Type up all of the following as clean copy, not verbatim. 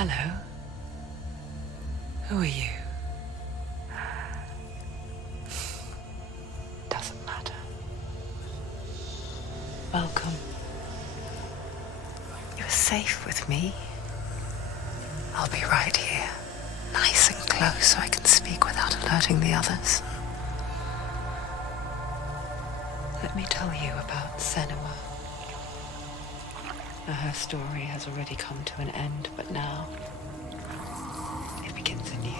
Hello. Who are you? Doesn't matter. Welcome. You're safe with me. I'll be right here, nice and close so I can speak without alerting the others. Let me tell you about Senua. Her story has already come to an end, but now it begins anew.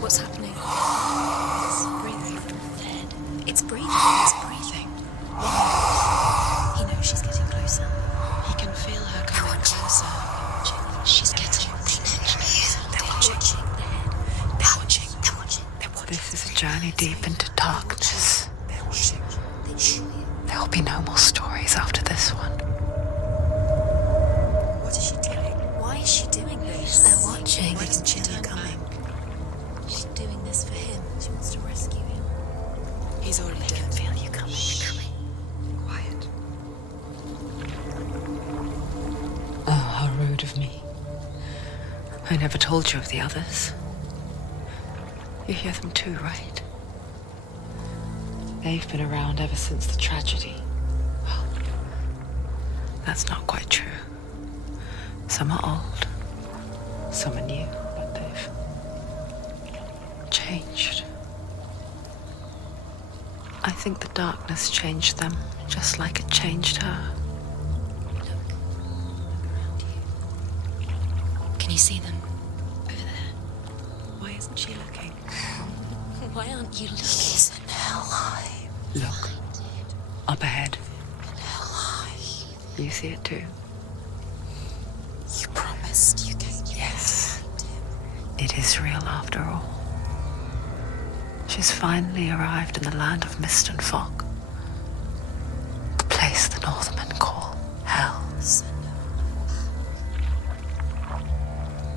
What's happening? It's breathing. Dead. It's breathing. It's breathing. He knows she's getting closer. He can feel her coming closer. She's getting closer. They're watching. They're watching. They're watching. They're watching. This is a journey deep into darkness. There will be no more stories after this one. What is she doing? Why is she doing this? They're watching. Why doesn't she turn coming? She's doing this for him. She wants to rescue him. He's already dead. I can feel you coming. Quiet. Oh, how rude of me. I never told you of the others. You hear them too, right? They've been around ever since the tragedy. Well, that's not quite true. Some are old, some are new, but they've changed. I think the darkness changed them, just like it changed her. Look around you. Can you see them? Over there. Why isn't she looking? Why aren't you looking? He's in hell. Look, up ahead. You see it too? You promised you came. Yes. It is real after all. She's finally arrived in the land of mist and fog. The place the Northmen call hell.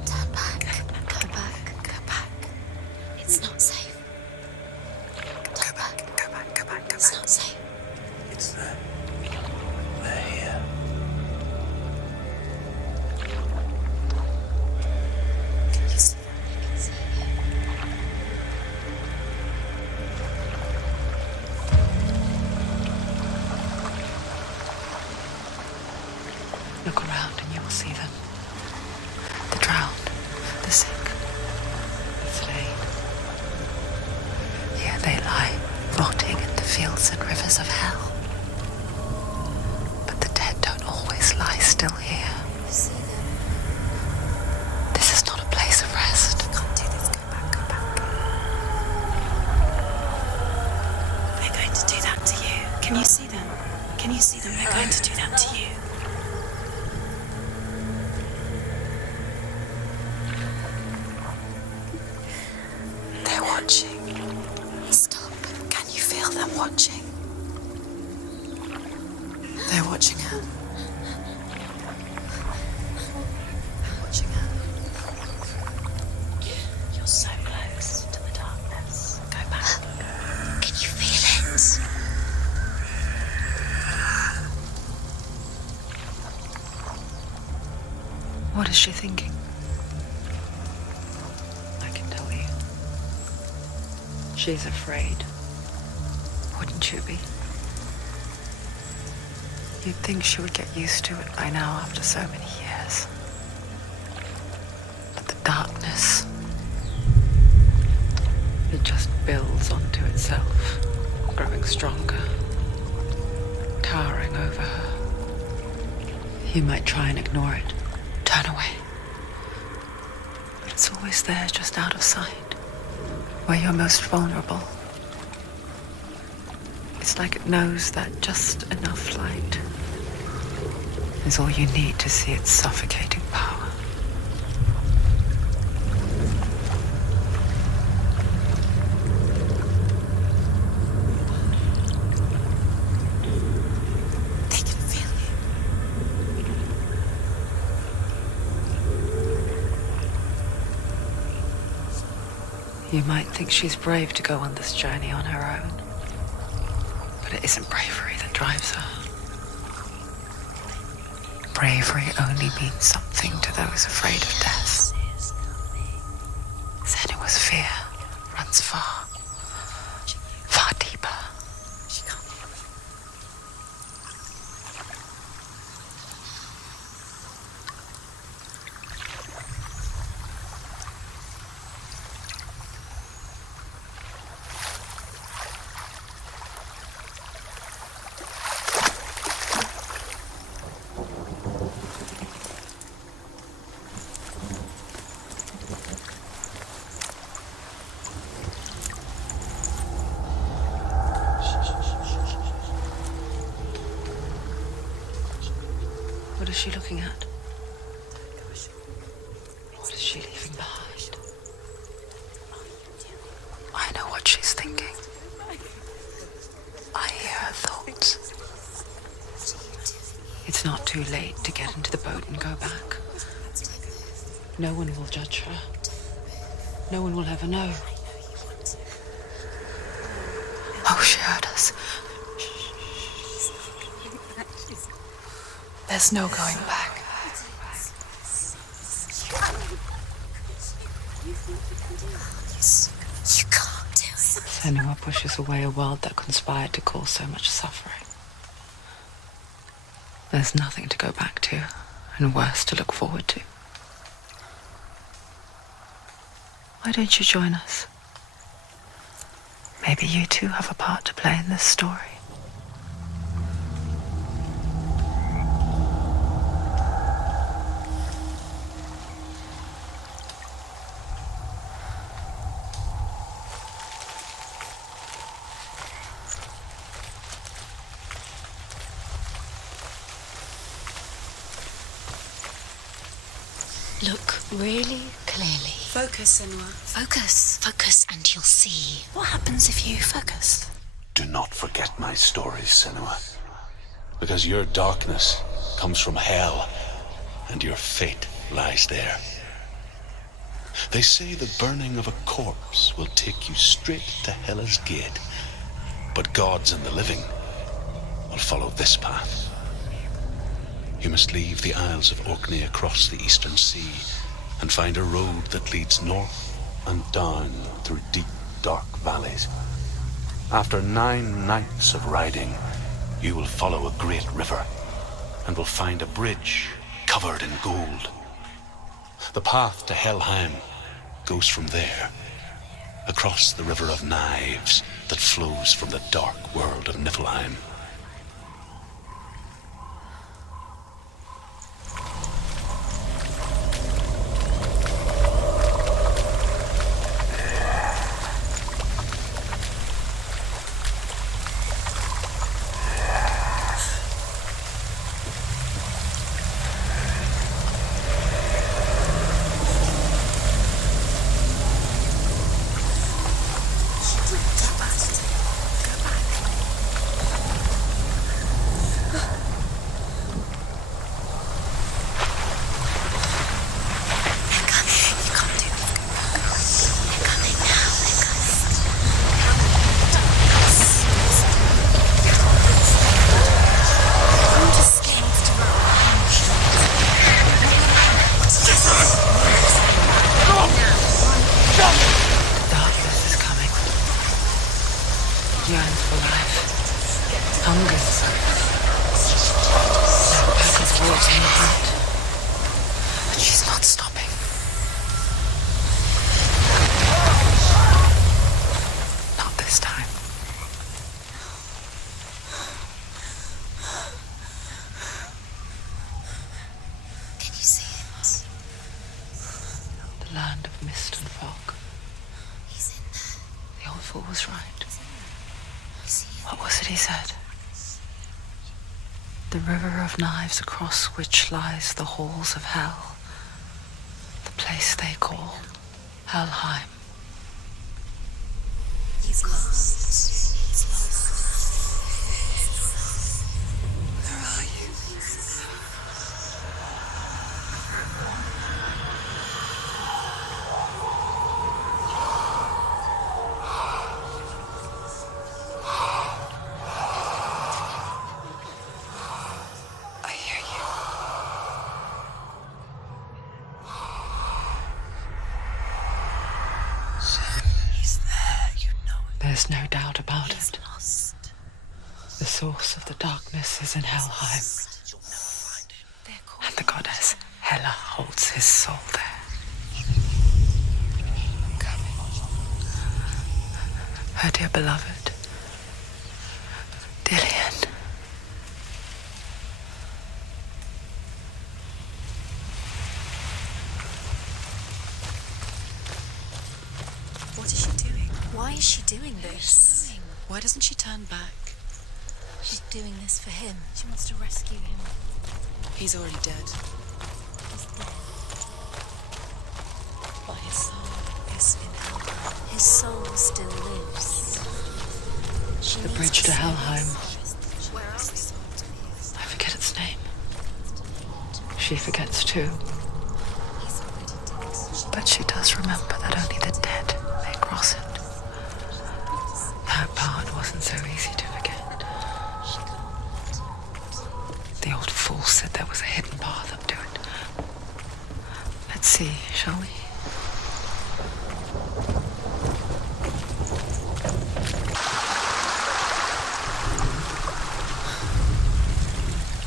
Turn back. Go back. Go back. It's not safe. Turn back. Go back. Go back. It's not safe. It's there. They're here. Can you see them? I can see you. Look around and you will see them. The drowned, the sick, the slain. Here they lie, rotting in the fields and rivers of hell. But the dead don't always lie still here. You see them? This is not a place of rest. You can't do this. Go back. Go back. They're going to do that to you. Can you see them? Can you see them? They're going to do that to you. They're watching. Stop. Can you feel them watching? They're watching her. They're watching her. You're so close to the darkness. Go back. Can you feel it? What is she thinking? I can tell you. She's afraid. Wouldn't you be? You'd think she would get used to it by now after so many years. But the darkness, it just builds onto itself, growing stronger, towering over her. You might try and ignore it, turn away. But it's always there, just out of sight, where you're most vulnerable. It's like it knows that just enough light is all you need to see its suffocating power. They can feel you. You might think she's brave to go on this journey on her own, but it isn't bravery that drives her. bravery only means something to those afraid of death. Senua's fear runs far, far deeper. What is she looking at? What is she leaving behind? I know what she's thinking. I hear her thoughts. It's not too late to get into the boat and go back. No one will judge her. No one will ever know. Oh, she heard us. There's no going back. You can't do it. Senua pushes away a world that conspired to cause so much suffering. There's nothing to go back to, and worse to look forward to. Why don't you join us? Maybe you too have a part to play in this story. Look really clearly. Focus, Senua. Focus, and you'll see. What happens if you focus? Do not forget my stories, Senua. Because your darkness comes from hell, and your fate lies there. They say the burning of a corpse will take you straight to Hela's gate. But gods and the living will follow this path. You must leave the Isles of Orkney across the eastern sea and find a road that leads north and down through deep, dark valleys. After 9 nights of riding, you will follow a great river and will find a bridge covered in gold. The path to Helheim goes from there, across the River of Knives that flows from the dark world of Niflheim. The river of knives across which lies the halls of hell, the place they call Helheim. He's lost. He's lost. Where are you? I hear you. There's no doubt about He's it. lost. The source of the darkness is in Helheim, They're and the calling goddess Hela holds his soul there. Her dear beloved, Dillian. What is she doing? Why is she doing this? Why doesn't she turn back? She's doing this for him. She wants to rescue him. He's already dead. He's dead. But his soul is in Helheim. His soul still lives. She The needs bridge to save Helheim. us. Where are we? I forget its name. She forgets too. He's already dead. But she does remember that only the dead may cross it. That part wasn't so easy to forget. The old fool said there was a hidden path up to it. Let's see, shall we?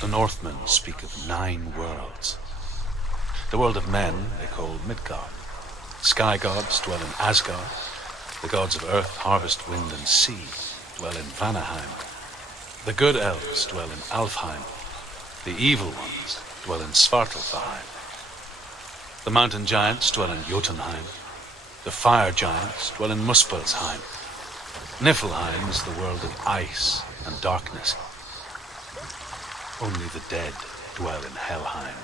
The Northmen speak of 9 worlds. The world of men they call Midgard. Sky gods dwell in Asgard. The gods of earth, harvest, wind, and sea dwell in Vanaheim. The good elves dwell in Alfheim. The evil ones dwell in Svartalfheim. The mountain giants dwell in Jotunheim. The fire giants dwell in Muspelheim. Niflheim is the world of ice and darkness. Only the dead dwell in Helheim,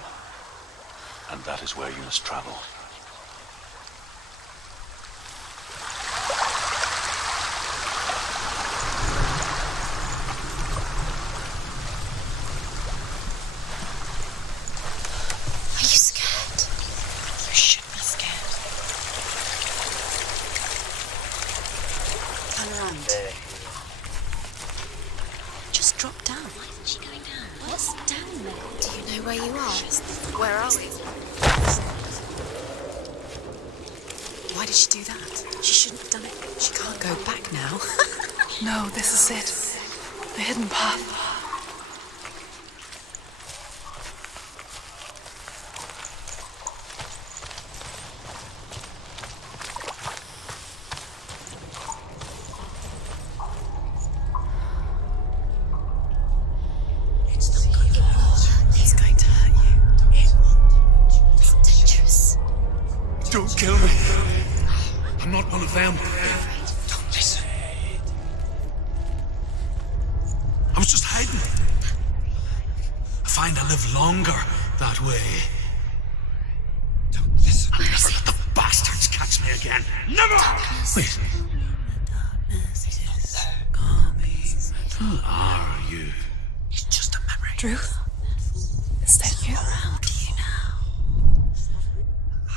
and that is where you must travel. Are you scared? You should be scared. Turn around. Just drop down. Why isn't she going down? What's down there? Do you know where you are? Where are we? Why did she do that? She shouldn't have done it. She can't go back now. No, this is it. The hidden path. He's going to hurt you. It's dangerous. Don't kill me. I'm not one of them. Don't listen. I was just hiding. I find I live longer that way. Don't listen. I'll never let the bastards catch me again. Never! Wait. Who are you? It's just a memory. Drew? Is that you?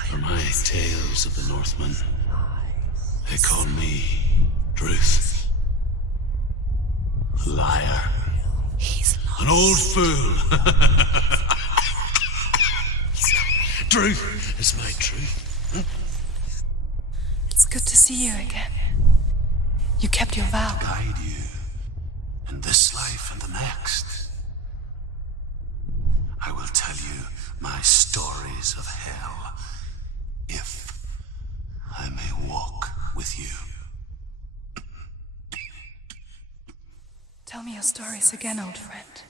For my tales of the Northmen, they call me Druth. Liar. He's lost. An old fool. Druth is my truth. It's good to see you again. You kept your vow. Guide you in this life and the next. I will tell you my stories of hell, if I may walk with you. Tell me your stories again, old friend.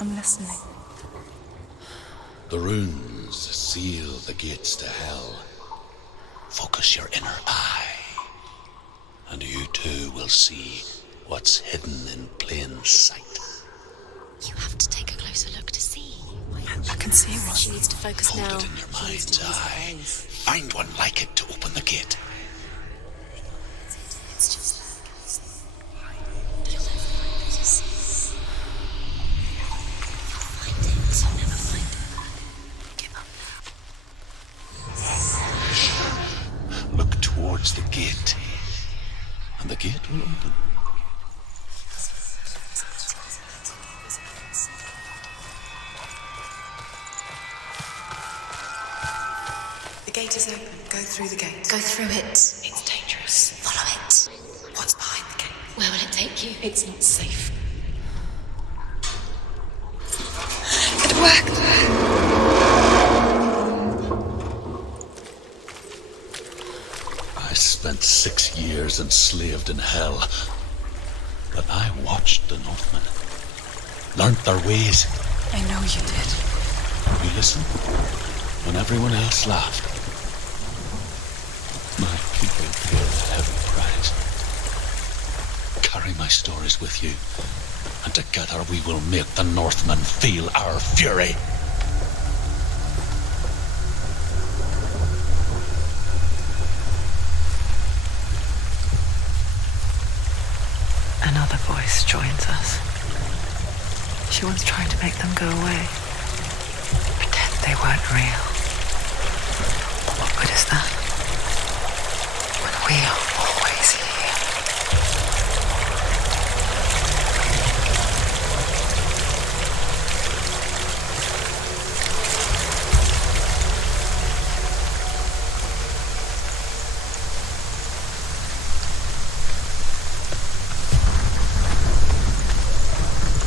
I'm listening. The runes seal the gates to hell. Focus your inner eye, and you too will see what's hidden in plain sight. You have to take a closer look to see. I can see one. She needs to focus Hold now. it in your She needs mind's to use her eye. eyes. Find one like it to open the gate. It's just like you'll never find it. You'll never find it. Give up now. Look towards the gate, and the gate will open. The gate is open. Go through the gate. Go through it. It's dangerous. Follow it. What's behind the gate? Where will it take you? It's not safe. It worked! I spent 6 years enslaved in hell. But I watched the Northmen. Learnt their ways. I know you did. You listened when everyone else laughed. My people paid a heavy price. Carry my stories with you, and together we will make the Northmen feel our fury. Another voice joins us. She once tried to make them go away. Pretend they weren't real. What good is that? When we are always here.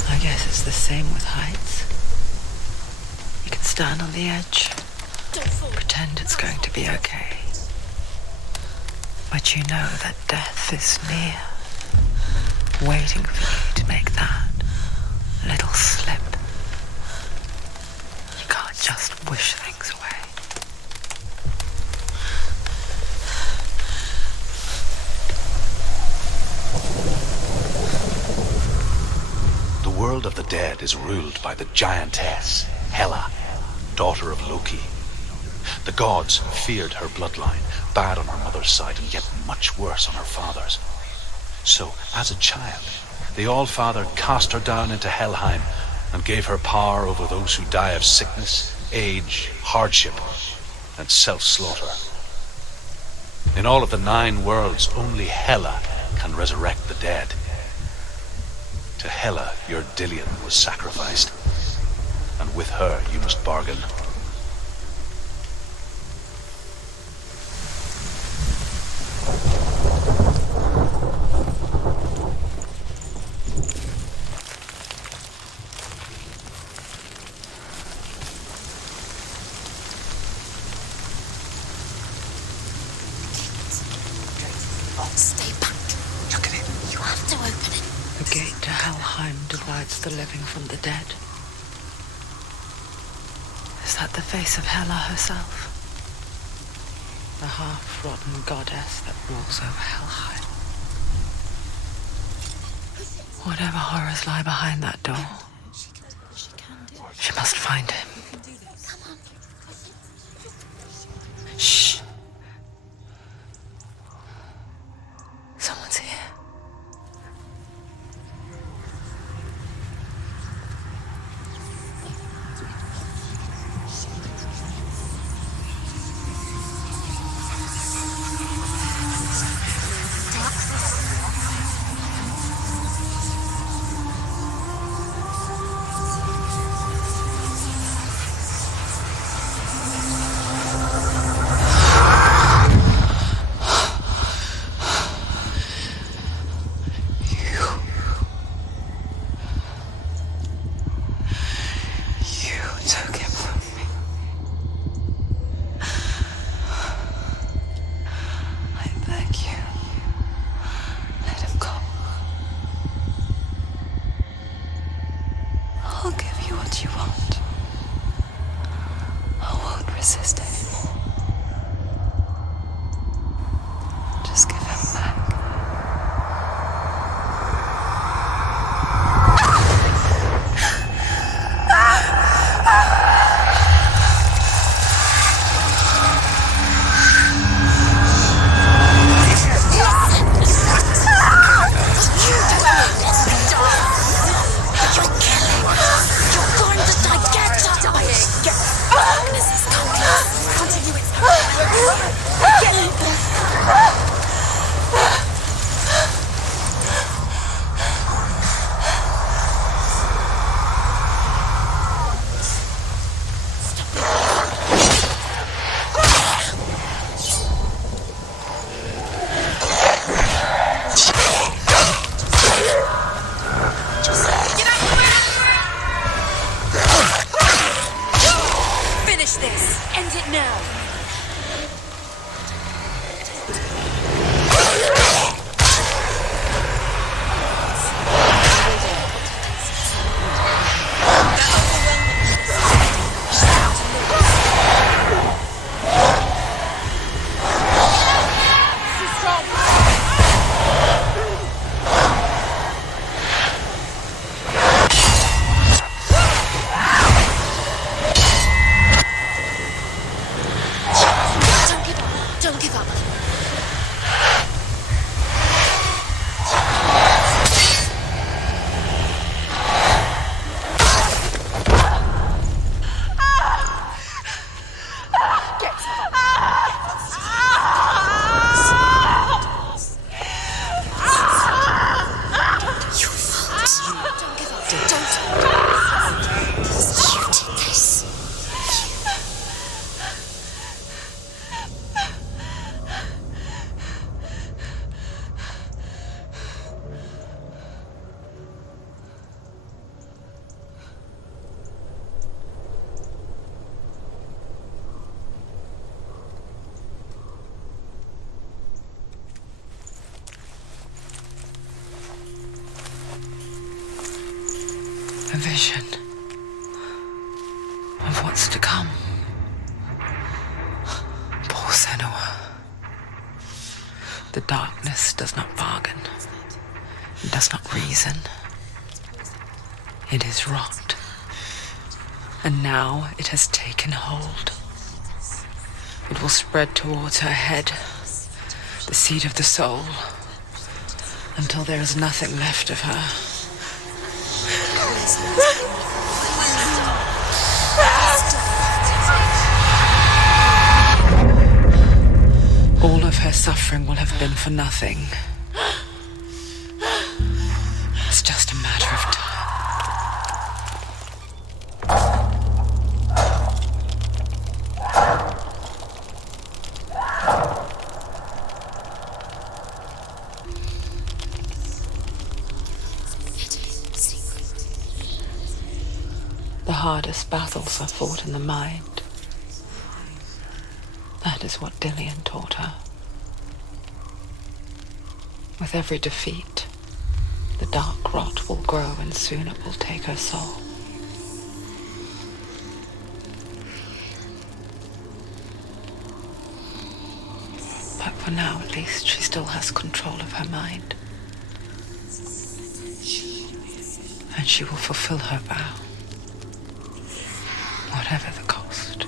I guess it's the same with heights. You can stand on the edge, pretend it's going to be okay. But you know that death is near, waiting for you to make that little slip. You can't just wish things away. The world of the dead is ruled by the giantess, Hela, daughter of Loki. The gods feared her bloodline, bad on her mother's side and yet much worse on her father's. So, as a child, the All-Father cast her down into Helheim and gave her power over those who die of sickness, age, hardship, and self-slaughter. In all of the 9 worlds, only Hela can resurrect the dead. To Hela, your Dillion was sacrificed, and with her you must bargain. Stay back. Look at it. You have to open it. The gate to Helheim divides the living from the dead. Is that the face of Hela herself? The half-rotten goddess that rules over Helheim. Whatever horrors lie behind that door, she must find him. Shh. Someone's here. vision of what's to come. Poor Senua. The darkness does not bargain. It does not reason. It is wrought. And now it has taken hold. It will spread towards her head, the seat of the soul, until there is nothing left of her. All of her suffering will have been for nothing. It's just a matter of time. The hardest battles are fought in the mind. That is what Dillian taught her. With every defeat, the dark rot will grow and soon it will take her soul. But for now, at least, she still has control of her mind. And she will fulfill her vow, whatever the cost.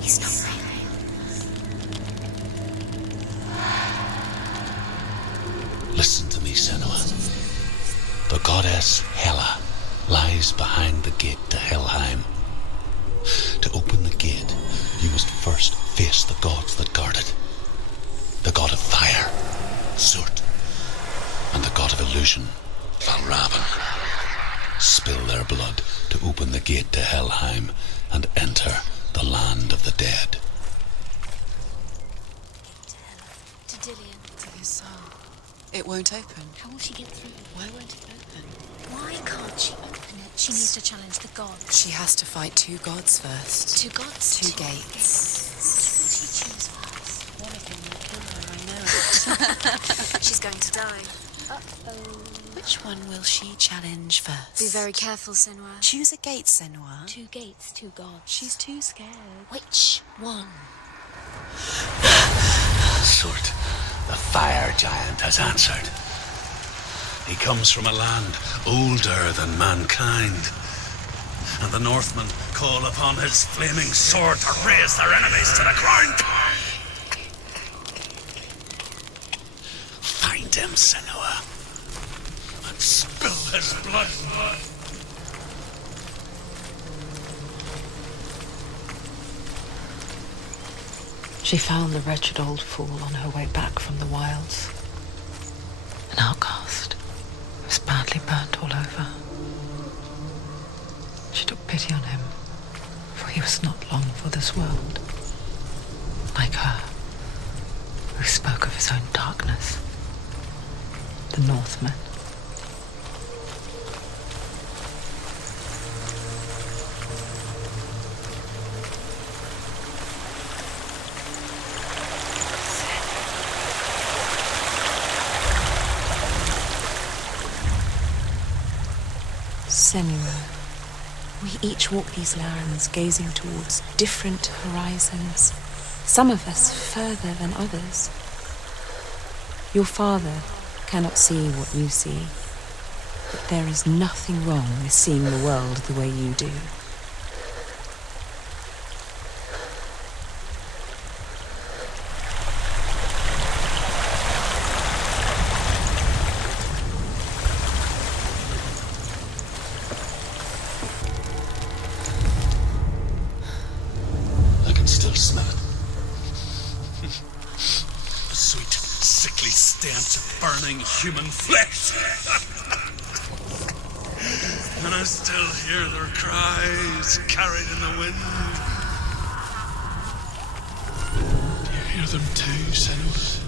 He's not breathing. Listen to me, Senua. The goddess Hela lies behind the gate to Helheim. To open the gate, you must first face the gods that guard it. The god of fire, Surt, and the god of illusion, Valravan. Spill their blood to open the gate to Helheim and enter the land of the dead. To Dillian. To his soul. It won't open. How will she get through? Why won't it open? Why can't she open it? She needs to challenge the gods. She has to fight two gods first. Two gods? Two gates. Who will she choose first? One of them will kill her, I know. She's going to die. Which one will she challenge first? Be very careful, Senua. Choose a gate, Senua. Two gates, two gods. She's too scared. Which one? Surt, the fire giant, has answered. He comes from a land older than mankind. And the Northmen call upon his flaming sword to raise their enemies to the ground. Find him, Senua, and spill his blood. She found the wretched old fool on her way back from the wilds. An outcast. He was badly burnt all over. She took pity on him, for he was not long for this world. Like her, who spoke of his own darkness. The Northmen. Senua, we each walk these lands gazing towards different horizons, some of us further than others. Your father cannot see what you see, but there is nothing wrong with seeing the world the way you do. Human flesh. And I still hear their cries carried in the wind. Do you hear them too, Senua?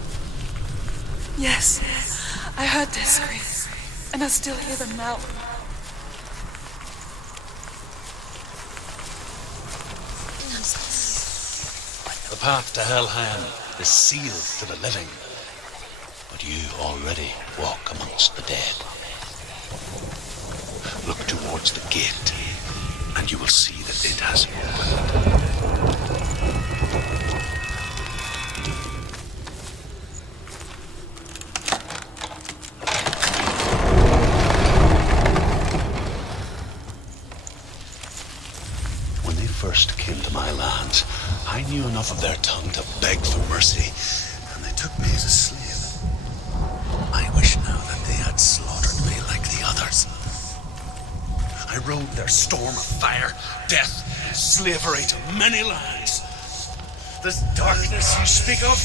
Yes, I heard their screams, and I still hear them now. The path to Helheim is sealed to the living, but you already walk amongst the dead. Look towards the gate, and you will see that it has opened. When they first came to my lands, I knew enough of their tongue to beg for mercy, and they took me as a slave. I wish now that they had slaughtered me like the others. I rode their storm of fire, death, and slavery to many lands. This darkness you speak of,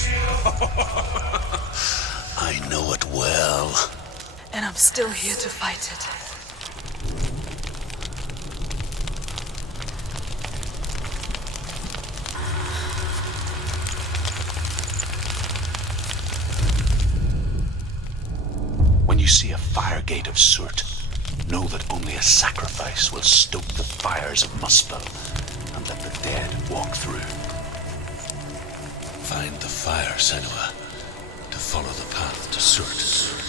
I know it well. And I'm still here to fight it. When you see a fire gate of soot, know that only a sacrifice will stoke the fires of Muspel, and that the dead walk through. Find the fire, Senua, to follow the path to soot.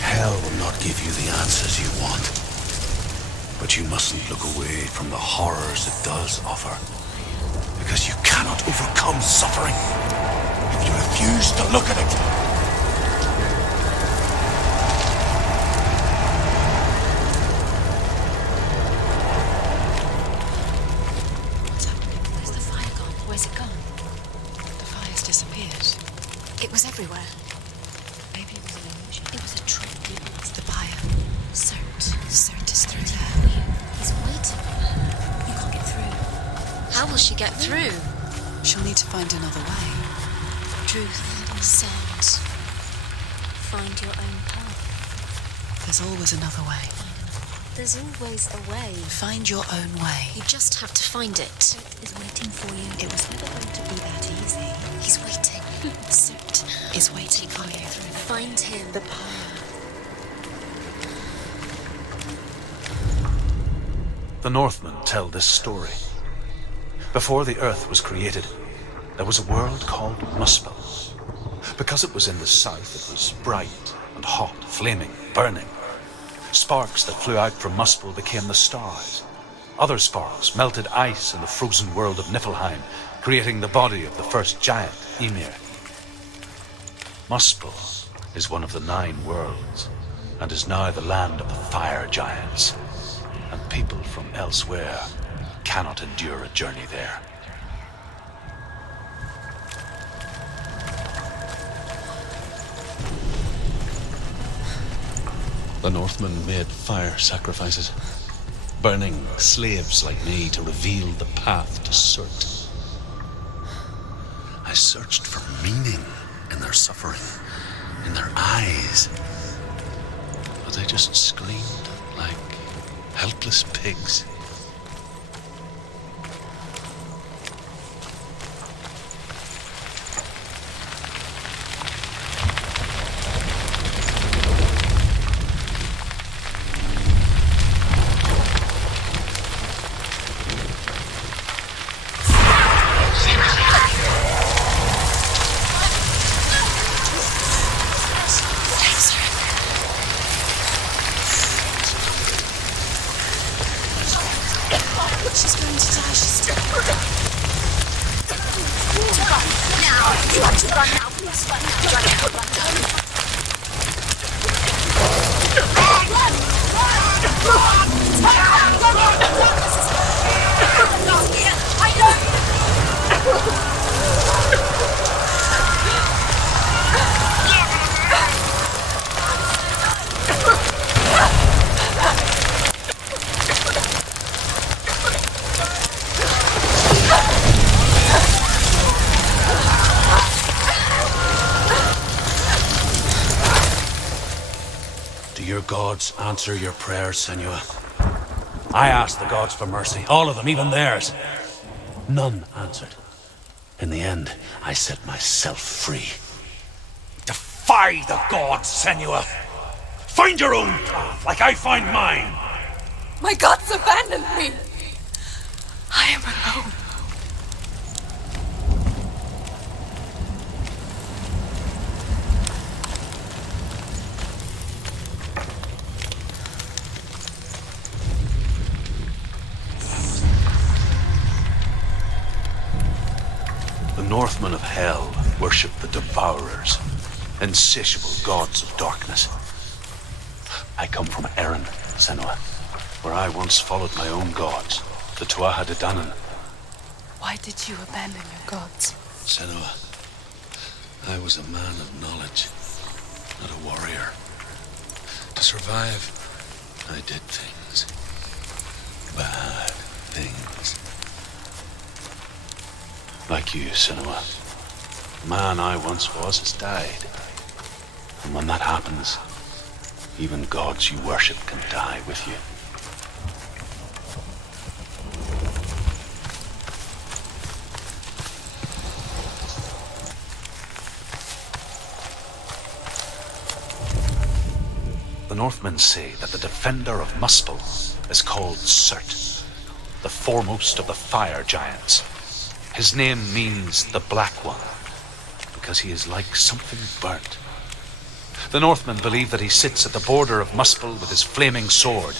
Hell will not give you the answers you want, but you mustn't look away from the horrors it does offer, because you cannot overcome suffering if you refuse to look at it. Where's it gone? The fire's disappeared. It was everywhere. Maybe it was an illusion. It was a trick. It's the fire. Cert is through there. He's waiting for her. You can't get through. How will she get through? She'll need to find another way. Truth, sound. Find your own path. There's always another way. There's always a way. Find your own way. You just have to find it. Is waiting for you. It was never going to be that easy. He's waiting. Cert Is waiting for you. Find him. The power. The Northmen tell this story. Before the earth was created, there was a world called Muspel. Because it was in the south, it was bright and hot, flaming, burning. Sparks that flew out from Muspel became the stars. Other sparks melted ice in the frozen world of Niflheim, creating the body of the first giant, Ymir. Muspel is one of the 9 worlds, and is now the land of the fire giants, and people from elsewhere cannot endure a journey there. The Northmen made fire sacrifices, burning slaves like me to reveal the path to Surt. I searched for meaning in their suffering, in their eyes, but they just screamed like helpless pigs. She's going to die. She's Your gods answer your prayers, Senua. I asked the gods for mercy, all of them, even theirs. None answered. In the end, I set myself free. Defy the gods, Senua! Find your own path, like I find mine! My gods abandoned me! I am alone. The Northmen of Hell worship the Devourers, insatiable gods of darkness. I come from Erin, Senua, where I once followed my own gods, the Tuatha De Danann. Why did you abandon your gods? Senua, I was a man of knowledge, not a warrior. To survive, I did things. Bad things. Like you, Senua. The man I once was has died. And when that happens, even gods you worship can die with you. The Northmen say that the defender of Muspel is called Surt, the foremost of the fire giants. His name means the Black One, because he is like something burnt. The Northmen believe that he sits at the border of Muspel with his flaming sword,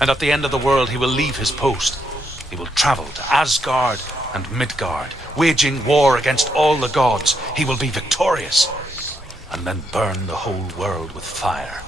and at the end of the world he will leave his post. He will travel to Asgard and Midgard, waging war against all the gods. He will be victorious, and then burn the whole world with fire.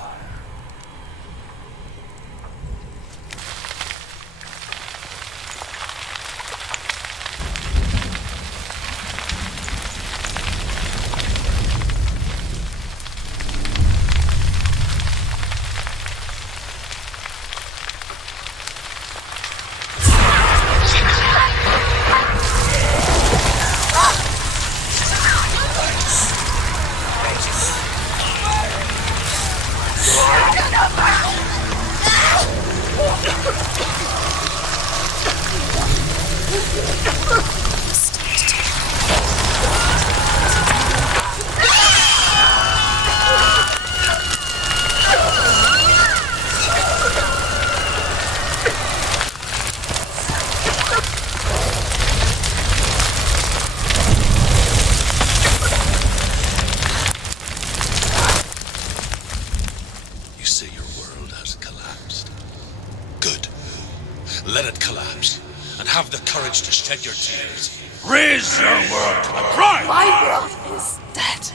Shed your tears. Raise your world to the prime! My world is dead.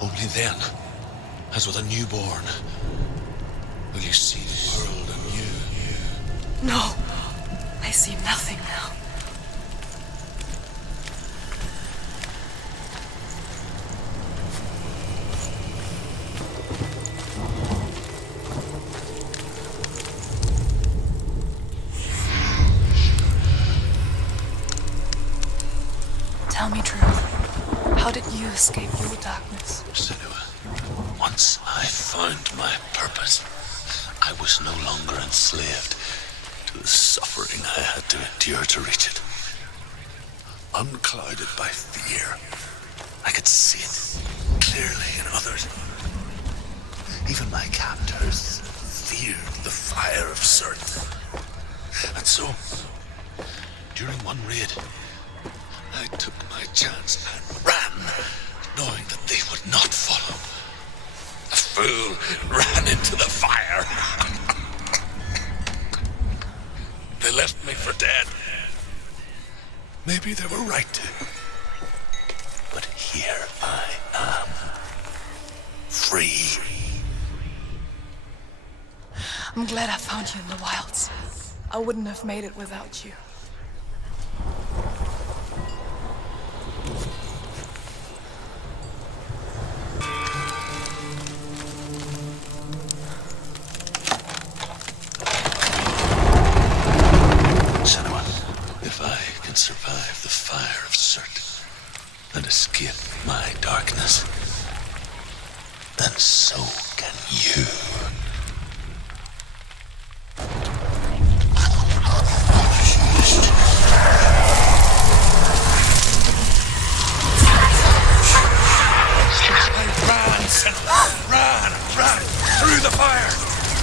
Only then, as with a newborn, will you see the world anew. No, I see nothing now. Tell me truth. How did you escape your darkness? Senua, once I found my purpose, I was no longer enslaved to the suffering I had to endure to reach it. Unclouded by fear, I could see it clearly in others. Even my captors feared the fire of Surt. And so, during one raid, I took my chance and ran, knowing that they would not follow. A fool ran into the fire. They left me for dead. Maybe they were right to. free. I'm glad I found you in the wilds. I wouldn't have made it without you. Senua, if I can survive the fire of Surt and escape my darkness, then so can you. Run, Senua! Run! Through the fire!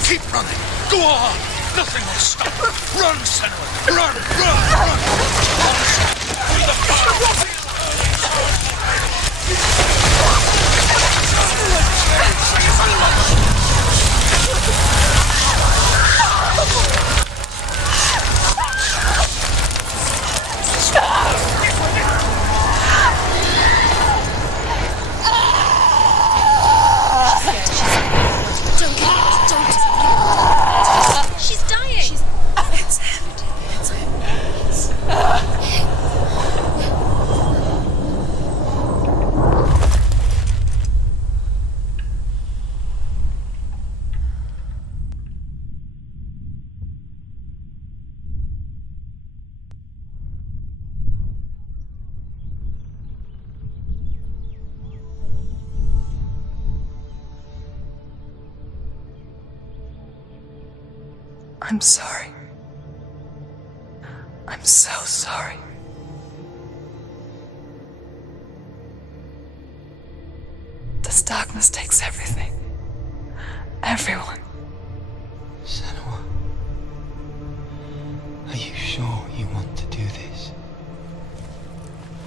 Keep running! Go on! Nothing will stop! Run, Senua! Run! On, Senua! Through the fire! She's dying! It's him. I'm sorry. I'm so sorry. This darkness takes everything. Everyone. Senua, are you sure you want to do this?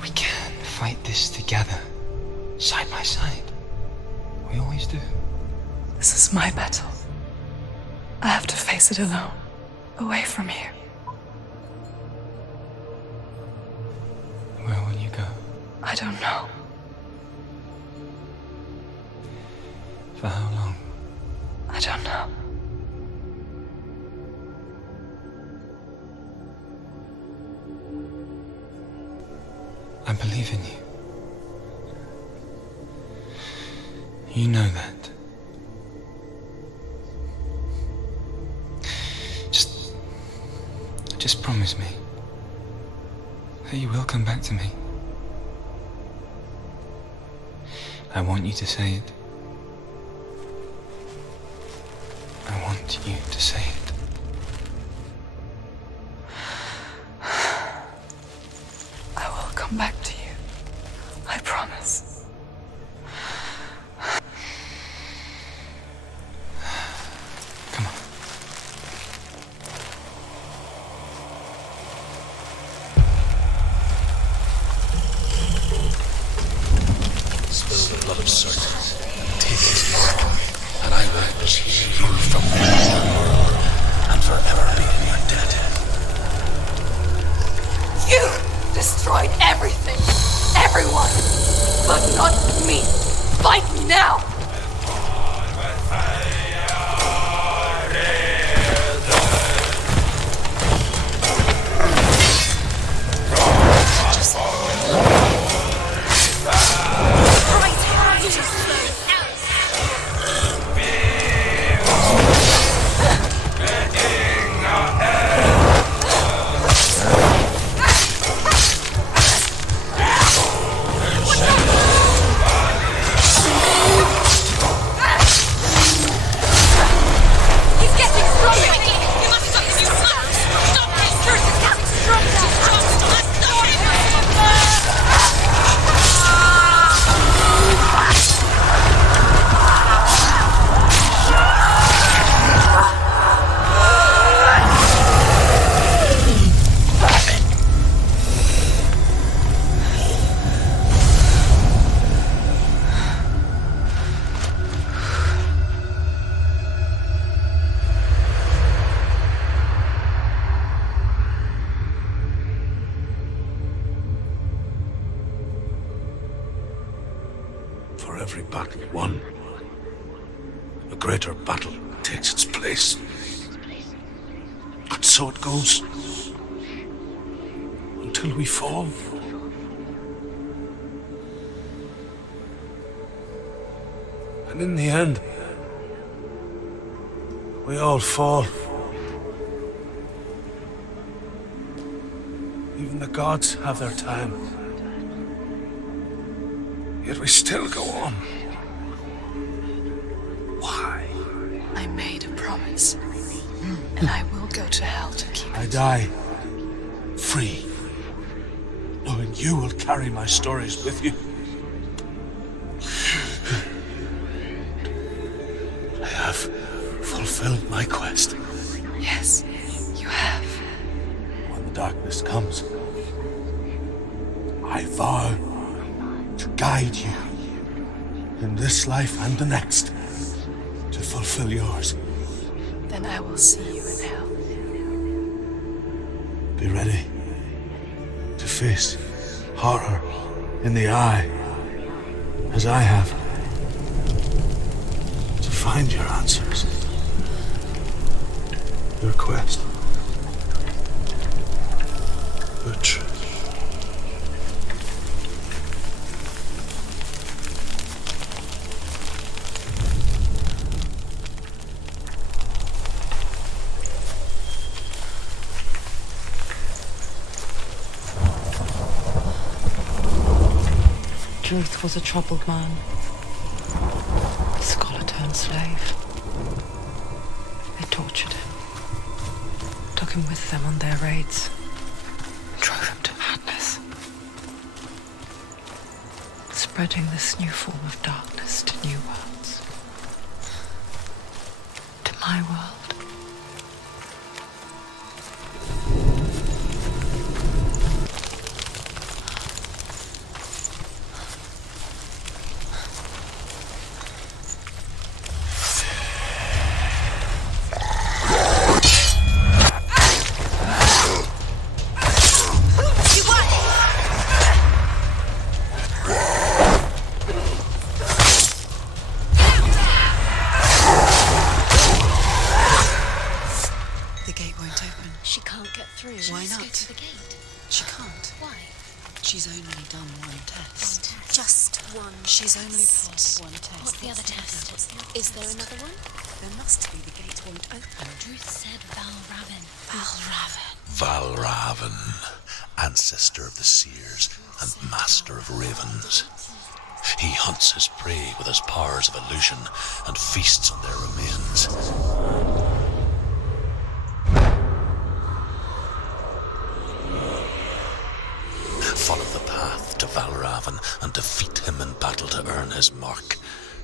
We can fight this together, side by side. We always do. This is my battle. I have to face it alone, away from here. Where will you go? I don't know. For how long? I don't know. I believe in you. You know that. Just promise me that you will come back to me. I want you to say it. I want you to say it. I will come back to you. I promise. Come on. Spill the blood of Surt and take it, and I will heal you from there and forever be in your debt. You destroyed everything, everyone, but not me. Fight me now. For every battle won, greater battle takes its place. And so it goes. Until we fall. And in the end, we all fall. Even the gods have their time. Yet we still go on. Why? I made a promise, and I will go to hell to keep it. I die free, knowing you will carry my stories with you. I have fulfilled my quest. Yes, you have. When the darkness comes, I vow to guide you in this life and the next to fulfill yours. Then I will see you in hell. Be ready to face horror in the eye, as I have, to find your answers, your quest, your truth. Truth was a troubled man. A scholar turned slave. They tortured him, took him with them on their raids, drove him to madness, spreading this new form of darkness to new worlds. To my world. Why not? To the gate. She can't. Why? She's only done one test. Just one. She's only passed one test. What's the other test? Is there another one? There must be. The gate won't open. Ruth said Valravan. Valravan, ancestor of the seers and master of ravens. He hunts his prey with his powers of illusion and feasts on their remains. Follow the path to Valravan and defeat him in battle to earn his mark.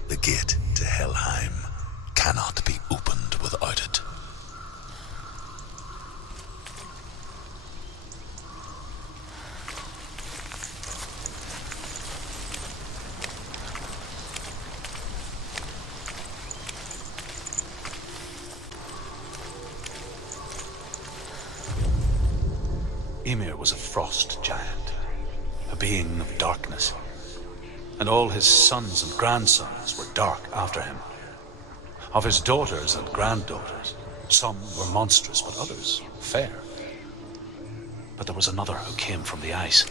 The gate to Helheim cannot be opened without it. Ymir was a frost giant, a being of darkness, and all his sons and grandsons were dark after him. Of his daughters and granddaughters, some were monstrous, but others fair. But there was another who came from the ice.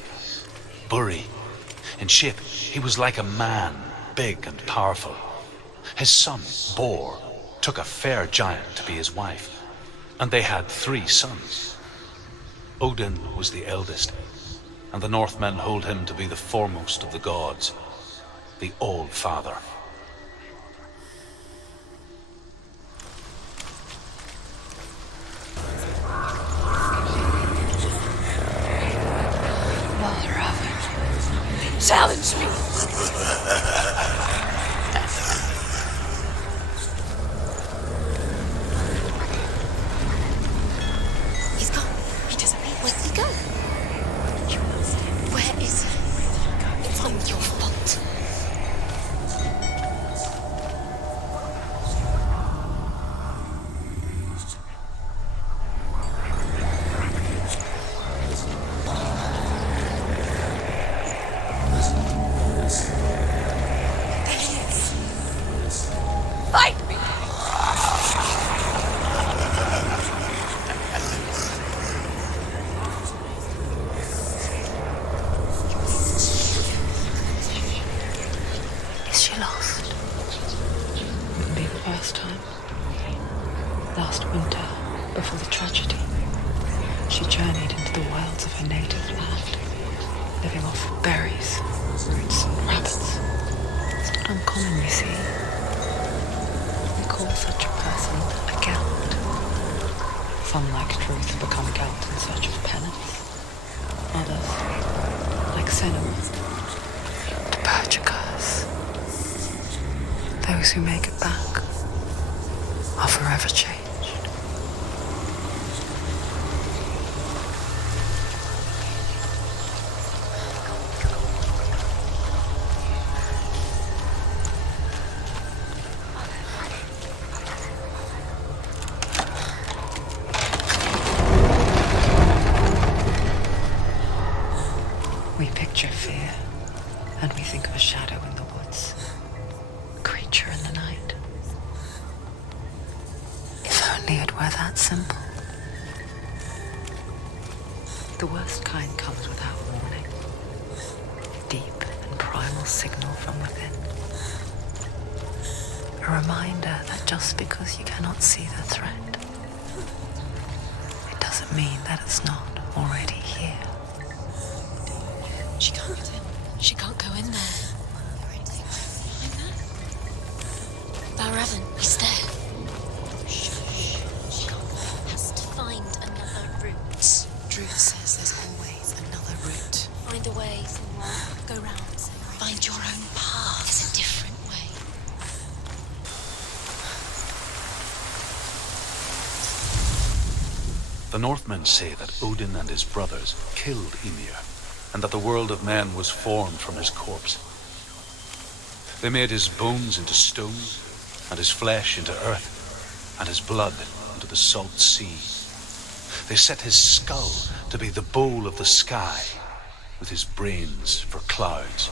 Buri. In shape, he was like a man, big and powerful. His son, Bor, took a fair giant to be his wife, and they had 3 sons. Odin was the eldest, and the Northmen hold him to be the foremost of the gods, the All-Father. Valravan, challenge me! He's gone. He disappeared. Where did he go? Where is he? It's not your fault. She journeyed into the wilds of her native land, living off berries, roots, and rabbits. It's not uncommon, you see. We call such a person a gelt. Some, like Truth, become a gelt in search of penance. Others, like Senua, to purge a curse. Those who make it back are forever changed. We picture fear, and we think of a shadow in the woods, a creature in the night. If only it were that simple. The worst kind comes without warning. Deep and primal signal from within. A reminder that just because you cannot see the threat, it doesn't mean that it's not already here. She can't get in. She can't go in there. Like that? Baravan, he's there. Shh. She has to find another route. Truth says there's always another route. Find a way, Senua. Go round, Senua. Find your own path. There's a different way. The Northmen say that Odin and his brothers killed Ymir, and that the world of men was formed from his corpse. They made his bones into stone, and his flesh into earth, and his blood into the salt sea. They set his skull to be the bowl of the sky, with his brains for clouds.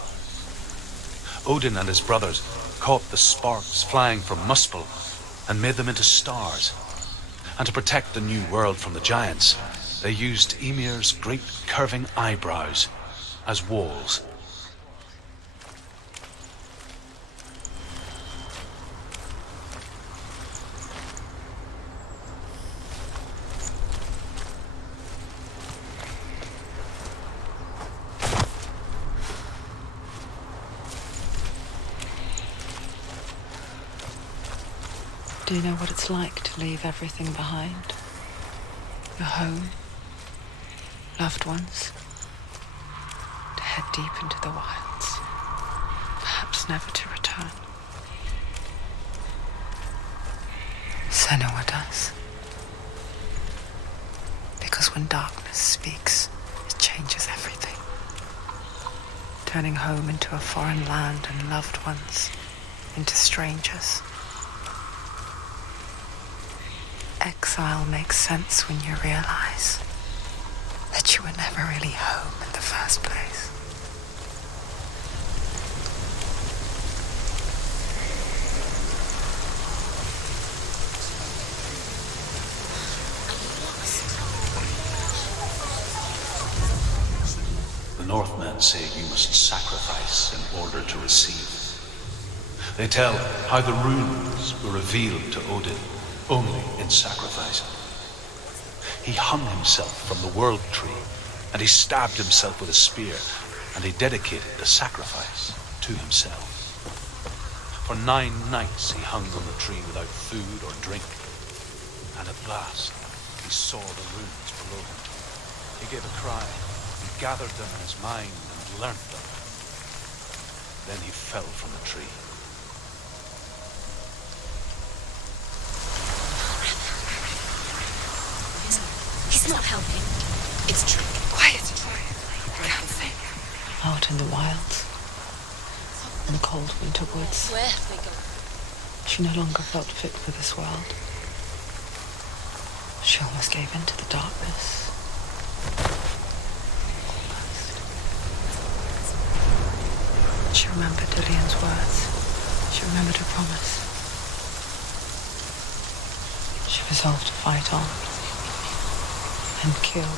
Odin and his brothers caught the sparks flying from Muspel and made them into stars. And to protect the new world from the giants, they used Ymir's great curving eyebrows as walls. Do you know what it's like to leave everything behind? Your home, loved ones, to head deep into the wilds, perhaps never to return. Senua does. Because when darkness speaks, it changes everything. Turning home into a foreign land and loved ones into strangers. Exile makes sense when you realize that you were never really home in the first place. The Northmen say you must sacrifice in order to receive. They tell how the runes were revealed to Odin only in sacrifice. He hung himself from the world tree, and he stabbed himself with a spear, and he dedicated the sacrifice to himself. For 9 nights he hung on the tree without food or drink, and at last he saw the runes below him. He gave a cry, he gathered them in his mind and learnt them. Then he fell from the tree. He's not helping. It's true. Quiet. I can't think. Out in the wilds, in the cold winter woods, Where have they gone? she no longer felt fit for this world. She almost gave in to the darkness. Almost. She remembered Dillian's words. She remembered her promise. She resolved to fight on and kill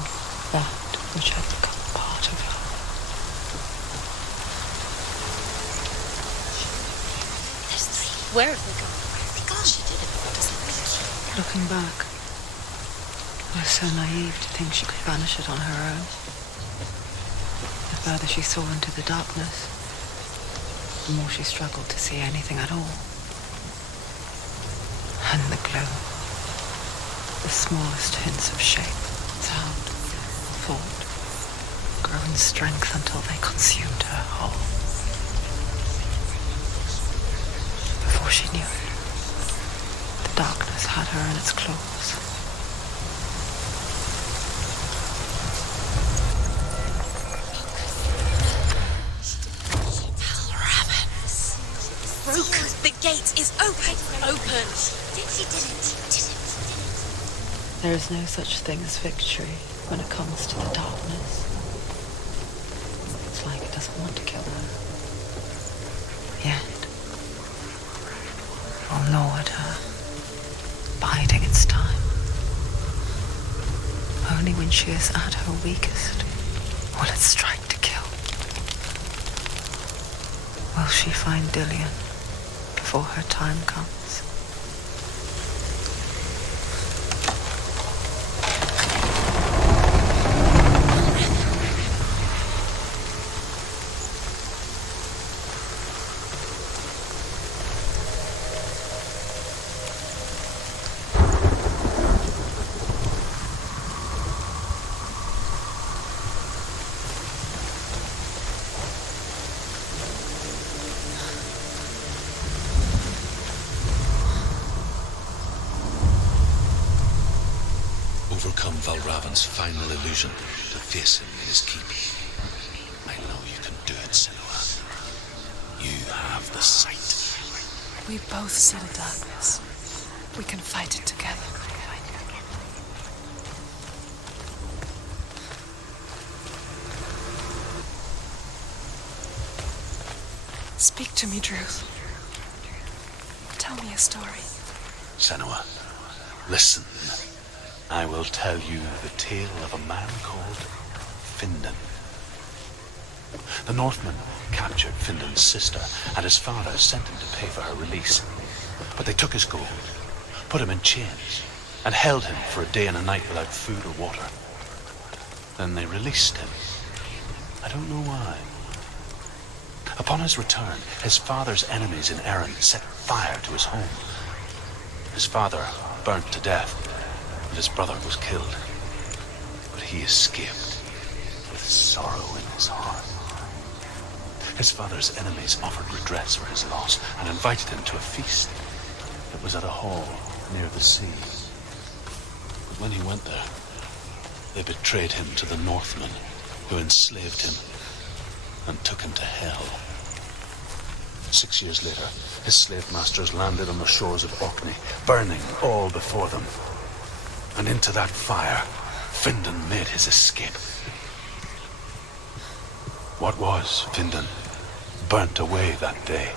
that which had become part of her. Where have they gone? Where have they gone? She did it. Looking back, was so naive to think she could banish it on her own. The further she saw into the darkness, the more she struggled to see anything at all. And the gloom, the smallest hints of shape, sound, thought, grow in strength until they consumed her whole. Before she knew it, the darkness had her in its claws. The gate is open! Open! She did it! There is no such thing as victory when it comes to the darkness. It's like it doesn't want to kill her. Yet, it will gnaw at her, biding its time. Only when she is at her weakest will it strike to kill. Will she find Dillian before her time comes? Overcome Valravan's final illusion to face him in his keep. I know you can do it, Senua. You have the sight. We both see the darkness. We can fight it together. Speak to me, Druth. Tell me a story. Senua, listen. I will tell you the tale of a man called Findan. The Northmen captured Findan's sister, and his father sent him to pay for her release. But they took his gold, put him in chains, and held him for a day and a night without food or water. Then they released him. I don't know why. Upon his return, his father's enemies in Erin set fire to his home. His father burnt to death, and his brother was killed. But he escaped with sorrow in his heart. His father's enemies offered redress for his loss and invited him to a feast that was at a hall near the sea. But when he went there, they betrayed him to the Northmen, who enslaved him and took him to hell. 6 years later, his slave masters landed on the shores of Orkney, burning all before them. And into that fire, Findan made his escape. What was Findan burnt away that day.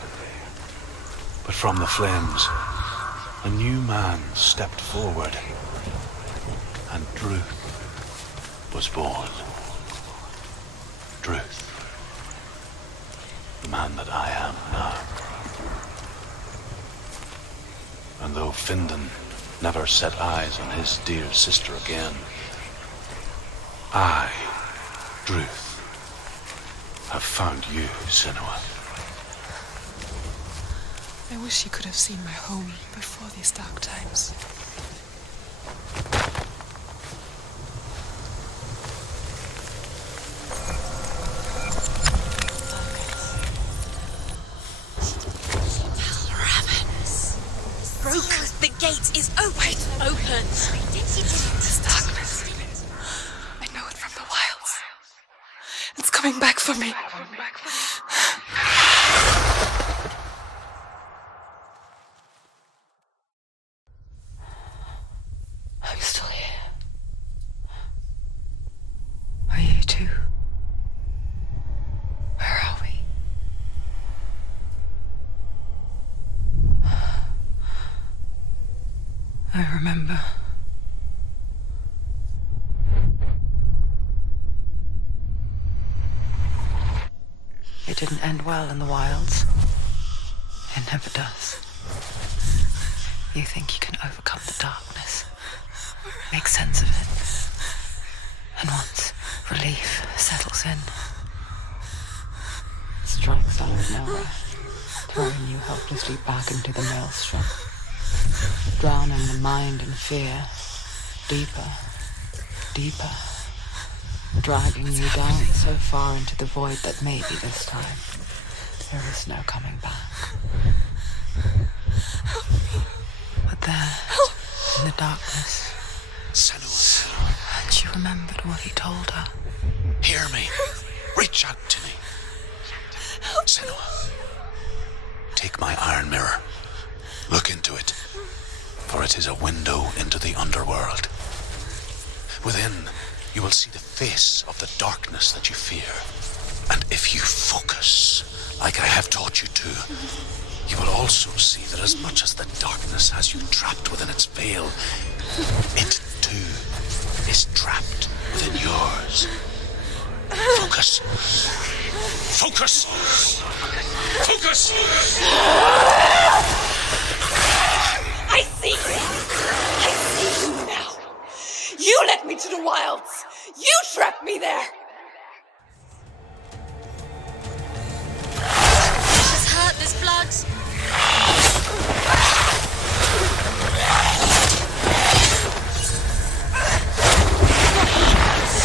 But from the flames, a new man stepped forward, and Druth was born. Druth, the man that I am now. And though Findan never set eyes on his dear sister again, I, Druth, have found you, Senua. I wish you could have seen my home before these dark times. The gate is open! Open! This darkness. I know it from the wilds. It's coming back for me. I'm still here. Are you too? Where are we? I remember. It didn't end well in the wilds. It never does. You think you can overcome the darkness, make sense of it. And once relief settles in, it strikes out of nowhere, throwing you helplessly back into the maelstrom, drowning the mind in fear, deeper, deeper, dragging you down so far into the void that maybe this time there is no coming back. But there, in the darkness, Senua, she remembered what he told her. hear me. Reach out to me. Senua, take my iron mirror. Look into it, for it is a window into the underworld. Within, you will see the face of the darkness that you fear. And if you focus, like I have taught you to, you will also see that as much as the darkness has you trapped within its veil, it too is trapped within yours. Focus. Focus. Focus. I see you! I see you now! You led me to the wilds! You trapped me there! This hurt, this blood.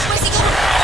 Where's he gone?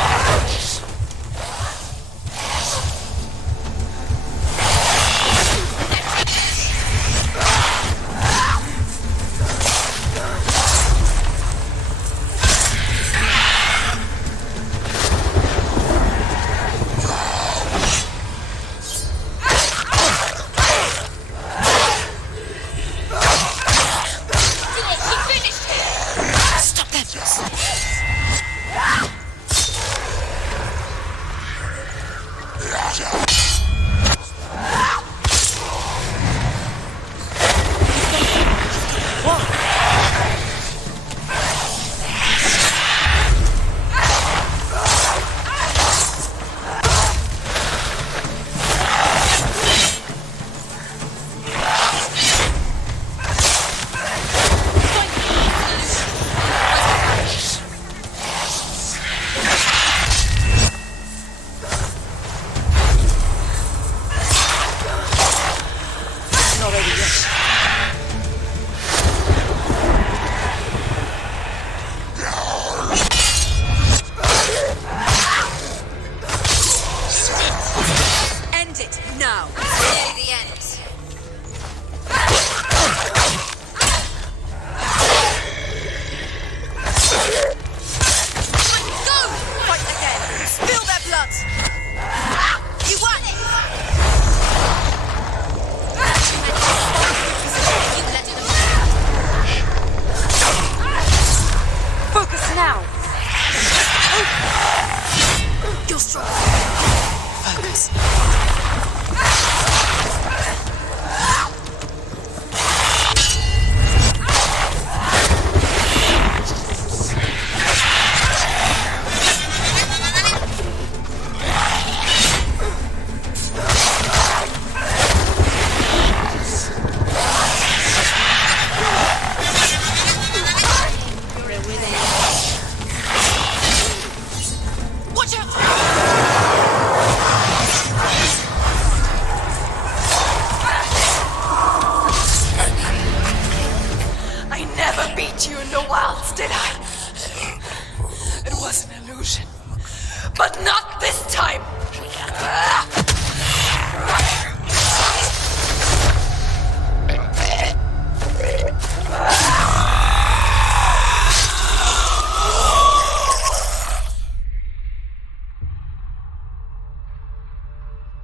But not this time!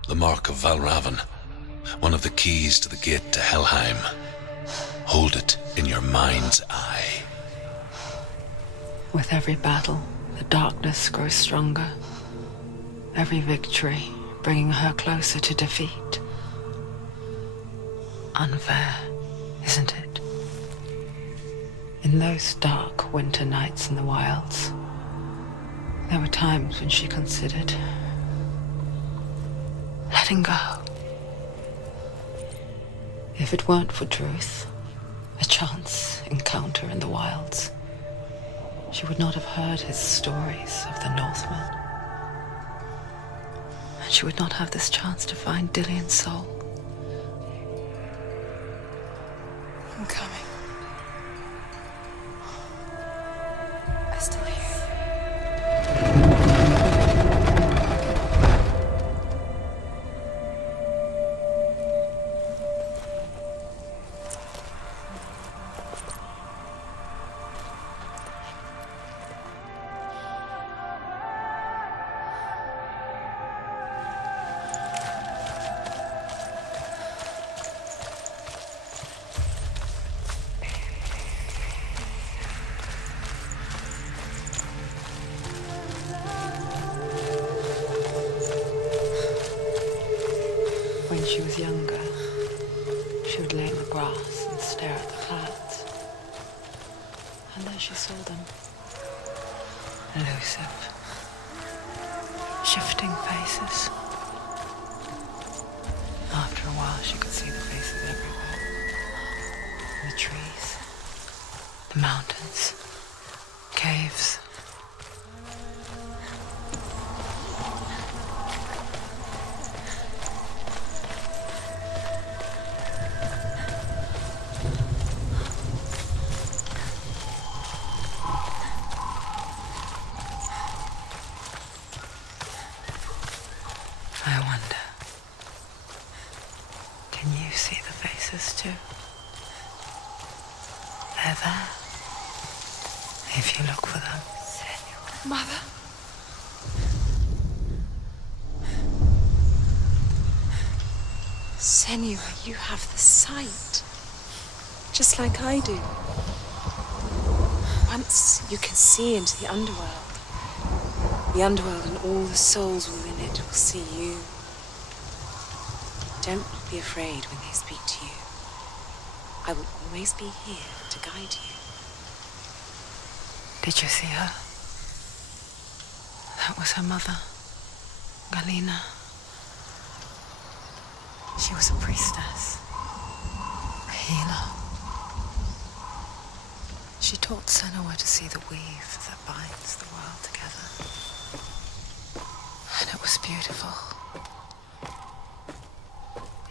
The Mark of Valravan, one of the keys to the gate to Helheim. Hold it in your mind's eye. With every battle, the darkness grows stronger. Every victory bringing her closer to defeat. Unfair, isn't it? In those dark winter nights in the wilds, there were times when she considered letting go. If it weren't for truth, a chance encounter in the wilds, she would not have heard his stories of the Northmen. And she would not have this chance to find Dillion's soul. I'm coming. I still hear you. When she was younger, she would lay in the grass and stare at the clouds. And there she saw them. Elusive, shifting faces. After a while, she could see the faces everywhere. In the trees, the mountains, caves. I wonder, can you see the faces too? They're there, if you look for them. Mother? Senua, you have the sight, just like I do. Once you can see into the underworld and all the souls within it will see you. Don't be afraid when they speak to you. I will always be here to guide you. Did you see her? That was her mother, Galina. She was a priestess, a healer. She taught Senua to see the weave that binds the world together. And it was beautiful.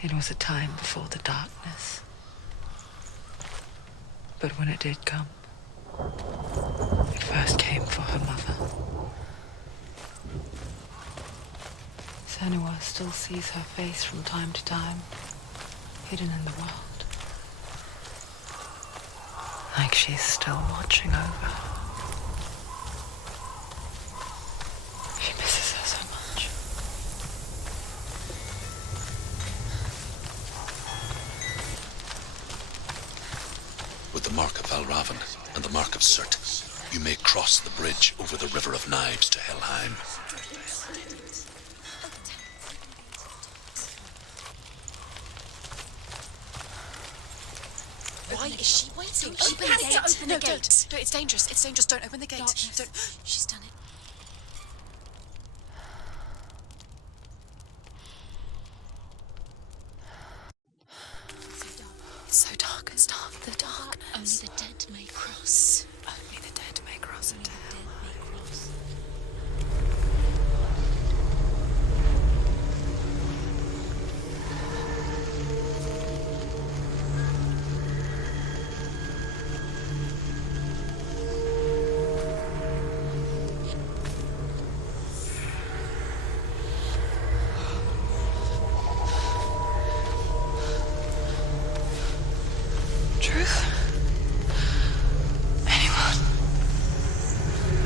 It was a time before the darkness. But when it did come, it first came for her mother. Senua still sees her face from time to time, hidden in the world. Like she's still watching over her. She misses her so much. With the mark of Valravan and the mark of Surt, you may cross the bridge over the River of Knives to Helheim. Why is she waiting? She Open has the gate. to open the gate. Don't. It's dangerous. It's dangerous. Don't open the gate. Don't. She's done it. It's so dark. It's dark. The darkness. Only the dead may cross. Only the dead may cross into hell.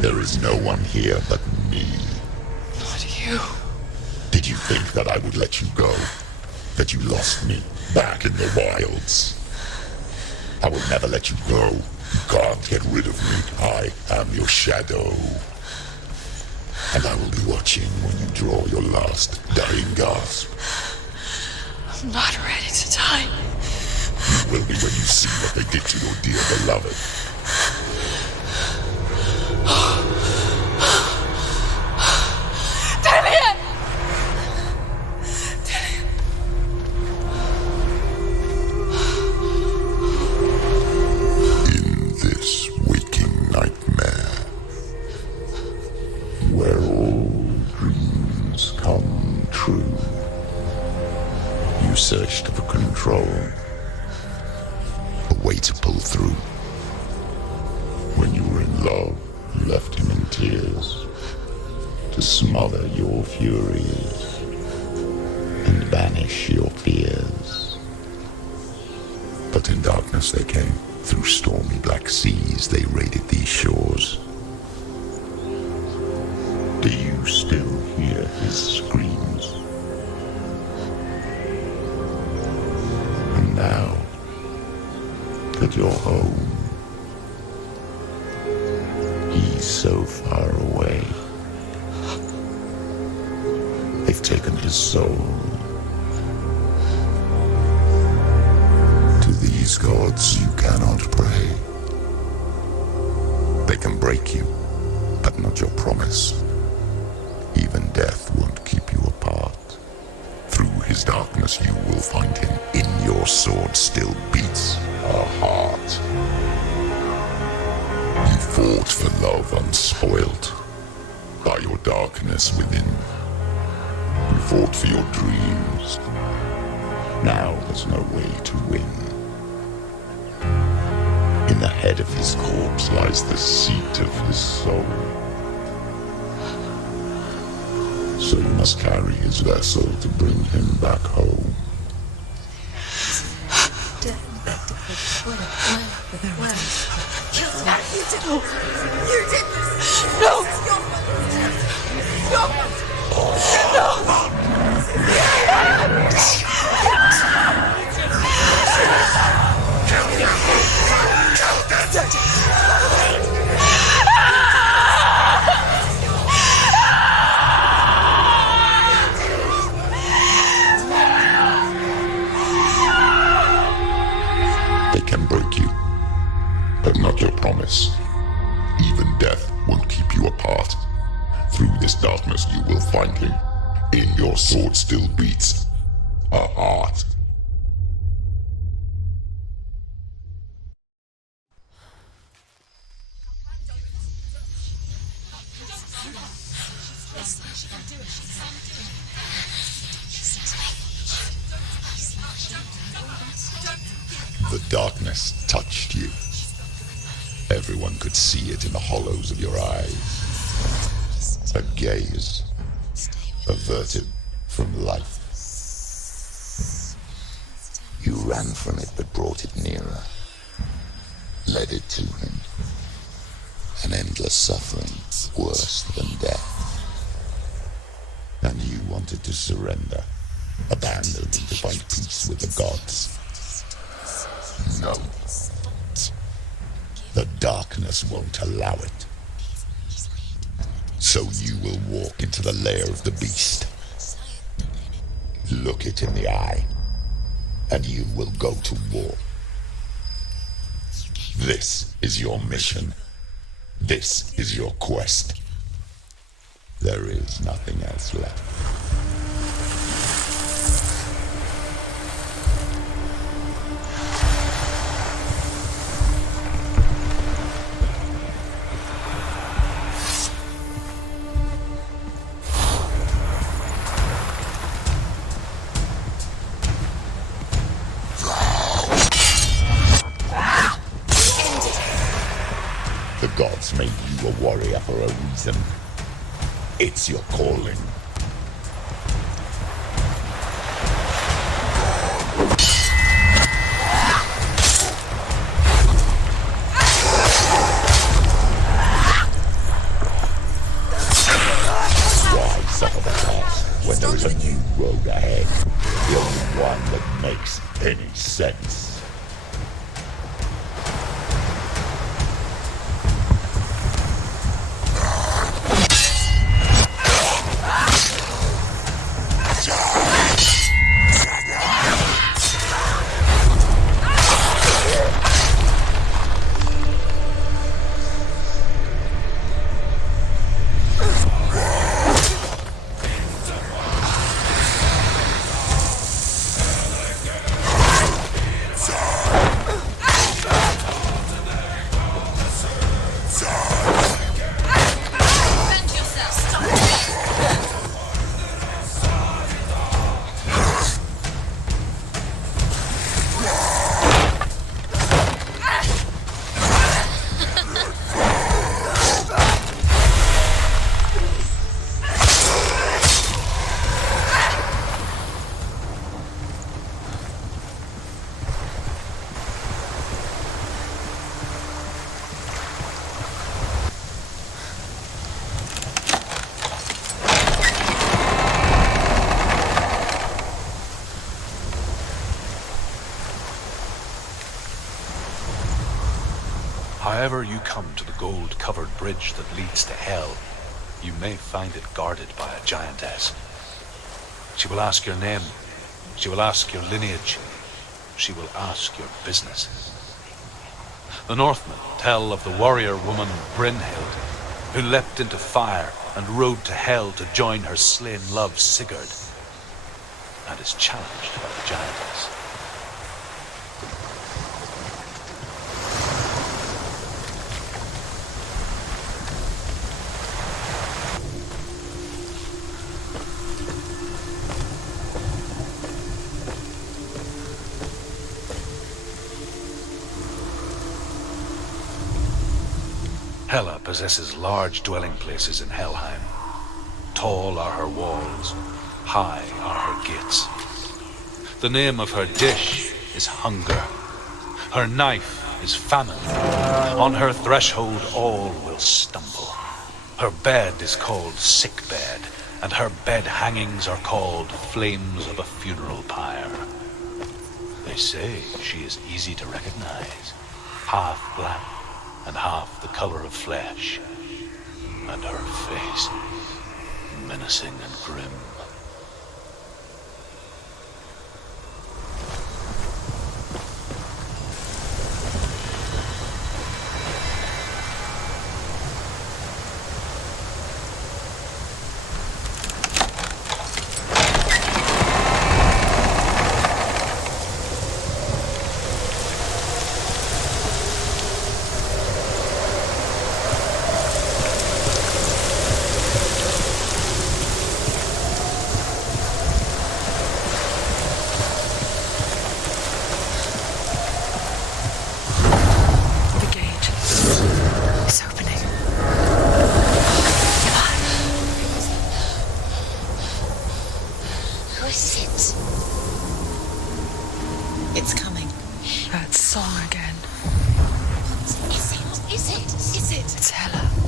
There is no one here but me. Not you. Did you think that I would let you go? That you lost me back in the wilds? I will never let you go. You can't get rid of me. I am your shadow. And I will be watching when you draw your last dying gasp. I'm not ready to die. You will be when you see what they did to your dear beloved. In this waking nightmare, You searched for control, a way to pull through. When you were in love, you left him in tears to smother your furies and banish your fears. But in darkness they came, through stormy black seas they raided these shores. Do you still hear his screams? And now that you're home, he's so far away. They've taken his soul. To these gods you cannot pray. They can break you, but not your promise. Even death won't keep you apart. Through his darkness you will find him. In your sword still beats a heart. You fought for love unspoilt by your darkness within. You fought for your dreams. Now there's no way to win. In the head of his corpse lies the seat of his soul. So you must carry his vessel to bring him back home. You did this! No! They can break you, but not your promise. Even death won't keep you apart. Through this darkness you will find him. In your sword still beats a heart. The darkness touched you. Everyone could see it in the hollows of your eyes. A gaze averted from life. You ran from it but brought it nearer. Led it to him. An endless suffering worse than death. And you wanted to surrender. Abandon to find peace with the gods. No. The darkness won't allow it. So you will walk into the lair of the beast. Look it in the eye, and you will go to war. This is your mission. This is your quest. There is nothing else left. The gods made you a warrior for a reason. It's your calling. Why suffer the past when there is a new road ahead? The only one that makes any sense. ever you come to the gold-covered bridge that leads to hell, you may find it guarded by a giantess. She will ask your name. She will ask your lineage. She will ask your business. The Northmen tell of the warrior woman Brynhild, who leapt into fire and rode to hell to join her slain love Sigurd, and is challenged by the giantess. Hela possesses large dwelling places in Helheim. Tall are her walls, high are her gates. The name of her dish is hunger. Her knife is famine. On her threshold all will stumble. Her bed is called sick bed, and her bed hangings are called flames of a funeral pyre. They say she is easy to recognize, half black and half the color of flesh, and her face menacing and grim.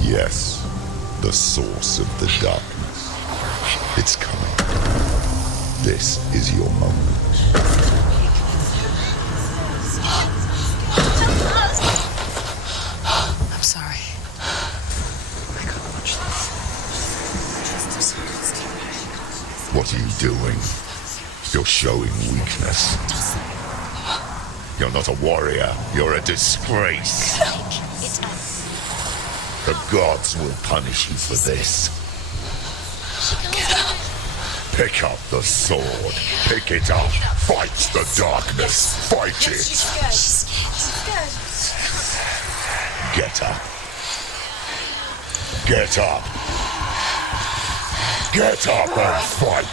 Yes, the source of the darkness. It's coming. This is your moment. I'm sorry. I can't watch this. What are you doing? You're showing weakness. You're not a warrior. You're a disgrace. The gods will punish you for this. Get up. Pick up the sword. Pick it up. Fight the darkness. Fight it. She's scared. Get up. Get up. Get up and fight.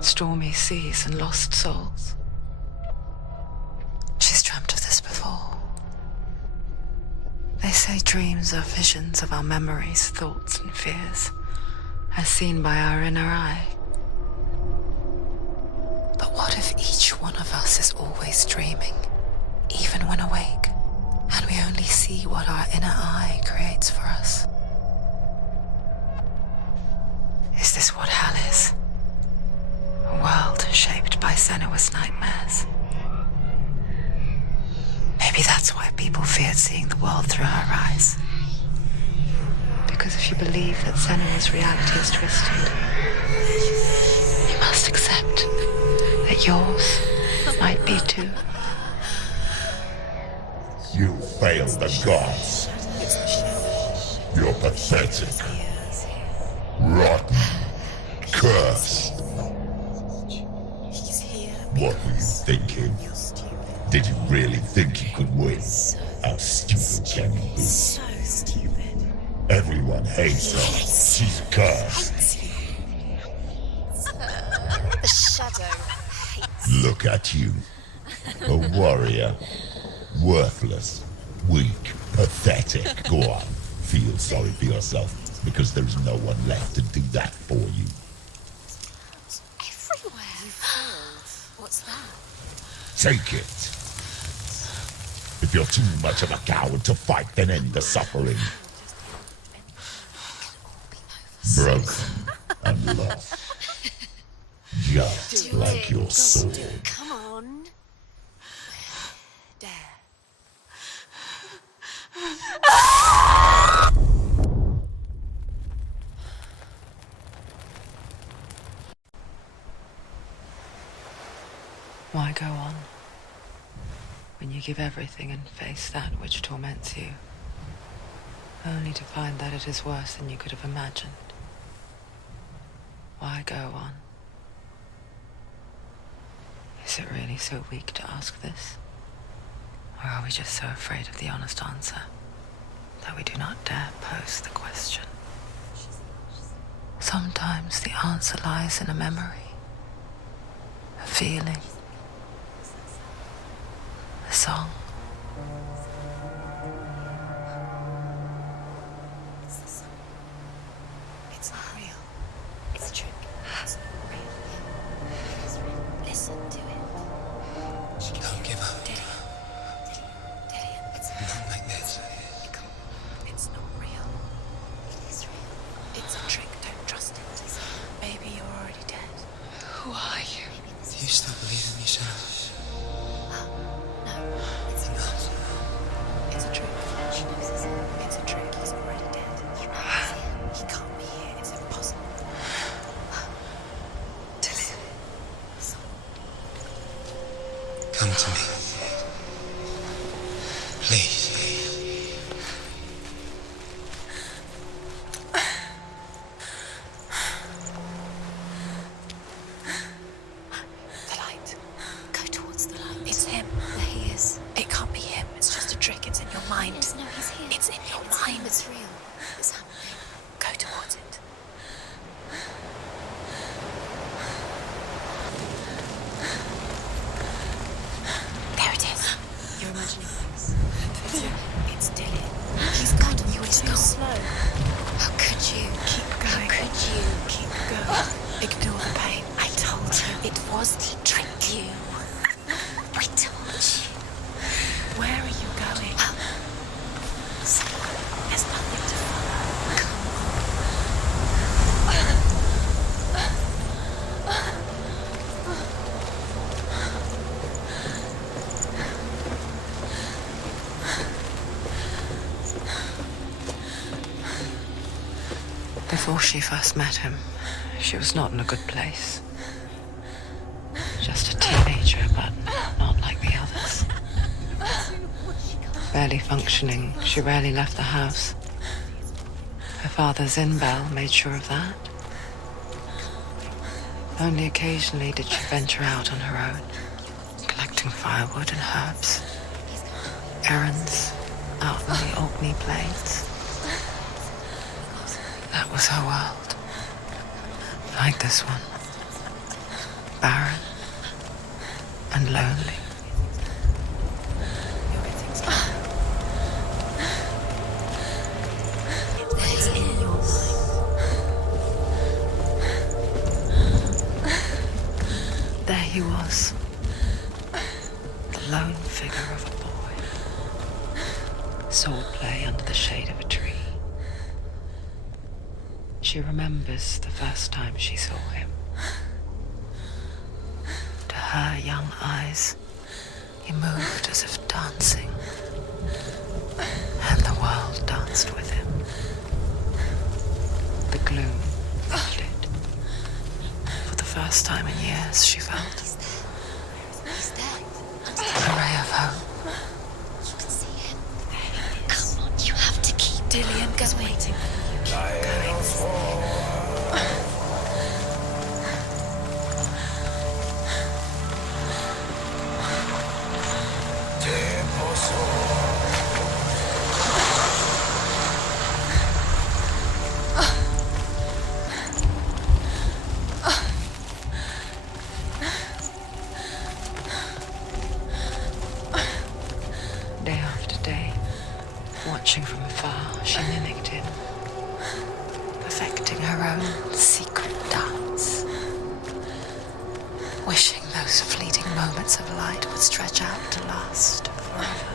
Stormy seas and lost souls. She's dreamt of this before. They say dreams are visions of our memories, thoughts and fears, as seen by our inner eye. But what if each one of us is always dreaming, even when awake, and we only see what our inner eye creates for us? Is this what hell is? A world shaped by Senua's nightmares. Maybe that's why people feared seeing the world through her eyes. Because if you believe that Senua's reality is twisted, you must accept that yours might be too. You failed the gods. You're pathetic. Rotten. Cursed. What were you thinking? Did you really think you could win? How stupid can you be? So stupid. Everyone hates her. She's cursed. The shadow hates. Look at you. A warrior. Worthless. Weak. Pathetic. Go on. Feel sorry for yourself, because there's no one left to do that for you. Everywhere. What's that? Take it. If you're too much of a coward to fight, then end the suffering. Broken and lost. Just like your sword. Come on. There. Why go on when you give everything and face that which torments you, only to find that it is worse than you could have imagined? Why go on? Is it really so weak to ask this? Or are we just so afraid of the honest answer that we do not dare pose the question? Sometimes the answer lies in a memory, a feeling, a song. It's not real. It's a trick. It's not real. It's real. Listen to it. Don't give up. Dillian, it's Not like this. It's not real. It is real. It's a trick. Don't trust it. Maybe you're already dead. Who are you? Do you still believe in me, Senua? No, it's not. It's a trick. She knows this. It's a trick. He's already dead. He can't be here. It's impossible. Dillian. Come to me. Please. The light. Go towards the light. It's him. There he is. It can't be him. It's just a trick. It's in your mind. Yes, no, he's here. It's in your It's mind. him, it's real. It's happening. Go towards it. There it is. You're imagining things. It's Dillian. He's gone. You were too slow. How could you? Keep going. How could you? Keep going. Ignore the pain. I told you. It was to trick you. I told you. Where are you going? There's nothing to follow. Come Before she first met him, she was not in a good place. Just a teenager, but not like the others. Barely functioning, she rarely left the house. Her father, Zinbel, made sure of that. Only occasionally did she venture out on her own, collecting firewood and herbs. Errands out on the Orkney Plains. That was her world. Like this one. Barren and lonely. It's in your mind. There he was. The lone figure of a boy. Swordplay under the shade of a tree. She remembers the first time she saw him. To her young eyes, he moved as if dancing, and the world danced with him. The gloom lifted. For the first time in years, she felt He's there. a ray of hope. You can see him. Come on, you have to keep Dillian is waiting. Keep going. Day after day, watching from afar, she mimicked him, perfecting her own secret dance, wishing those fleeting moments of light would stretch out to last forever.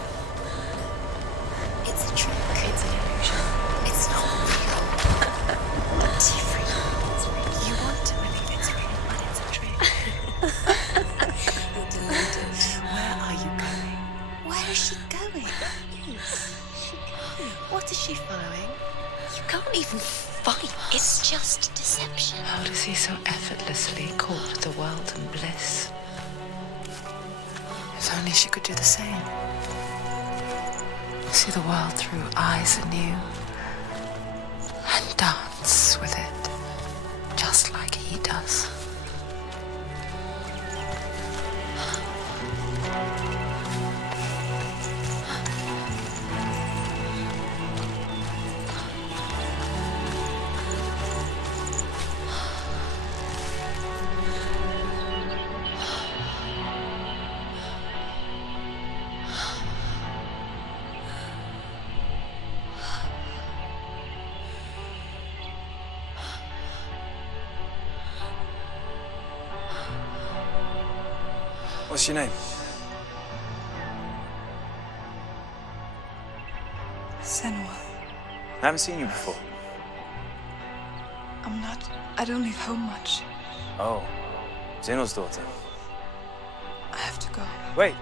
can't even fight. It's just deception. How does he so effortlessly court the world and bliss? If only she could do the same. See the world through eyes anew and dance with it just like he does. What's your name? Senua. I haven't seen you before. I don't leave home much. Oh, Zenua's daughter. I have to go. Wait.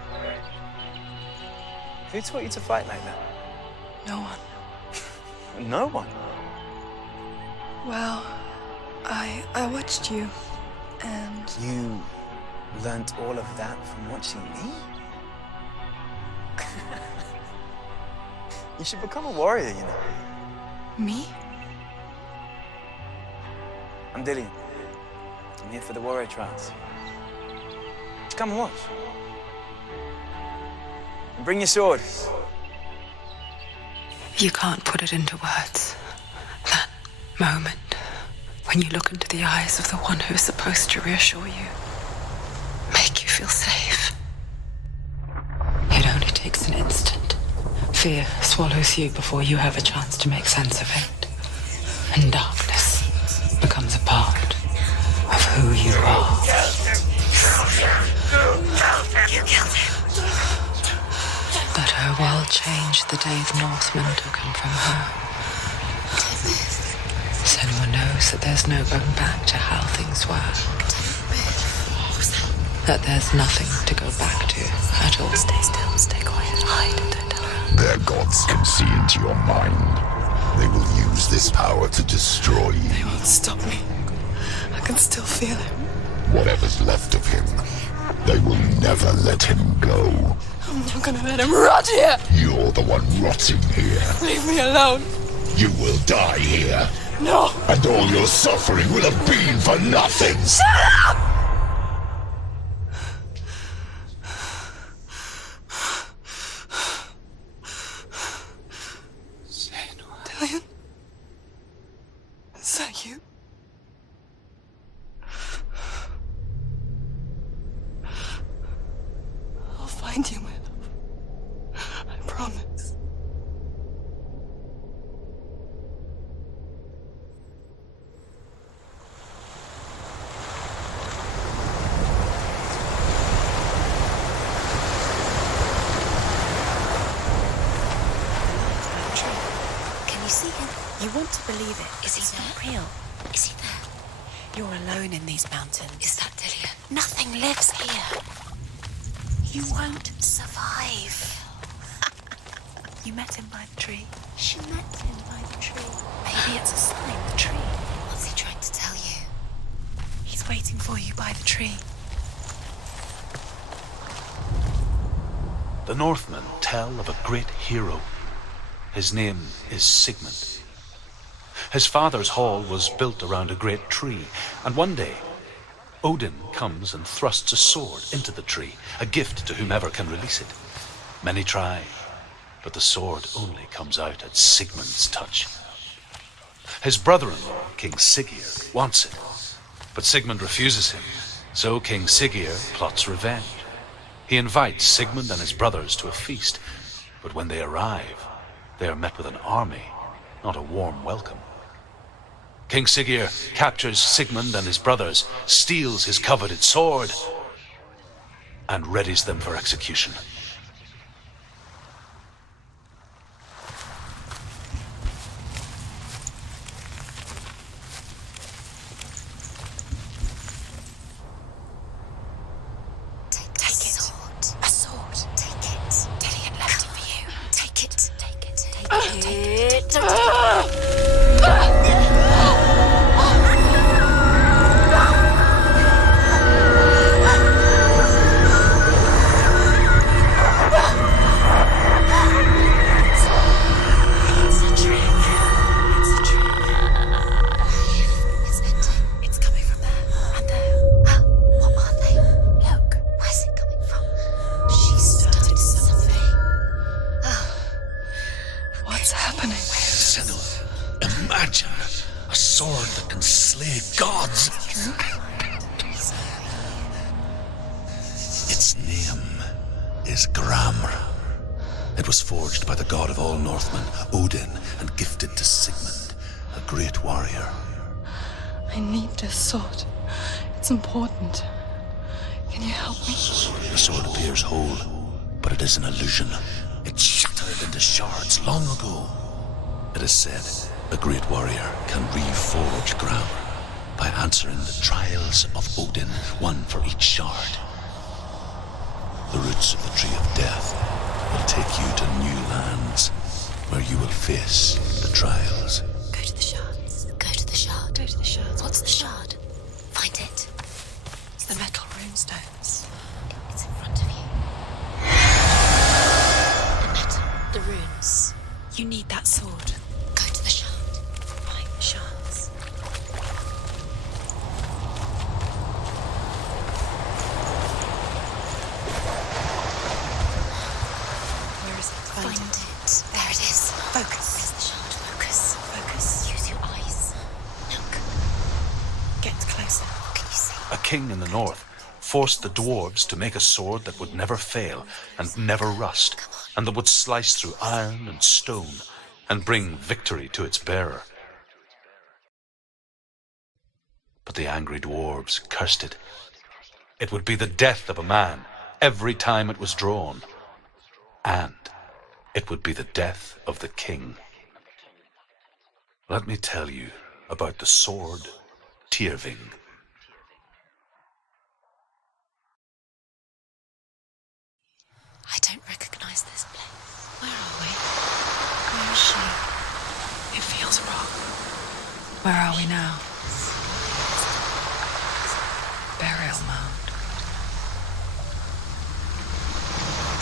Who taught you to fight like that? No one. No one? Well, I watched you, and... You learnt all of that from watching me? You should become a warrior, you know. Me? I'm Dillian. I'm here for the warrior trials. Just come and watch. And bring your sword. You can't put it into words. That moment when you look into the eyes of the one who is supposed to reassure you, make you feel safe. It only takes an instant. Fear swallows you before you have a chance to make sense of it. And darkness becomes a part of who you are. You killed him. But her world changed the day the Northmen took him from her. Senua knows that there's no going back to how things were. That there's nothing to go back to at all. Stay still, stay quiet, hide, don't tell her. Their gods can see into your mind. They will use this power to destroy you. They won't stop me. I can still feel him. Whatever's left of him, they will never let him go. I'm not gonna let him rot here! You're the one rotting here. Leave me alone! You will die here. No! And all your suffering will have been for nothing. Shut up! Dillian? Is that you? I'll find you, my love. I promise. Can you see him? You want to believe it. Is he not real? Is he there? You're alone in these mountains. Is that Dillian? Nothing lives here. You won't survive. You met him by the tree. She met him by the tree. Maybe it's a sign, the tree. What's he trying to tell you? He's waiting for you by the tree. The Northmen tell of a great hero. His name is Sigmund. His father's hall was built around a great tree, and one day, Odin comes and thrusts a sword into the tree, a gift to whomever can release it. Many try, but the sword only comes out at Sigmund's touch. His brother-in-law, King Siggeir, wants it, but Sigmund refuses him, so King Siggeir plots revenge. He invites Sigmund and his brothers to a feast, but when they arrive, they are met with an army, not a warm welcome. King Siggeir captures Sigmund and his brothers, steals his coveted sword, and readies them for execution. Take a sword. A sword. Take it. Dillian left it for you. Take it. Take it. Take it. Take it. sword that can slay gods. Its name is Gramr. It was forged by the god of all Northmen, Odin, and gifted to Sigmund, a great warrior. I need this sword. It's important. Can you help me? The sword appears whole, but it is an illusion. It shattered into shards long ago. It is said a great warrior can reforge Gramr by answering the trials of Odin, one for each shard. The roots of the Tree of Death will take you to new lands, where you will face the trials. Go to the shards. Go to the shard. Go to the shards. What's the shard? Find it. It's the metal runestones. It's in front of you. The metal. The runes. You need that sword. Go to the shard. Find the shards. Where is it? Find it. There it is. Focus. Where's the shard? Focus. Focus. Use your eyes. Look. Get closer. What can you see? A king in the north forced the dwarves to make a sword that would never fail and never rust, and that would slice through iron and stone and bring victory to its bearer. But the angry dwarves cursed it. It would be the death of a man every time it was drawn, and it would be the death of the king. Let me tell you about the sword Tyrving. I don't recognize this place. Where are we? Where is she? It feels wrong. Where are we now? Burial mound.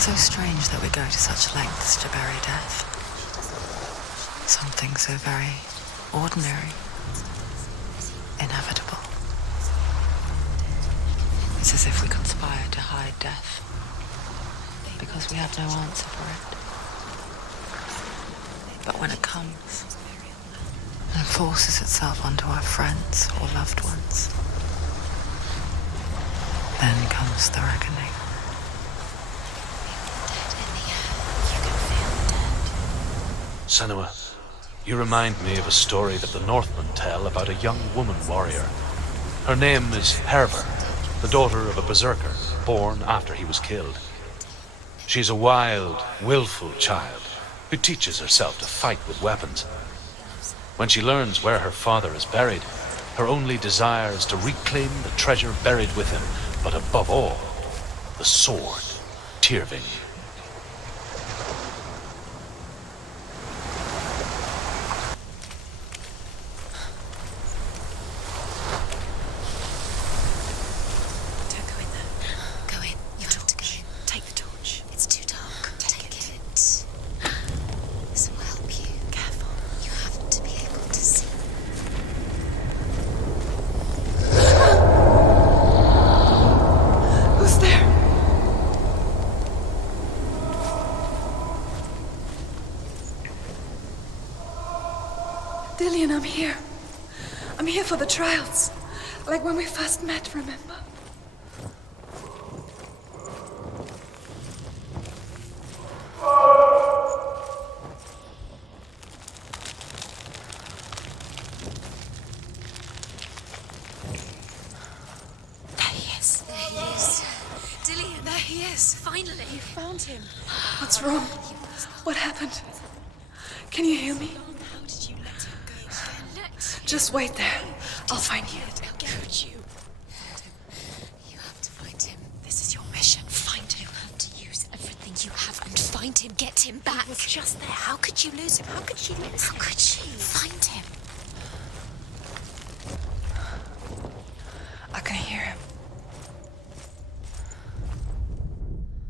So strange that we go to such lengths to bury death. Something so very ordinary, inevitable. It's as if we conspire to hide death, because we have no answer for it. But when it comes and forces itself onto our friends or loved ones, then comes the reckoning. Senua, you remind me of a story that the Northmen tell about a young woman warrior. Her name is Hervor, the daughter of a berserker, born after he was killed. She's a wild, willful child who teaches herself to fight with weapons. When she learns where her father is buried, her only desire is to reclaim the treasure buried with him, but above all, the sword, Tyrving. Don't go in there. Go in. You have to go in. Take the torch. It's too dark. Take it. This will help you. Careful. You have to be able to see. Who's there? Dillian, I'm here. I'm here for the trials. Like when we first met, remember? There he is. There he is. Dillian. There he is. Finally. You found him. What's wrong? What happened? Can you hear me? How did you let him go? Just wait there. I'll find you. I'll get you. You have to find him. This is your mission. Find him. You have to use everything you have and find him. Get him back. He was just there. How could you lose him? How could she lose him? How could she? Find him. I can hear him.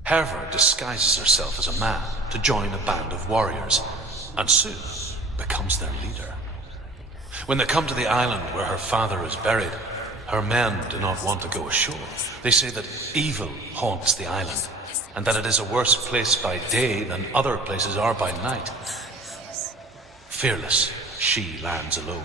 Hervor disguises herself as a man to join a band of warriors, and soon becomes their leader. When they come to the island where her father is buried, her men do not want to go ashore. They say that evil haunts the island, and that it is a worse place by day than other places are by night. Fearless, she lands alone.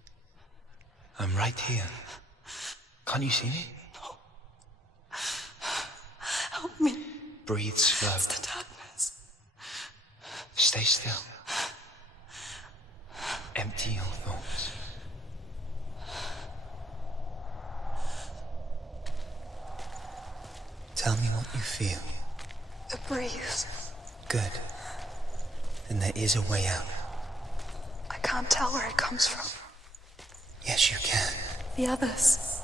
I'm right here. Can't you see me? No. Help me. Breathe slow. It's the darkness. Stay still. Empty your thoughts. Tell me what you feel. The breeze. Good. Then there is a way out. I can't tell where it comes from. Yes, you can. The others.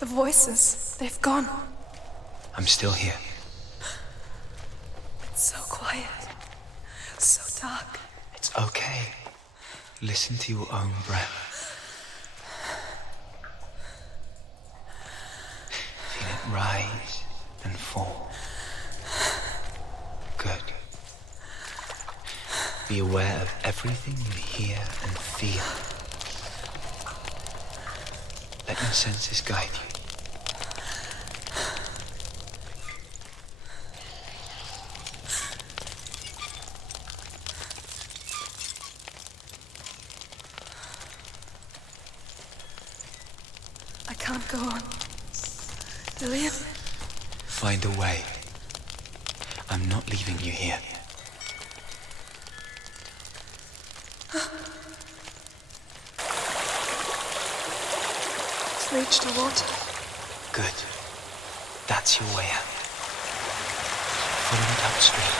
The voices. They've gone. I'm still here. It's so quiet. So dark. It's okay. Listen to your own breath. Feel it rise and fall. Good. Be aware of everything you hear and feel. Let your senses guide you. I can't go on. Lillian? Find a way. I'm not leaving you here. It's reached the water. Good. That's your way out. Follow it upstream.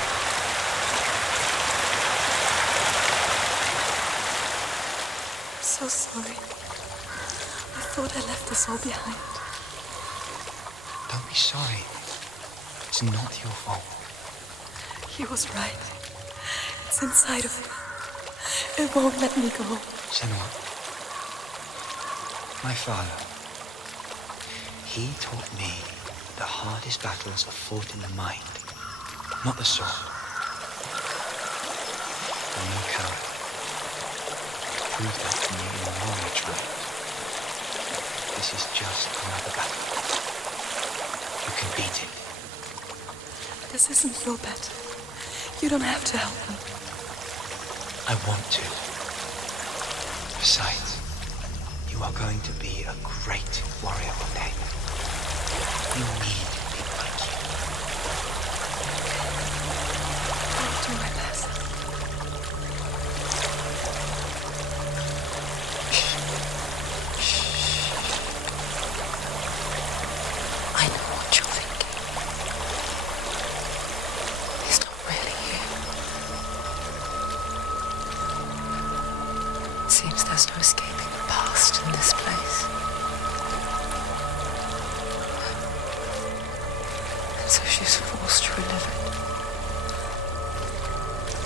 I'm so sorry. I thought I left this all behind. Don't be sorry. It's not your fault. He was right. It's inside of me. It won't let me go. Senua. My father. He taught me the hardest battles are fought in the mind, not the sword. I'm no coward. Prove that to me in the warrior tribe. This is just another battle. You can beat it. This isn't your bet. You don't have to help me. I want to. Besides, you are going to be a great warrior one day. You need people like you. I'll do my best. I know what you're thinking. He's not really here. It seems there's no escaping the past in this place. And so she's forced to relive it.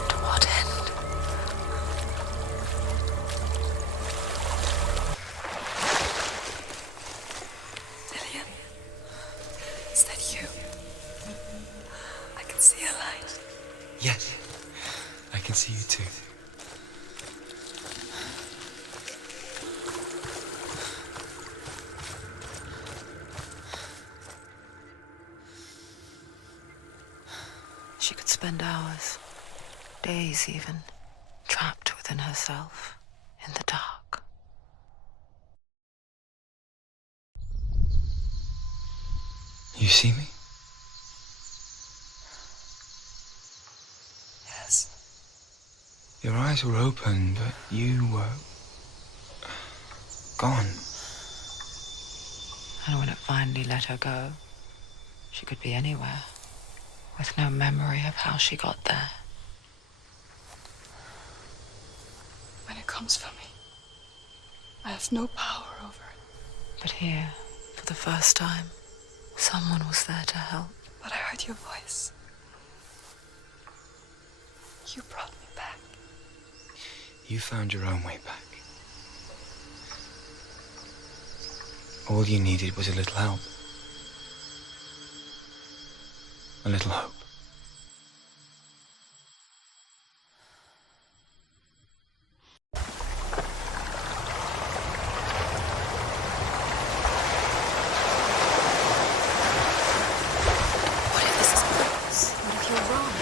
To what end? Lillian? Is that you? I can see a light. Yes, I can see you too. She could spend hours, days even, trapped within herself, in the dark. You see me? Yes. Your eyes were open, but you were gone. And when it finally let her go, she could be anywhere, with no memory of how she got there. When it comes for me, I have no power over it. But here, for the first time, someone was there to help. But I heard your voice. You brought me back. You found your own way back. All you needed was a little help. A little hope. What if this is bogus? What if you're wrong?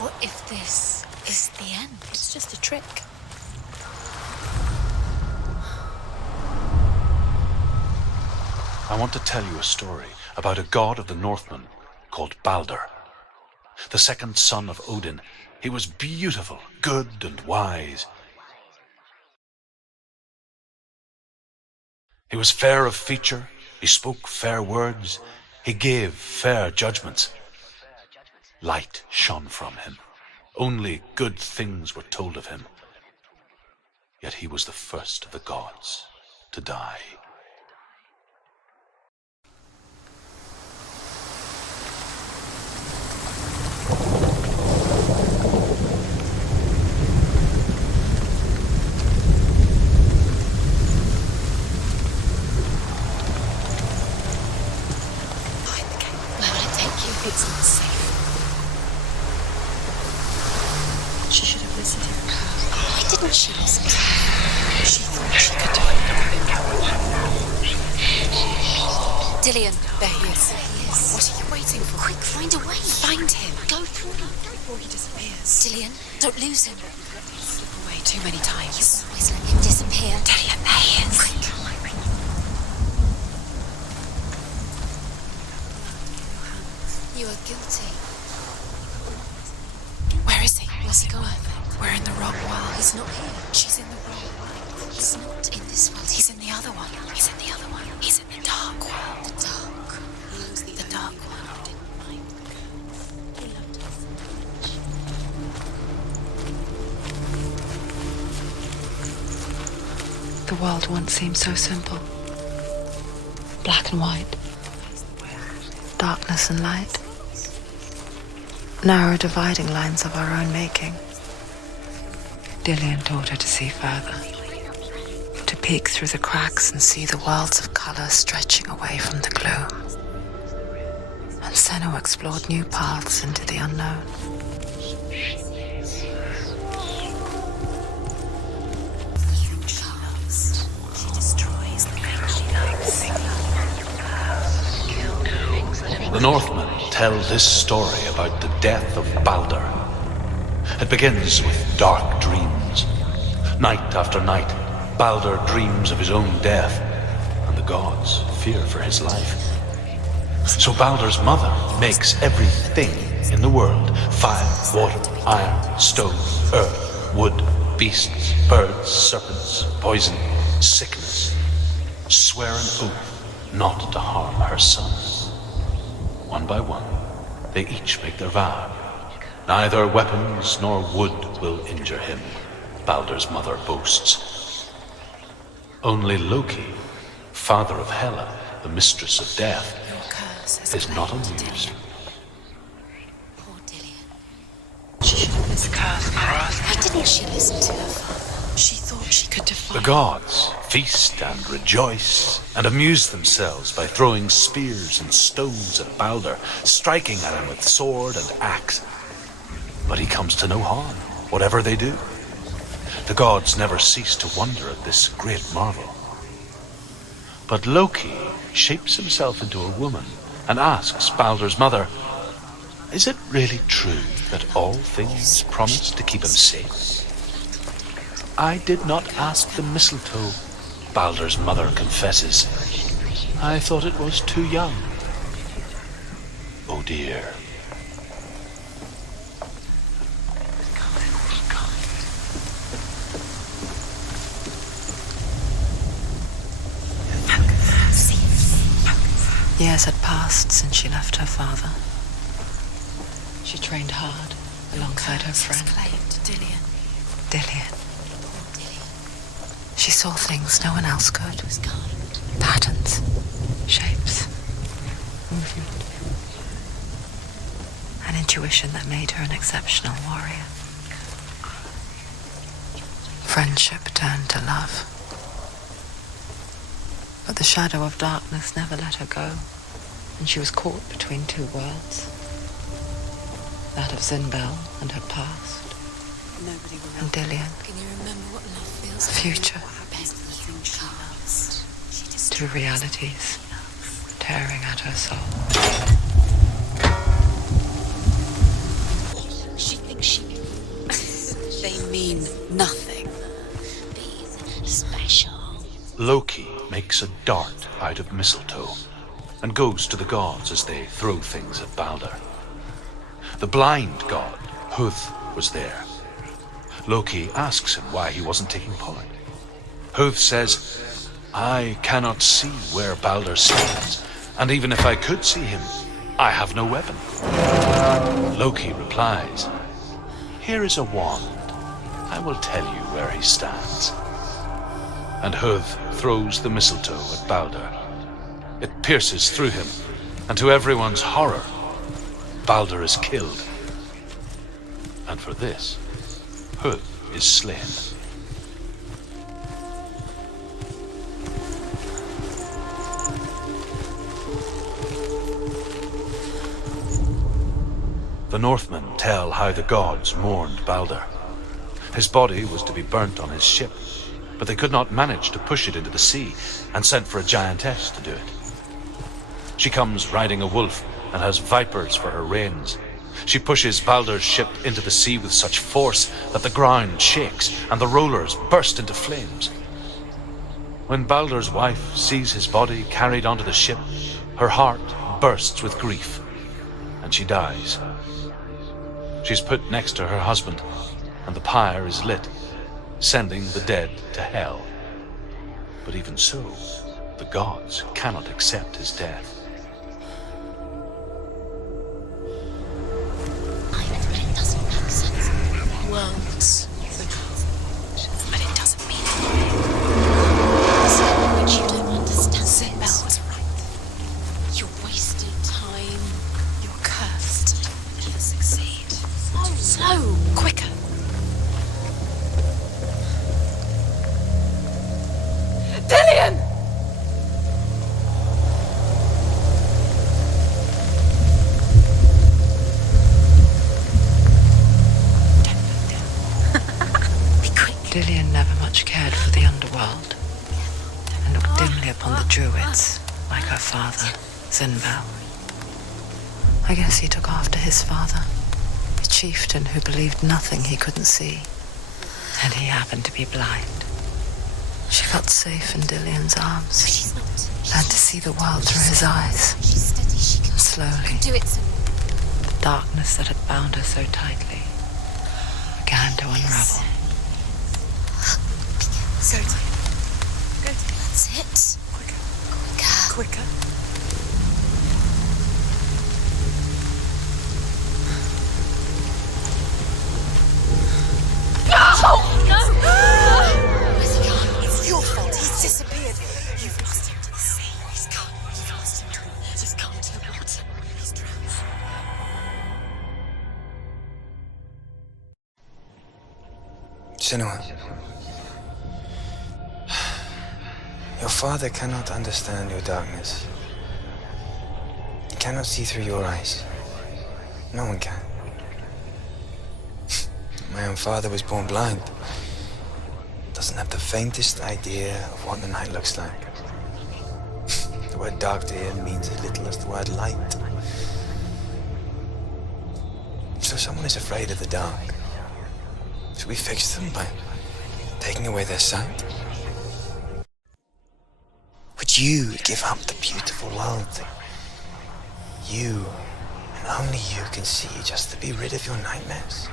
What if this just a trick. I want to tell you a story about a god of the Northmen called Balder. The second son of Odin. He was beautiful, good, and wise. He was fair of feature, he spoke fair words, he gave fair judgments. Light shone from him. Only good things were told of him. Yet he was the first of the gods to die. It's not safe. She should have listened to him. Why didn't she listen to him? She thought she could defend him. Dillian, there he is. What are you waiting for? Quick, find a way. Find him. Go through him before he disappears. Dillian, don't lose him. He'll slip away too many times. You always let him disappear. Dillian, there he is. Quick. You are guilty. Where is he? Where's he gone? We're in the wrong world. He's not here. She's in the wrong world. He's not in this world. He's in the other one. He's in the other one. He's in the dark world. The dark. He was the dark world. Didn't mind. He loved us so much. The world once seemed so simple. Black and white. Darkness and light. Narrow dividing lines of our own making. Dillian taught her to see further, to peek through the cracks and see the worlds of colour stretching away from the gloom. And Senua explored new paths into the unknown. The Northmen tell this story about the death of Balder. It begins with dark dreams. Night after night, Balder dreams of his own death, and the gods fear for his life. So Balder's mother makes everything in the world: fire, water, iron, stone, earth, wood, beasts, birds, serpents, poison, sickness. Swear an oath not to harm her son. One by one, they each make their vow. Neither weapons nor wood will injure him, Balder's mother boasts. Only Loki, father of Hela, the mistress of death, is not amused. Poor Dillian. She should have listened to her. Why didn't she listen to her father? She thought she could defy. The gods feast and rejoice and amuse themselves by throwing spears and stones at Balder, striking at him with sword and axe. But he comes to no harm, whatever they do. The gods never cease to wonder at this great marvel. But Loki shapes himself into a woman and asks Balder's mother, "Is it really true that all things promise to keep him safe?" "I did not ask the mistletoe," Balder's mother confesses. "I thought it was too young." Oh dear. Years had passed since she left her father. She trained hard alongside her friend. Dillian. Dillian. She saw things no one else could. Patterns, shapes, movement. An intuition that made her an exceptional warrior. Friendship turned to love. But the shadow of darkness never let her go, and she was caught between two worlds. That of Zinbel and her past, and Dillian, Can you remember what love feels the like? future. Two realities tearing at her soul. She thinks she... They mean Loki makes a dart out of mistletoe and goes to the gods as they throw things at Balder. The blind god, Huth, was there. Loki asks him why he wasn't taking part. Huth says, I cannot see where Balder stands, and even if I could see him, I have no weapon. Loki replies, here is a wand. I will tell you where he stands. And Huth throws the mistletoe at Balder. It pierces through him, and to everyone's horror, Balder is killed. And for this, Huth is slain. The Northmen tell how the gods mourned Balder. His body was to be burnt on his ship, but they could not manage to push it into the sea and sent for a giantess to do it. She comes riding a wolf and has vipers for her reins. She pushes Balder's ship into the sea with such force that the ground shakes and the rollers burst into flames. When Balder's wife sees his body carried onto the ship, her heart bursts with grief, and she dies. She's put next to her husband, and the pyre is lit, sending the dead to hell. But even so, the gods cannot accept his death. It doesn't make sense. Worlds. But it doesn't mean anything. Which you don't understand. Sinbel was right. You're wasting time. You're cursed. Never succeed. So, quicker. Dillion! Dillion never much cared for the underworld and looked dimly upon the druids, like her father, Sinbel. I guess he took after his father, the chieftain who believed nothing he couldn't see, and he happened to be blind. She felt safe in Dillion's arms, learned to see the world through his eyes. Slowly, the darkness that had bound her so tightly began to unravel. Go to it. That's it. Quicker. Quicker. It's your fault. He's disappeared. You've lost him to the sea. He's gone. You've lost him to the... He's gone to the water. He's drowned. Senua, your father cannot understand your darkness. He cannot see through your eyes. No one can. My own father was born blind. Doesn't have the faintest idea of what the night looks like. The word dark to him means as little as the word light. So someone is afraid of the dark. Should we fix them by taking away their sight? Would you give up the beautiful world that you and only you can see just to be rid of your nightmares?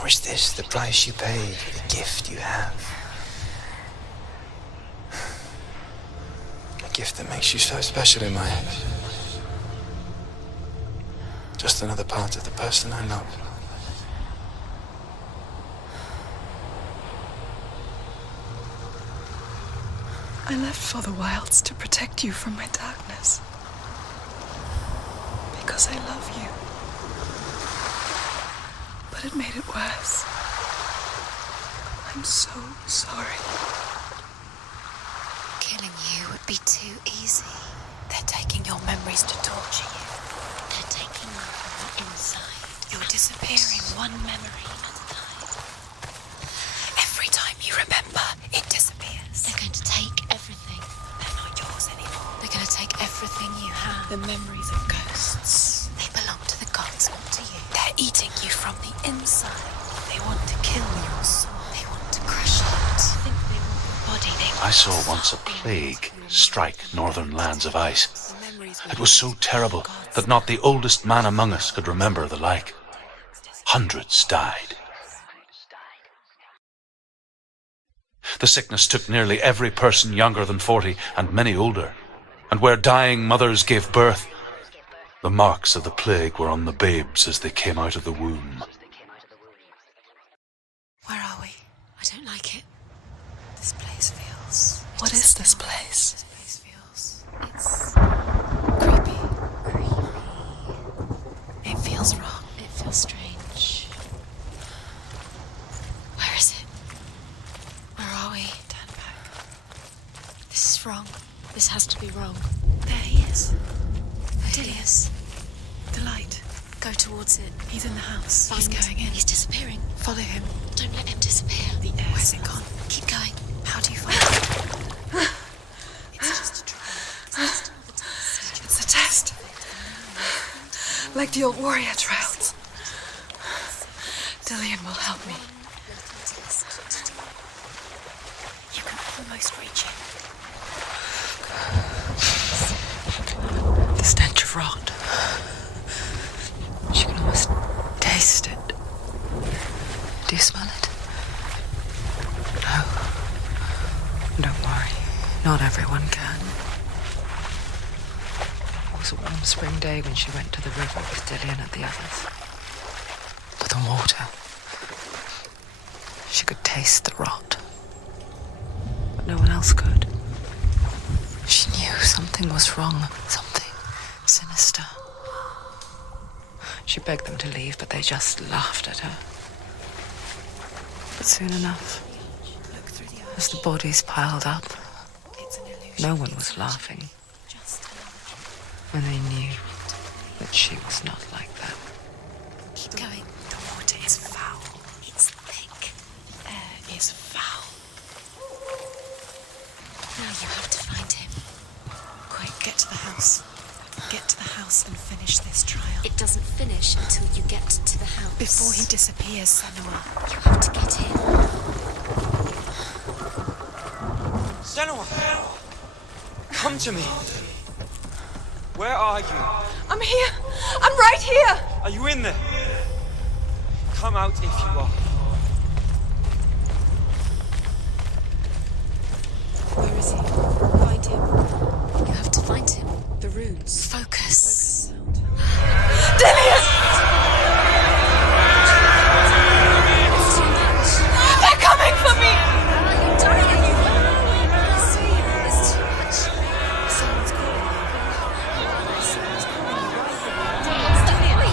Or is this the price you pay for the gift you have? A gift that makes you so special in my eyes. Just another part of the person I love. I left for the wilds to protect you from my darkness. Because I love you. But it made it worse. I'm so sorry. Killing you would be too easy. They're taking your memories to torture you. They're taking you from the inside. You're disappearing one memory at a time. Every time you remember, it disappears. They're going to take everything. They're not yours anymore. They're going to take everything you have. The memories of ghosts. They belong to the gods, not to you. They're eating you from the inside. They They want to kill your soul. They want to crush it. I think they want your body. They want I saw once a plague strike northern lands of ice. It was so terrible that not the oldest man among us could remember the like. Hundreds died. The sickness took nearly every person younger than 40 and many older. And where dying mothers gave birth, the marks of the plague were on the babes as they came out of the womb. Where are we? I don't like it. This place feels... What is this place? This place feels... It's... creepy. It feels wrong. It feels strange. Where is it? Where are we? Turn back. This is wrong. This has to be wrong. There he is. Dilius. The light. Go towards it. He's in the house. He's going in. He's disappearing. Follow him. Don't let him disappear. The air. Where's it gone? Keep going. How do you find it? It's just a trial. It's a test. Like the old warrior trials. Dillian will help me. You can almost reach it. The stench of rot. She can almost taste it. Do you smell it? No. Don't worry. Not everyone can. It was a warm spring day when she went to the river with Dillian and the others. For the water. She could taste the rot. But no one else could. She knew something was wrong. Something sinister. She begged them to leave, but they just laughed at her. But soon enough, as the bodies piled up, no one was laughing. And they knew that she was not like that. Keep going. The water is foul. It's thick. The air is foul. Now you have to find him. Quick, get to the house. Get to the house and finish this trial. It doesn't finish until you get to the house. Before he disappears, Senua. You have to get in. Senua! Come to me! Where are you? I'm here! I'm right here! Are you in there? Come out if you are. Where is he? Find him. You have to find him. The runes. Focus. Dillian! They're coming for me! You're dying. I see. There's too much. Someone's calling you. Someone's calling you. It's Dillian.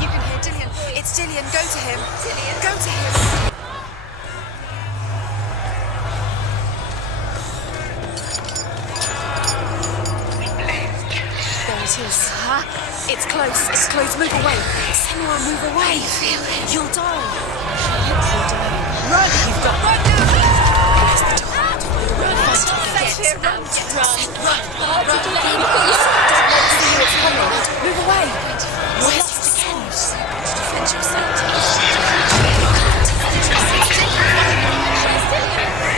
You can hear Dillian. It's Dillian. Go to him. Dillian. Go to him. It is. It's close. It's close. Move away. Senua, move away. I feel it. You'll die. You'll die. Run. You've got. Run. Where's the door? Run. Get out. Run. Run. Don't see what's coming. Move away. Where's the defense? Defend yourself.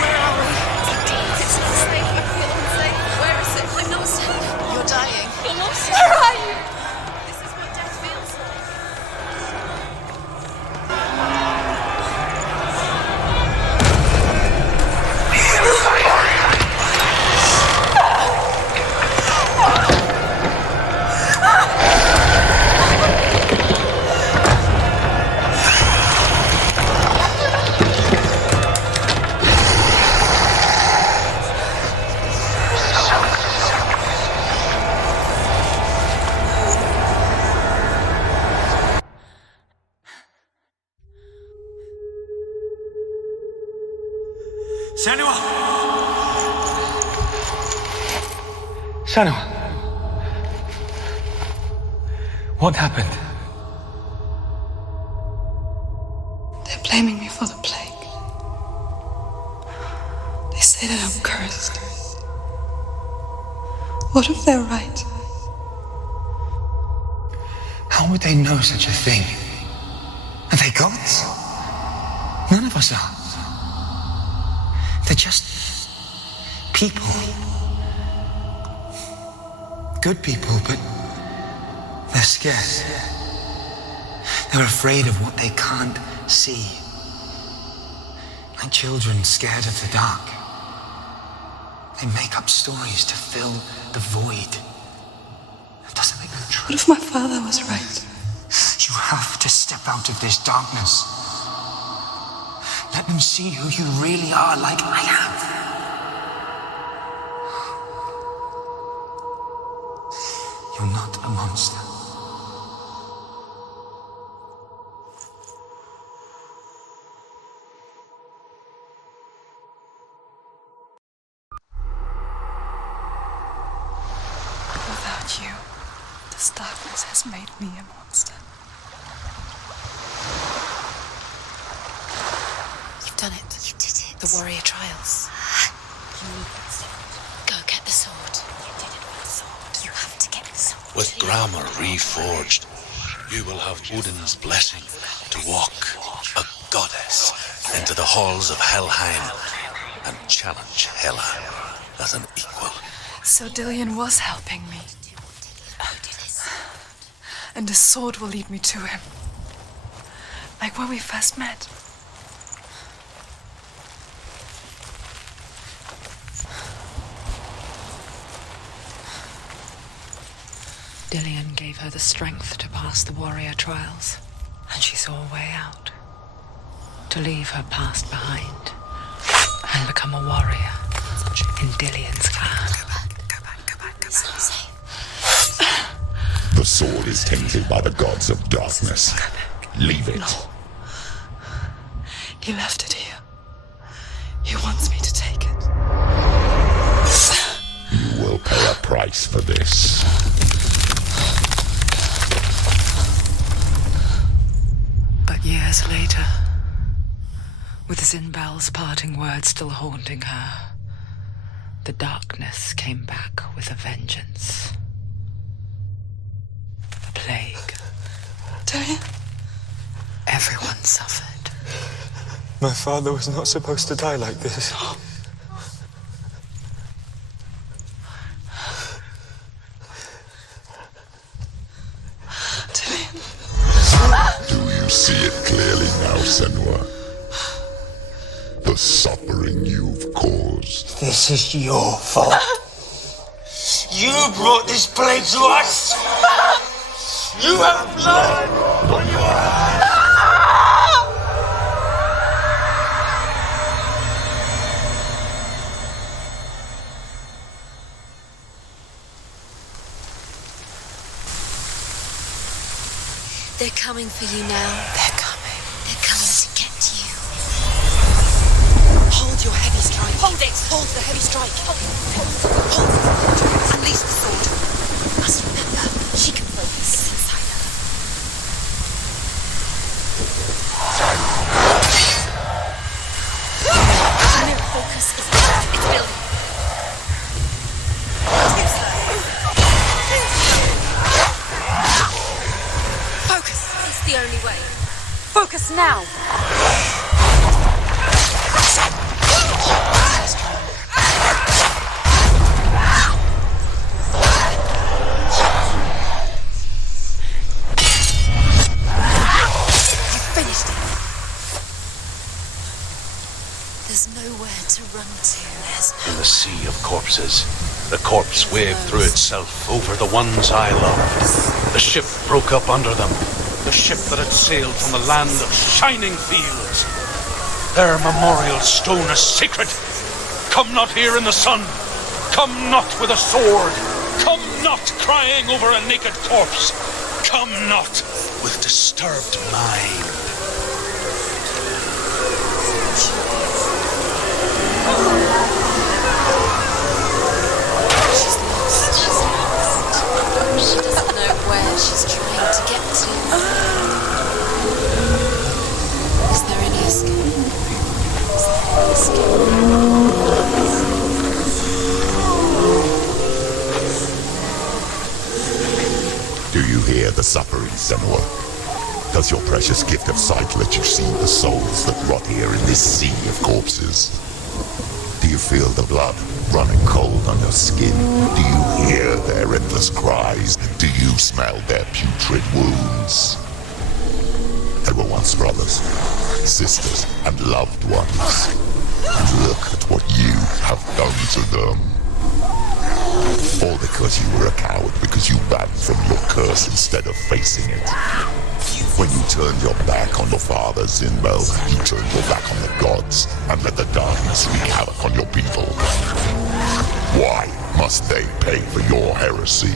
Where are we? It's not safe. I feel unsafe. Where is it? I'm not safe. You're dying. You're lost. Where are you? This is what death feels like. Senua! Senua! What happened? They're blaming me for the plague. They say that I'm cursed. What if they're right? How would they know such a thing? Are they gods? None of us are. They're just people. Good people, but they're scared. They're afraid of what they can't see. Like children scared of the dark. They make up stories to fill the void. That doesn't make them true. What if my father was right? You have to step out of this darkness. Let them see who you really are, like I have. You're not a monster. Without you, this darkness has made me a monster. You've done it. You did it. The warrior trials. You need that sword. Go get the sword. You did it with the sword. You have to get the sword. With grammar reforged, you will have Odin's blessing to walk, a goddess, into the halls of Helheim and challenge Hela as an equal. So Dillion was helping me. And the sword will lead me to him. Like when we first met. Dillion gave her the strength to pass the warrior trials, and she saw a way out. To leave her past behind and become a warrior in Dillion's clan. Go back. It's not safe. The sword is tainted by the gods of darkness. Leave it. No. He left it here. He wants me to take it. You will pay a price for this. But years later, with Zinbal's parting words still haunting her, the darkness came back with a vengeance. The plague. Dillion? Everyone suffered. My father was not supposed to die like this. Do you see it clearly now, Senua? The suffering you've caused. This is your fault. You brought this plague to us! You have blood on your hands! They're coming for you now. They're coming. They're coming to get you. Hold your heavy strike. Hold it. Hold the heavy strike. Hold. Unleash the sword. Must remember, she can focus. It's inside her. No focus is building. It's building. Focus. It's the only way. Focus now! There's nowhere to run to. In the sea of corpses, the corpse waved through itself over the ones I loved. The ship broke up under them. The ship that had sailed from the land of shining fields. Their memorial stone is sacred. Come not here in the sun. Come not with a sword. Come not crying over a naked corpse. Come not with disturbed mind. She doesn't know where she's trying to get to. Is there any escape? Is there any Do you hear the suffering, Senua? Does your precious gift of sight let you see the souls that rot here in this sea of corpses? Do you feel the blood running cold on your skin? Do you hear their endless cries? Do you smell their putrid wounds? They were once brothers, sisters, and loved ones. And look at what you have done to them. All because you were a coward, because you ran from your curse instead of facing it. When you turned your back on your father, Zinbel, you turned your back on the gods and let the darkness wreak havoc on your people. Why must they pay for your heresy?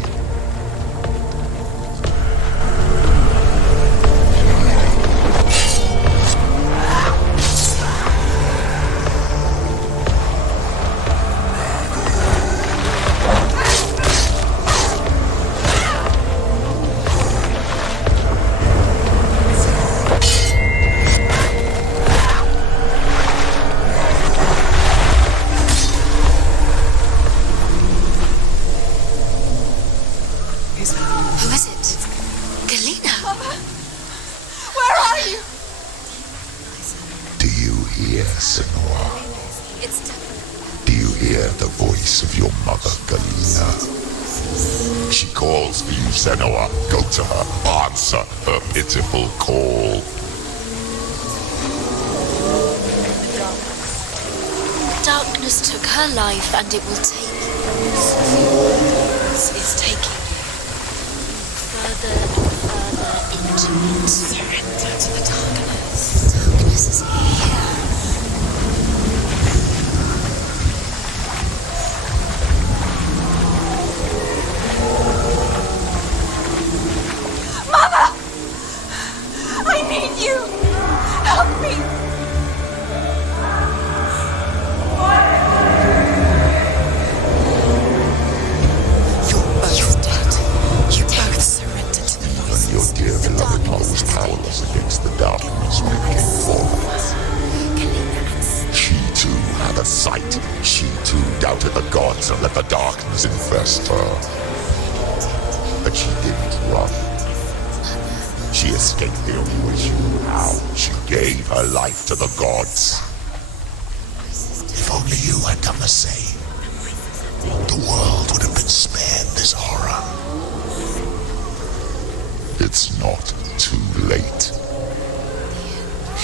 Senua, go to her, answer her pitiful call. Darkness took her life and it will take you. It's taking you further and further into it. Surrender to the darkness. Darkness is here. You! Help me! You're both dead. You both surrendered to the voices. And your dear beloved mother was powerless against the darkness when it came forward. She too had a sight. She too doubted the gods and let the darkness infest her. But she didn't run. She escaped the only way she knew how. She gave her life to the gods. If only you had done the same, the world would have been spared this horror. It's not too late.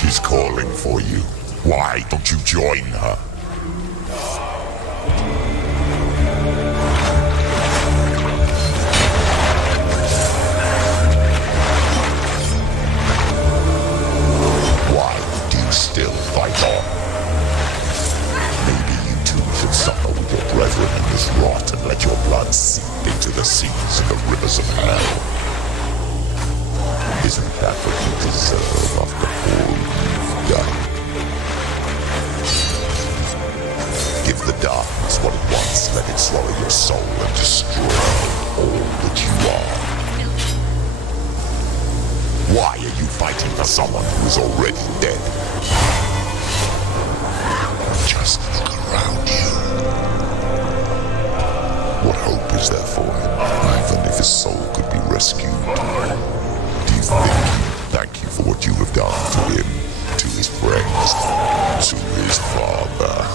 She's calling for you. Why don't you join her? Still fight on. Maybe you too should suffer with your brethren in this rot and let your blood seep into the seas and the rivers of hell. Isn't that what you deserve after all you've done? Give the darkness what it wants, let it swallow your soul and destroy all that you are. Why are you fighting for someone who is already dead? Just look around you. What hope is there for him, even if his soul could be rescued? Do you thank you for what you have done to him, to his friends, to his father?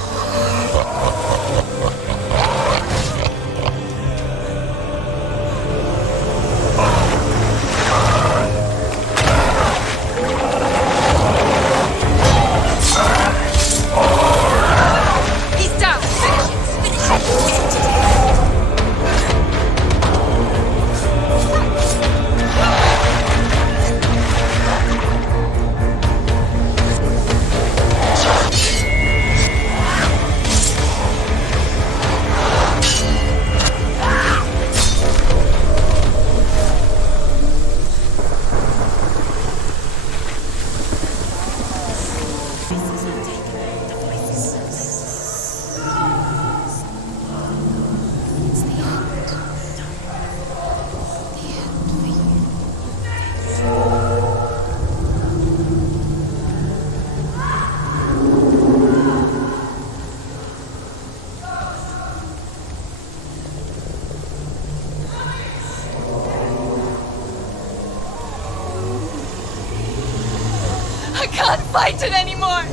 I can't fight it anymore.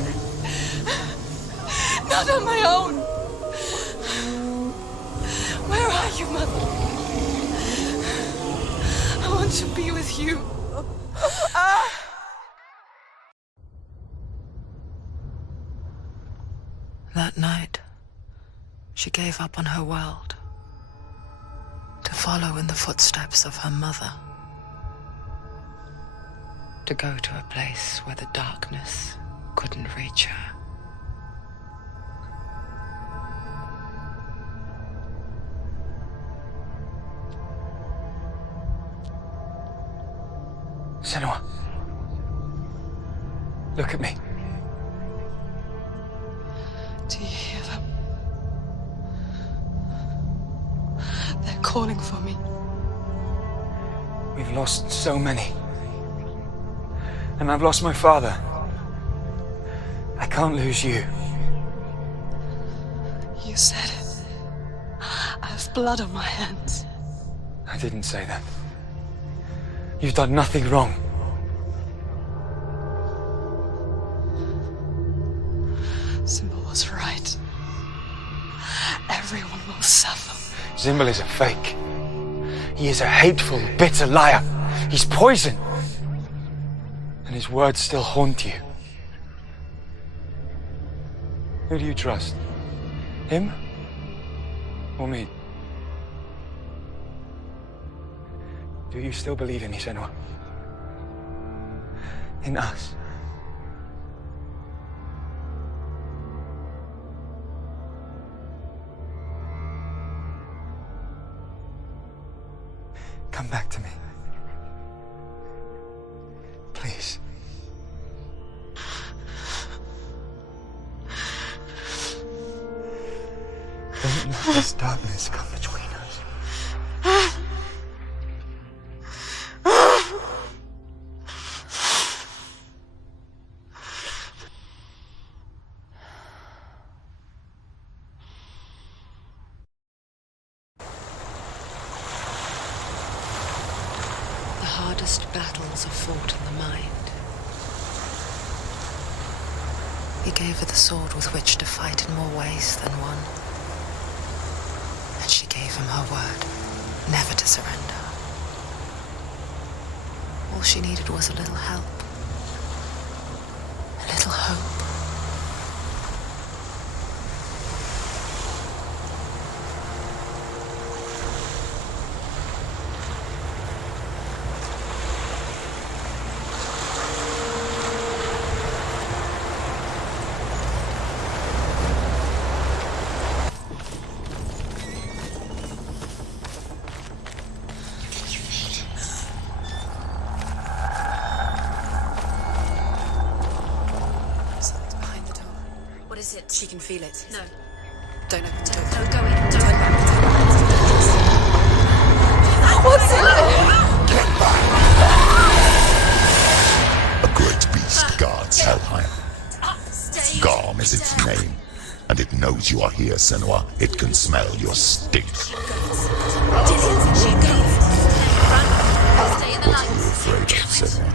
Not on my own. Where are you, Mother? I want to be with you. That night, she gave up on her world to follow in the footsteps of her mother, to go to a place where the darkness couldn't reach her. Senua, look at me. Do you hear them? They're calling for me. We've lost so many. And I've lost my father. I can't lose you. You said it. I have blood on my hands. I didn't say that. You've done nothing wrong. Symbol was right. Everyone will suffer. Symbol is a fake. He is a hateful, bitter liar. He's poison. And his words still haunt you. Who do you trust? Him? Or me? Do you still believe in me, Senua? In us? Come back to me. Please. Don't let this darkness come between us. The hardest battles are fought in the mind. He gave her the sword with which to fight in more ways than one. And she gave him her word, never to surrender. All she needed was a little help, a little hope. She can feel it. No. Don't open the door. No, go in. Don't Turn back. What's in A there? great beast guards Helheim. stay. Garm is its name, and it knows you are here, Senua. It can smell your stink. Dillian, she goes. Run. Stay in the What are you light. afraid of, Senua?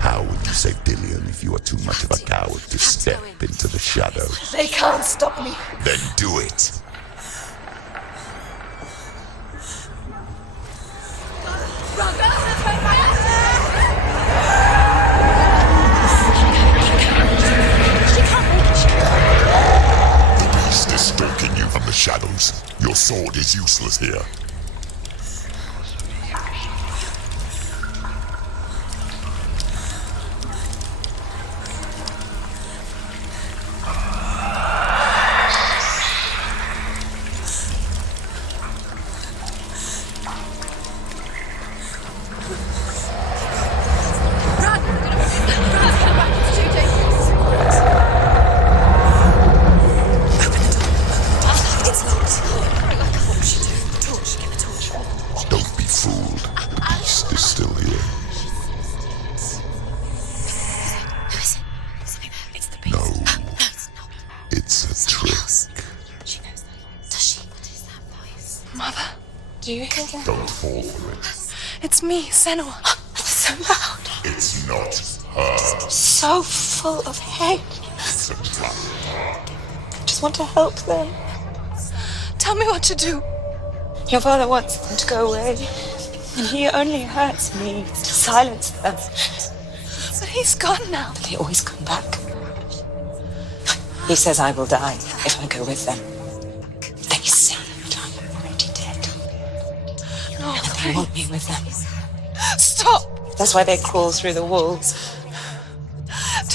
How would you save Dillian if you are too much of a coward to step into the shadows? They can't stop me. Then do it! The beast is stalking you from the shadows. Your sword is useless here. Do you hear that? Don't fall for it. It's me, Senua. So loud. It's not her. So full of hate. It's a trap. I just want to help them. Tell me what to do. Your father wants them to go away, and he only hurts me to silence them. But he's gone now. But they always come back. He says I will die if I go with them. They say that I'm already dead. No, they want me with them. Stop! That's why they crawl through the walls.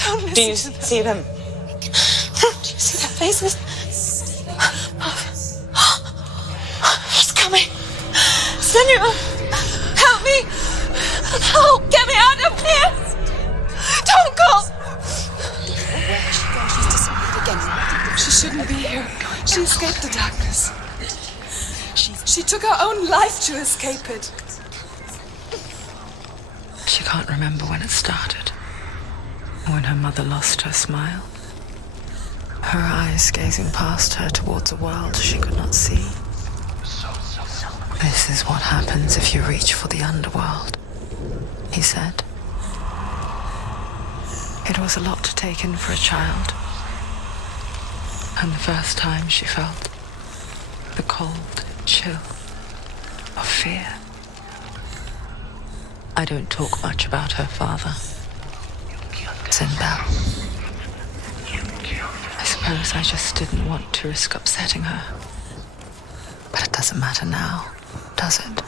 Don't listen. Do you see them? Do you see their faces? He's coming. Senua, help me! Help! Get me out of here! Don't go! She shouldn't be here. She escaped the darkness. She took her own life to escape it. She can't remember when it started, or when her mother lost her smile. Her eyes gazing past her towards a world she could not see. This is what happens if you reach for the underworld, he said. It was a lot to take in for a child, and the first time she felt the cold chill of fear. I don't talk much about her father, Zinbel. I suppose I just didn't want to risk upsetting her. But it doesn't matter now, does it?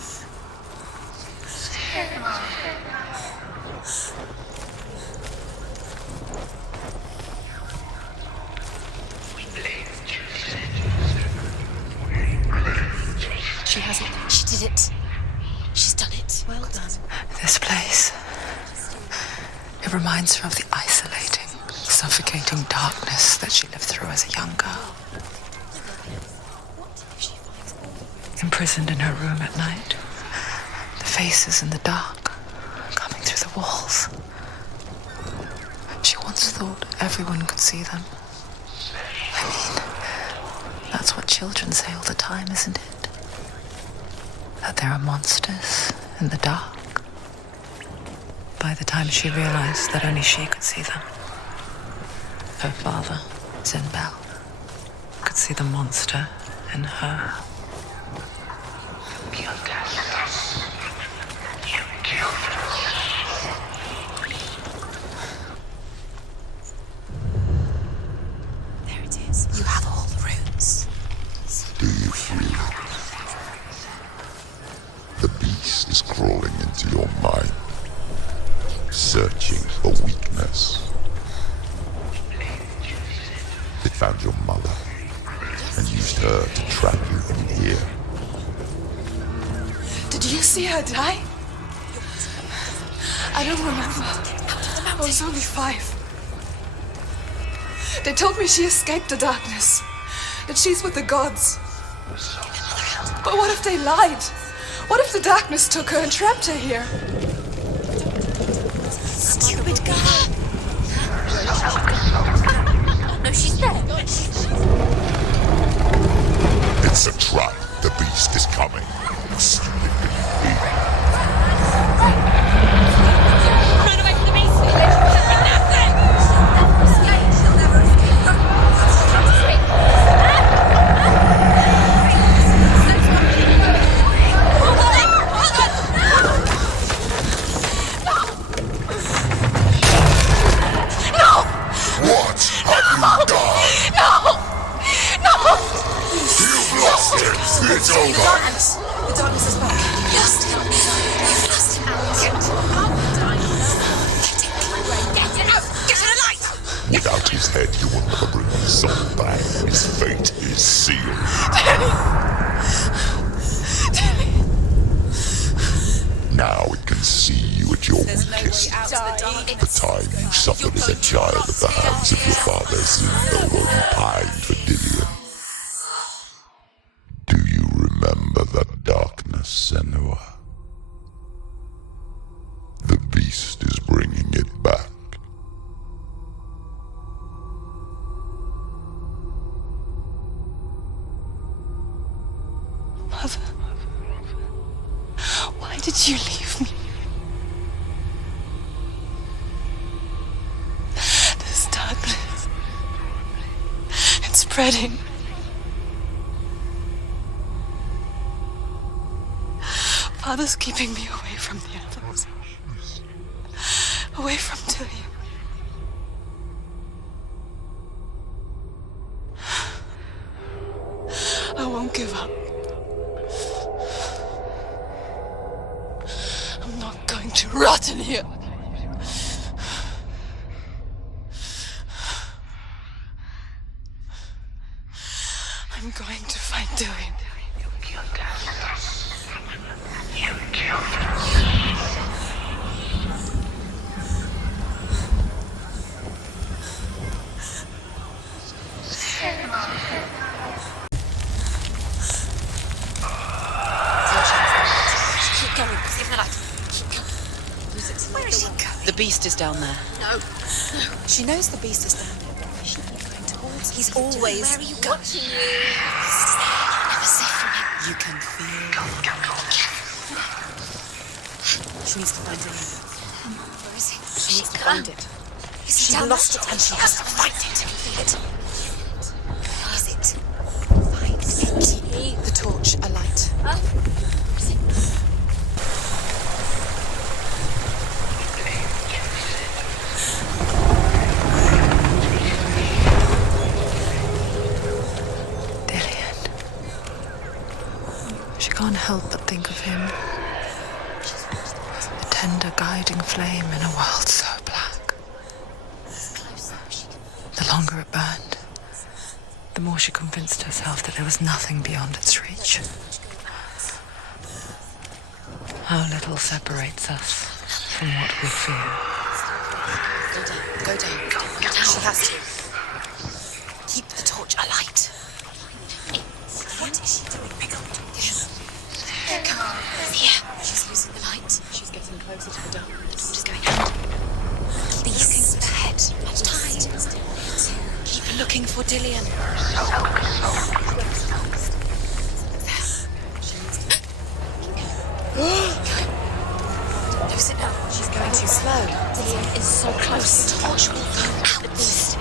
She hasn't. She did it. She's done it. Well done. This place, it reminds her of the isolating, suffocating darkness that she lived through as a young girl. Imprisoned in her room at night, the faces in the dark coming through the walls. She once thought everyone could see them. I mean, that's what children say all the time, isn't it? That there are monsters in the dark. By the time she realized that only she could see them, her father, Zinbel, could see the monster in her. You killed us. You killed us. There it is. You have all the runes. Do you feel it? The beast is crawling into your mind, searching for weakness. It found your mother and used her to trap you in here. Did you see her die? I don't remember. I was only 5. They told me she escaped the darkness, that she's with the gods. But what if they lied? What if the darkness took her and trapped her here? Stupid girl. No, she's there. It's a trap. The beast is coming. Stupid being. Run away from the beast. Nothing. She'll never escape. Try to speak. What have you done? No! You've lost it. It's over. The darkness is back. You've lost him. You've lost him. Get it out. Get to the light. Without his head, you will never bring his soul back. His fate is sealed. Now it can see you at your weakest. The time you suffered as a child at the hands of your father, Zinbel, while you pined for Dillion. Do you remember that darkness, Senua? The beast is bringing it back. Mother, why did you leave me? spreading. Father's keeping me away from the others. Away from Tilly. I won't give up. I'm not going to rot in here. I'm going to find Dillian. You killed us. You killed us. Keep going. Save the light. Keep going. Where is she going? The beast is down there. No. She knows the beast is down there, but she's not going towards him. He's always Where are you watching you. He's there. You're never safe from him. You can feel. She needs to find him. Where is he? She needs to find it. She lost it and she has to find it. Can you feel it? Where is it? Find it. The torch, a light. Dillian. She can't help but think of him. A tender guiding flame in a world so black. The longer it burned, the more she convinced herself that there was nothing beyond its reach. How little separates us from what we fear. Go down. She has to. Keep the torch alight. What is she doing? Pick up the torch. Come on. Here. She's losing the light. She's getting closer to the darkness. What is going on? Beast ahead. Tight. Keep looking for Dillian. No, sit down. She's going too slow. Dillian is so close. The torch will go out. The beast.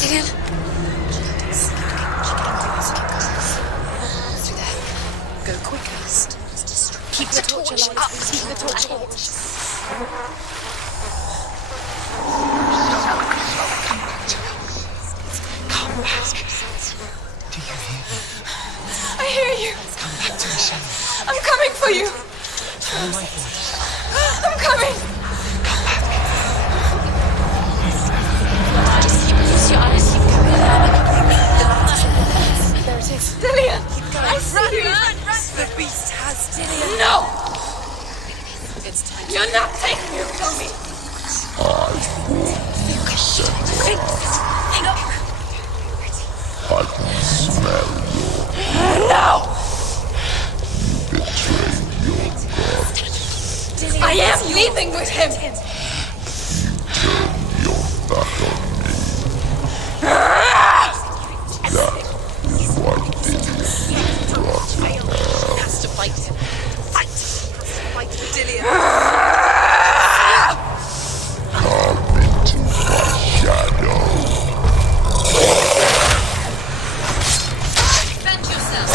Dillian. Through there. Go quickest. Keep the torch up. Keep the torch up. Come back. Do you hear me? I hear you. Come back to me, Senua. I'm coming for you. Follow my voice. I'm coming. Come back. Just keep your eyes. Keep going. There it is. Dillian. Keep going. I see you. The beast has Dillian. No. It's time. You're not taking it from me. I can smell No. you betrayed your god. I am leaving with him. Turn your back on me. That is why Dillian brought you hell. Has to fight him. Fight Dillian. Come into my shadow. Defend yourself.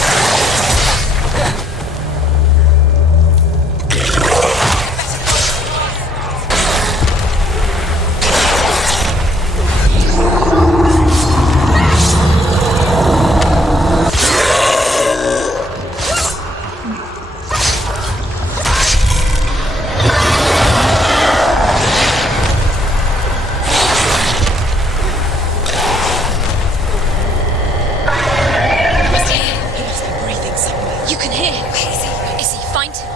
You can hear him. Where is he? Find him.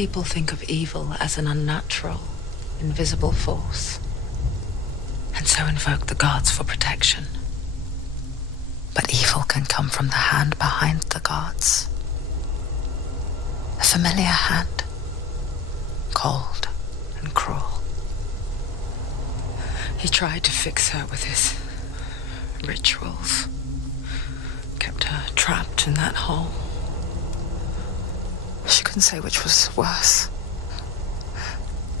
people think of evil as an unnatural, invisible force, and so invoke the gods for protection. But evil can come from the hand behind the gods. A familiar hand, cold and cruel. He tried to fix her with his rituals, kept her trapped in that hole. She couldn't say which was worse.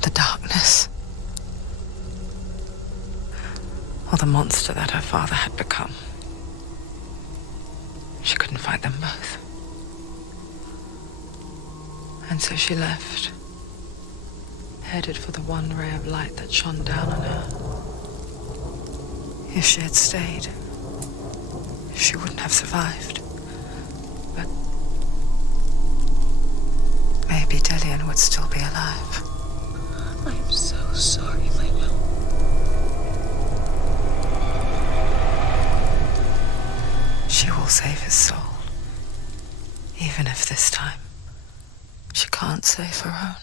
The darkness, or the monster that her father had become. She couldn't fight them both. And so she left, headed for the one ray of light that shone down on her. If she had stayed, she wouldn't have survived. But maybe Dillian would still be alive. I'm so sorry, my love. She will save his soul, even if this time she can't save her own.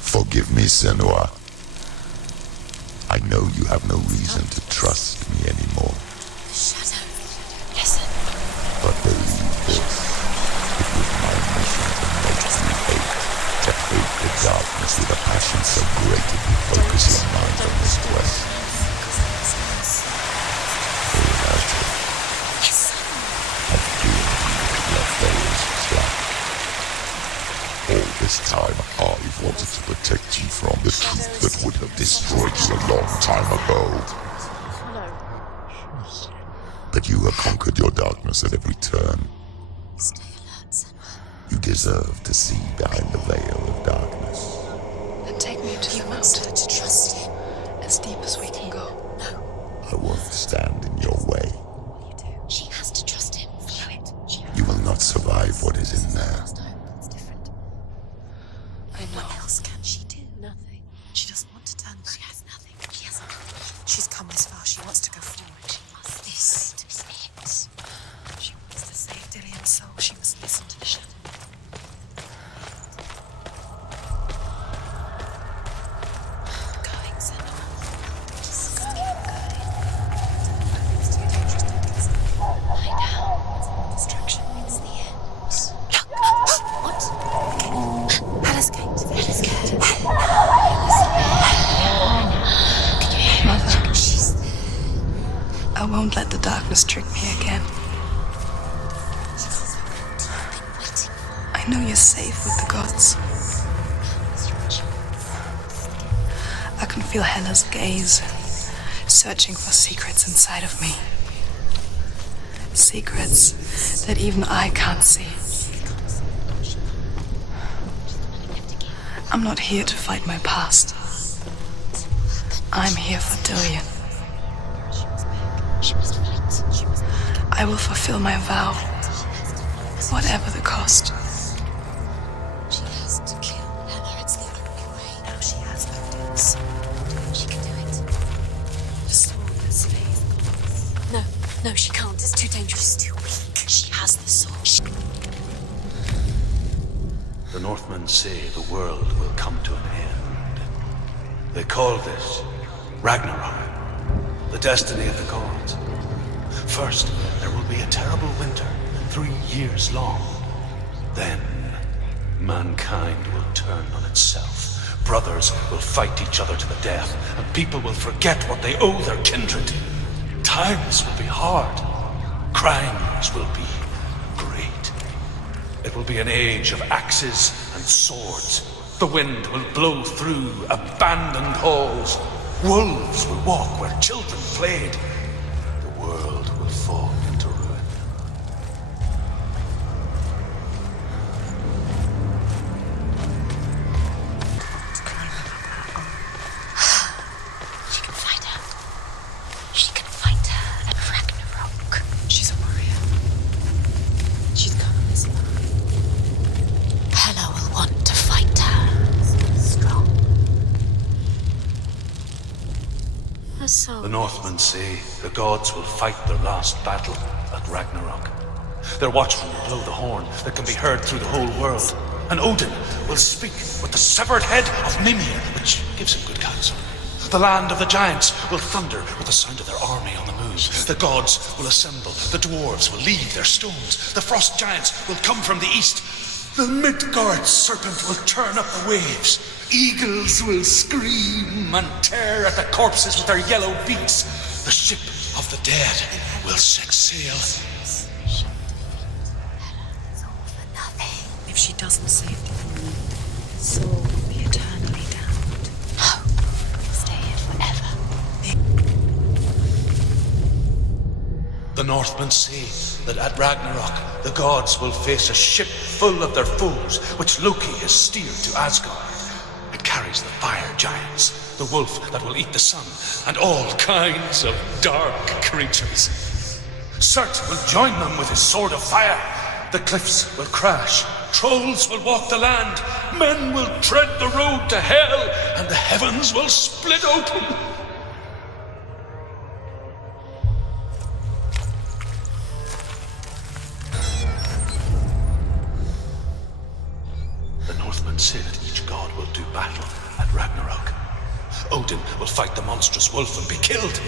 Forgive me, Senua. I know you have no reason to trust me anymore. Shadow, listen. But believe this, it was my mission to make you hate. To hate the darkness with a passion so great it would focus your mind on this quest. Yes. I fear your veils slack. All this time I've wanted to protect you from the truth that would have destroyed you a long time ago. But you have conquered your darkness at every turn. Stay alert, Senua. You deserve to see behind the veil of darkness. Then take me to He the wants her mountain, to trust him. as deep as we can go. No, I won't stand in your way. you do. She has to trust him. Feel it. You will not survive what is in there. It's different. I know. What else can she do? Nothing. She doesn't want to turn back. She has nothing. She hasn't. She's come this far. She wants to go forward. She must. This is it. She wants to save Dillian's soul. She must listen to the shadow. Going, Senua. Just keep going. It's too dangerous to listen. Lie down. Distraction means the end. Look! What? Alice Gate. Alice Gate. Mother, She's there. I won't let the darkness trick me again. I know you're safe with the gods. I can feel Hela's gaze, searching for secrets inside of me. Secrets that even I can't see. I'm not here to fight my past. I'm here for Dillian. She must fight. She must I will fulfill my vow, whatever the cost. She has to kill Hela. It's the only way. Now she has evidence. She can do it. The sword that slays the gods. No, she can't. It's too dangerous. She's too weak. She has the sword. The Northmen say the world will come to an end. They call this Ragnarok, the destiny of the gods. First, there will be a terrible winter, 3 years long. Then, mankind will turn on itself. Brothers will fight each other to the death, and people will forget what they owe their kindred. Times will be hard. Crimes will be great. It will be an age of axes and swords. The wind will blow through abandoned halls. Wolves will walk where children played. The world will fall into ruin. She can fight her. She can fight her at Ragnarok. She's a warrior. She's come this far. Hela will want to fight her. Strong. Her soul Northmen say the gods will fight their last battle at Ragnarok. Their watchmen will blow the horn that can be heard through the whole world, and Odin will speak with the severed head of Mimir, which gives him good counsel. The land of the giants will thunder with the sound of their army on the move. The gods will assemble, the dwarves will leave their stones, the frost giants will come from the east, the Midgard serpent will turn up the waves, eagles will scream and tear at the corpses with their yellow beaks, the ship of the dead will set sail. If she doesn't save the her soul will be eternally damned. No. Stay here forever. The Northmen say that at Ragnarok the gods will face a ship full of their foes, which Loki has steered to Asgard. It carries the fire giants, the wolf that will eat the sun, and all kinds of dark creatures. Surt will join them with his sword of fire. The cliffs will crash, trolls will walk the land, men will tread the road to hell, and the heavens will split open. The Northmen say that each god will do battle at Ragnarok. Odin will fight the monstrous wolf and be killed,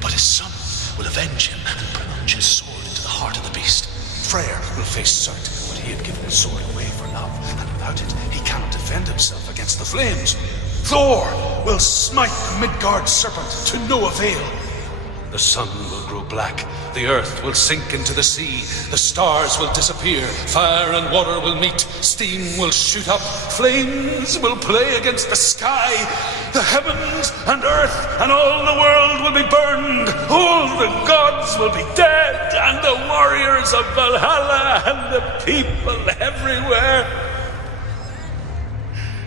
but his son will avenge him and plunge his sword into the heart of the beast. Freyr will face Surt, but he had given his sword away for love, and without it he cannot defend himself against the flames. Thor will smite the Midgard serpent to no avail. The sun will grow black, the earth will sink into the sea, the stars will disappear, fire and water will meet, steam will shoot up, flames will play against the sky, the heavens and earth and all the world will be burned, all the gods will be dead, and the warriors of Valhalla and the people everywhere.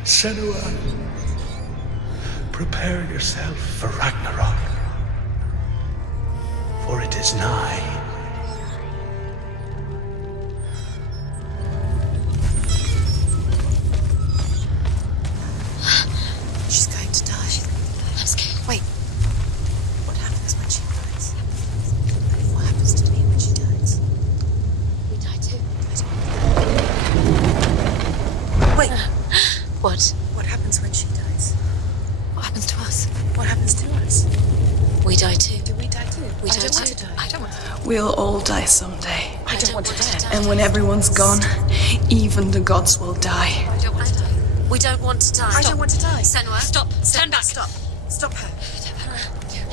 Senua, prepare yourself for Ragnarok, for it is nigh. She's going to die. I'm scared. Wait. What happens when she dies? What happens to me when she dies? We die too. Wait. What? What happens when she dies? What happens to us? What happens to us? We die too. Do we die too? We I die don't want too. to die. I don't want to die. We'll all die someday. I don't want to die. And when everyone's gone, even the gods will die. I don't want to die. We don't want to die. I don't want to die. Senua, stop. Turn back. Stop. Stop her.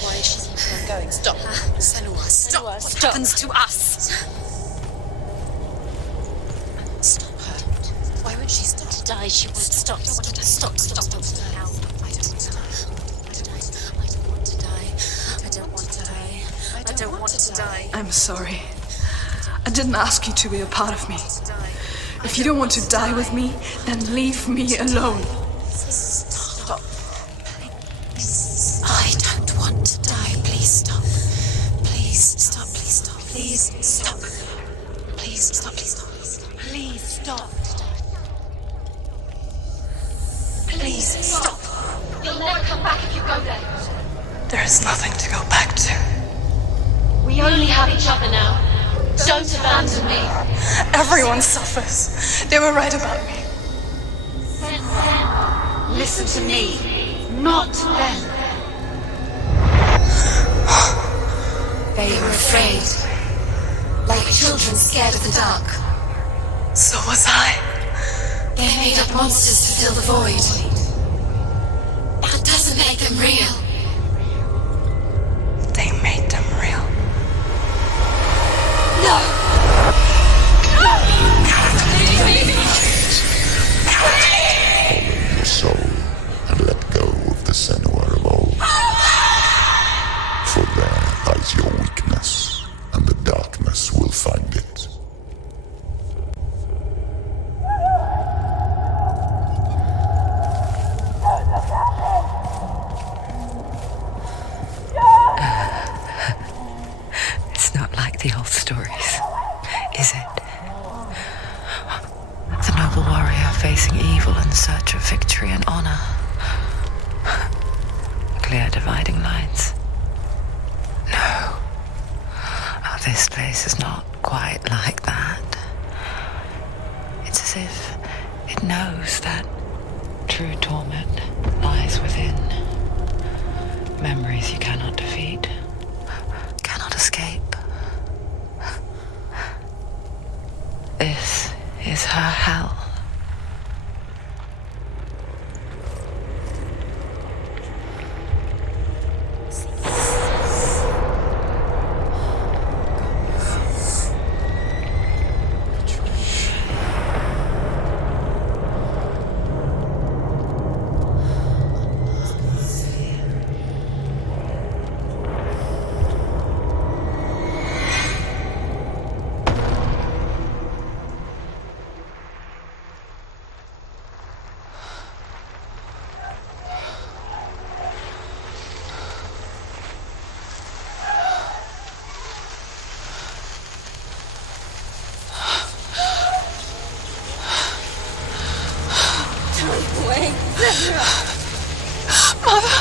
Why is she keeping on going? Stop. Senua, stop. Senua, What stop. happens to us? Stop her. Why won't she stop? To die, she won't stop. Stop. Stop. I don't want to die. I don't want to die. I don't want to die. I don't want to die. I don't want to die. I'm sorry. I didn't ask you to be a part of me. If you don't want to die with me, then leave me alone. Stop. I don't want to die. Please stop. Please stop. Please stop. Please stop. Please stop. Please stop. Please stop. Please stop. You'll never come back if you go there. There is nothing to go back to. We only have each other now. Don't abandon me. Everyone suffers. They were right about me. Listen to me, not them. They were afraid. Like children scared of the dark. So was I. They made up monsters to fill the void. That doesn't make them real. They made them real. No! Follow your soul and let go of the Senua of old. For there lies your weakness, and the darkness will find it. It's not like the old stories, is it? The noble warrior facing evil in search of victory and honor. Clear dividing lines. this place is not quite like that. It's as if it knows that true torment lies within. Memories you cannot defeat, cannot escape. This is her hell. Mother!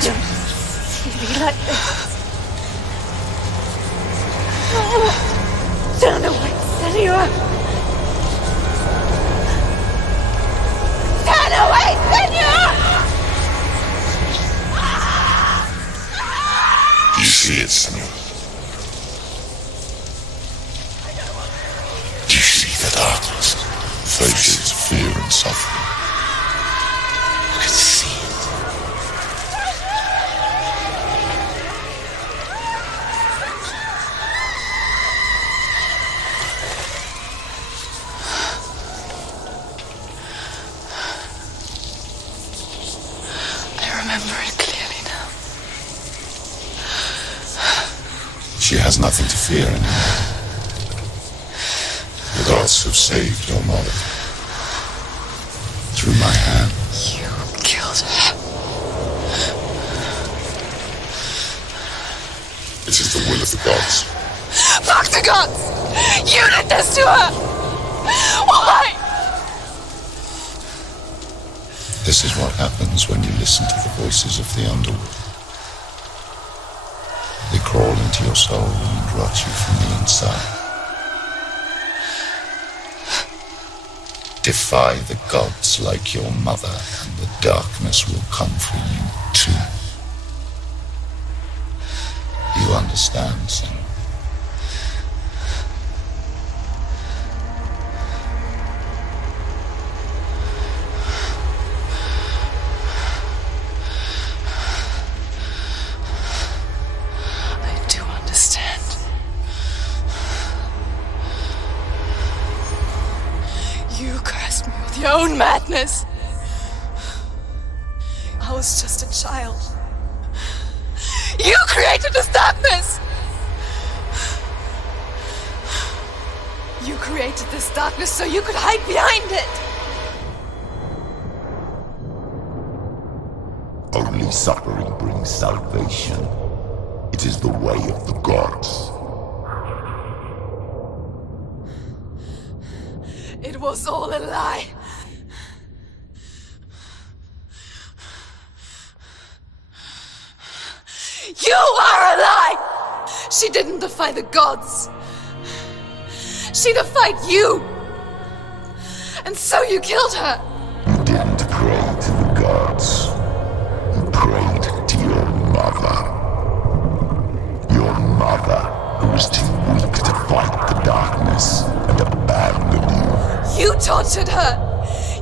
Don't leave me like this. Turn away, Senua! Turn away, Senua! You see it, Senua? Do you see the darkness? Faces of fear and suffering. I can see it. I remember it clearly now. She has nothing to fear anymore. The gods have saved your mother. Through my hand. You killed her. It is the will of the gods. Fuck the gods! You did this to her! Why? This is what happens when you listen to the voices of the underworld. They crawl into your soul and rot you from the inside. Defy the gods like your mother, and the darkness will come for you too. You understand, Senua? I do understand. You cursed me with your own madness. I was just a child. You created this darkness! You created this darkness so you could hide behind it! Only suffering brings salvation. It is the way of the gods. It was all a lie. You are a lie! She didn't defy the gods. She defied you. And so you killed her. You didn't pray to the gods. You prayed to your mother. Your mother, who was too weak to fight the darkness and abandoned you. You tortured her.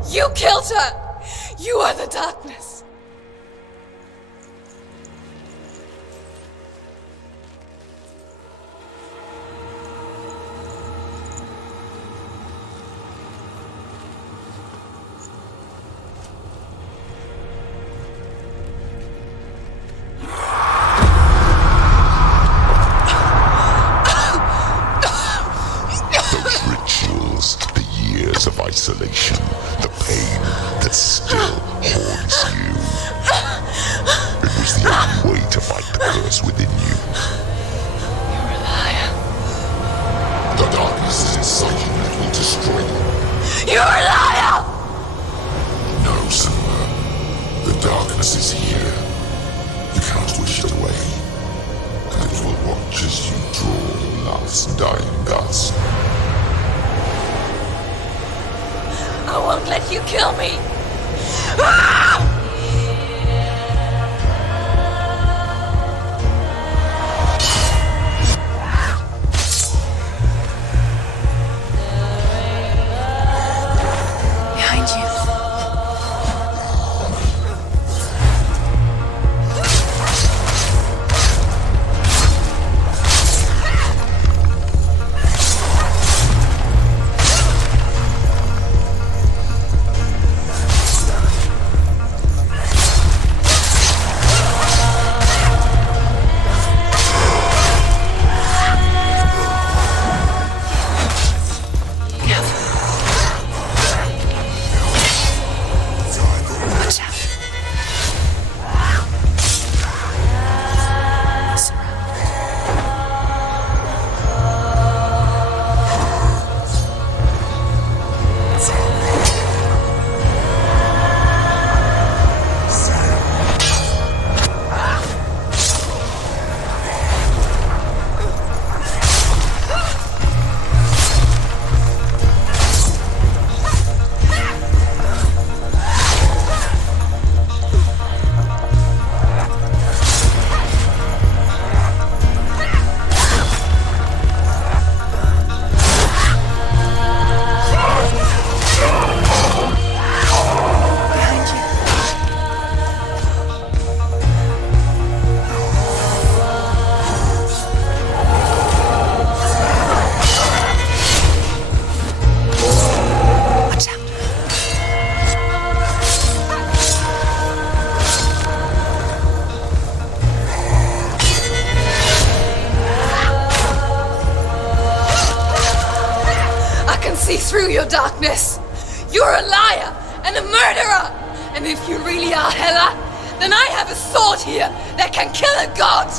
You killed her. You are the darkness. Of isolation, the pain that still haunts you. It was the only way to fight the curse within you. You're a liar. The darkness is inside you and it will destroy you. You're a liar! No, Senua. The darkness is here. You cannot wish it away. And it dying dust. I won't let you kill me! Behind you. Through your darkness. You're a liar and a murderer. And if you really are Hela, then I have a sword here that can kill a god.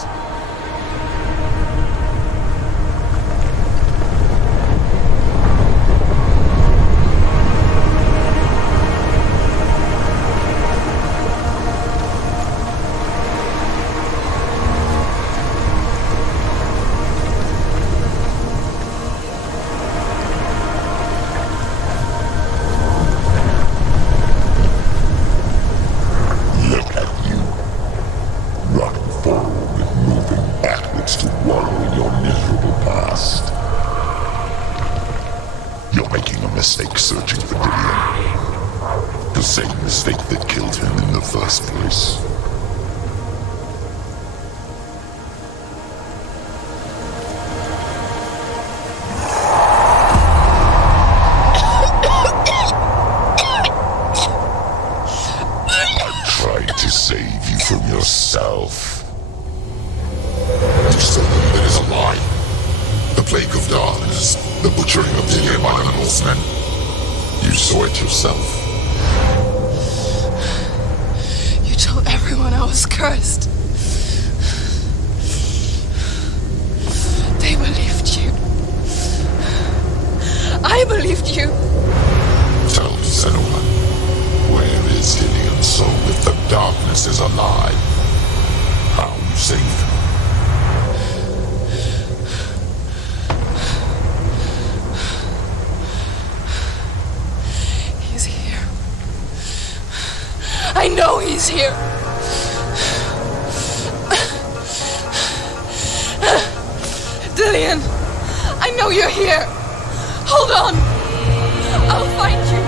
Searching for Dillion. The same mistake that killed him in the first place. I tried to save you from yourself. You said that it is a lie. The plague of darkness, the butchering of Dillion by the Northmen. You saw it yourself. You told everyone I was cursed. They believed you. I believed you. Tell me, Senua, where is Dillion's soul if the darkness is a lie? How you saved him? I know he's here. Dillion, I know you're here. Hold on. I'll find you.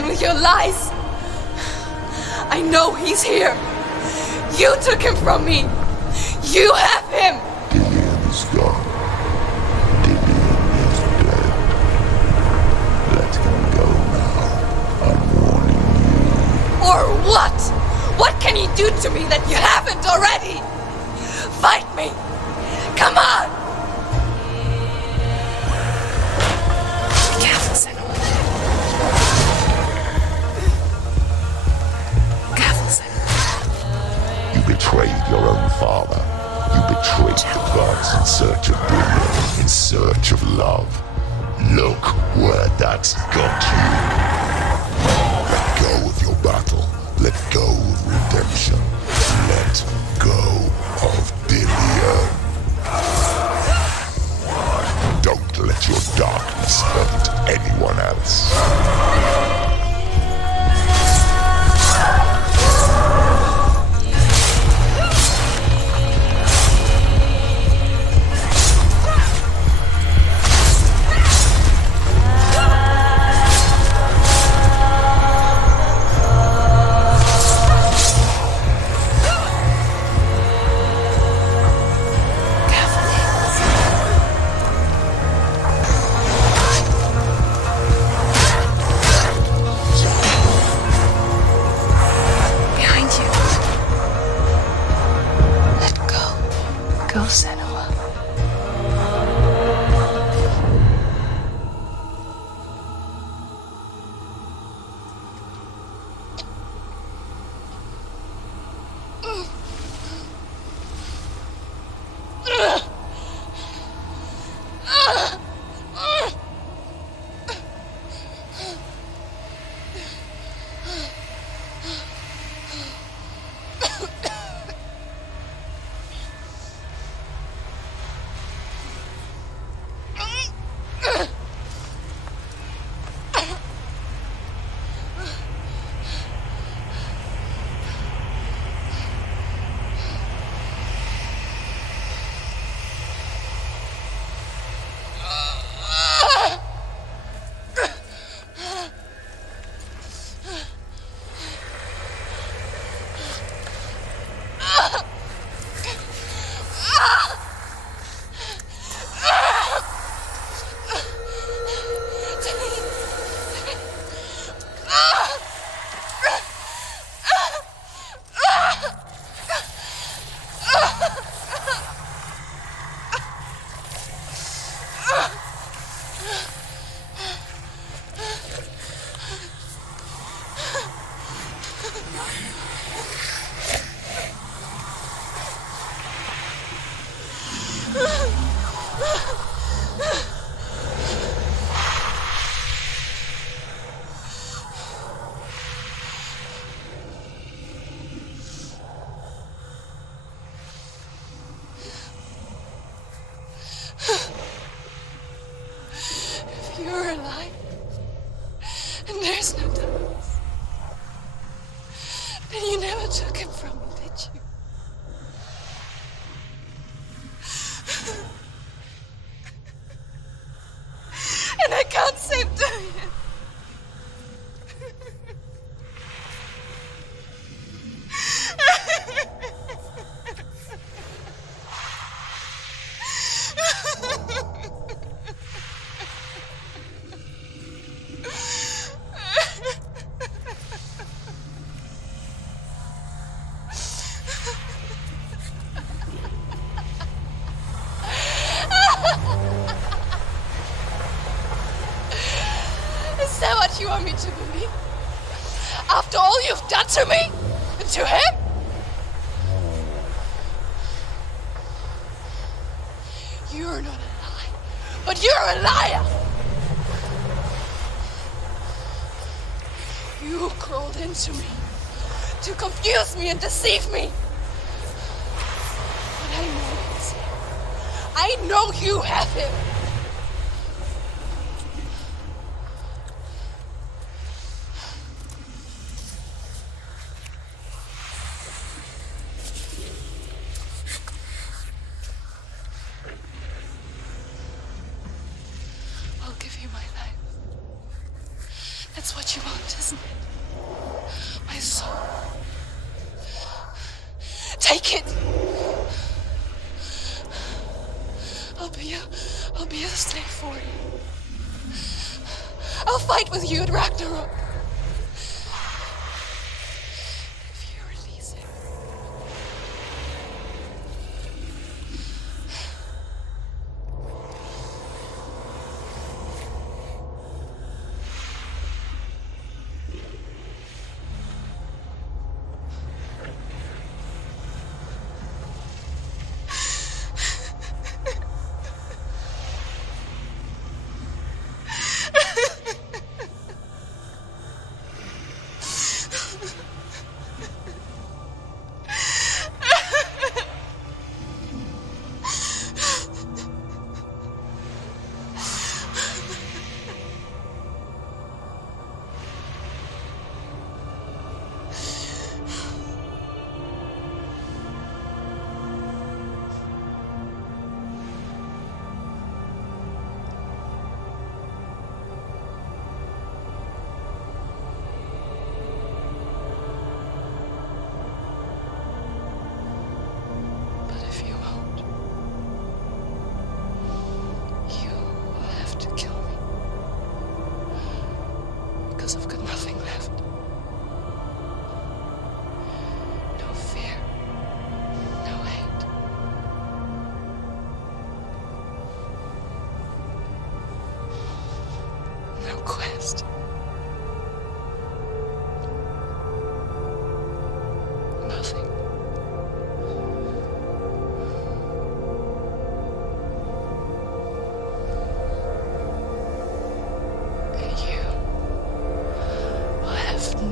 again with your lies. I know he's here. You took him from me. You have him. Dillian is gone. Dillian is dead. Let him go now. I'm warning you. Or what? What can he do to me that you haven't already? Fight me. Come on. Careful, Senua. Careful, Senua. You betrayed your own father. You betrayed the gods in search of Dillian, in search of love. Look where that's got you. Let go of your battle. Let go of redemption. Let go of Dillian. Don't let your darkness hurt anyone else. Go, Senua. You're alive. And there's no darkness. Then you never took him from me, did you? And I can't save Dillian. Is that what you want me to believe? After all you've done to me? And to him? You're not a lie, but you're a liar! You crawled into me to confuse me and deceive me. But I know he's here. I know you have him. I'll give you my life. That's what you want, isn't Take it. I'll be a slave for you. I'll fight with you at Ragnarok. If you release it.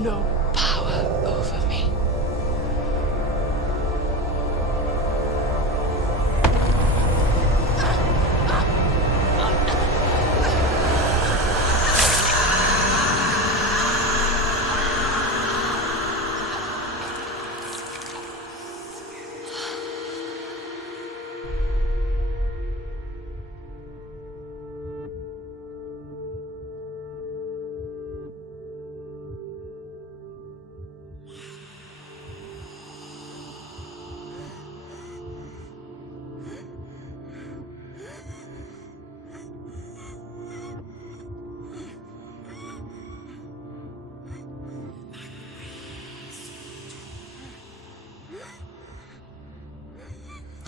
No power over me.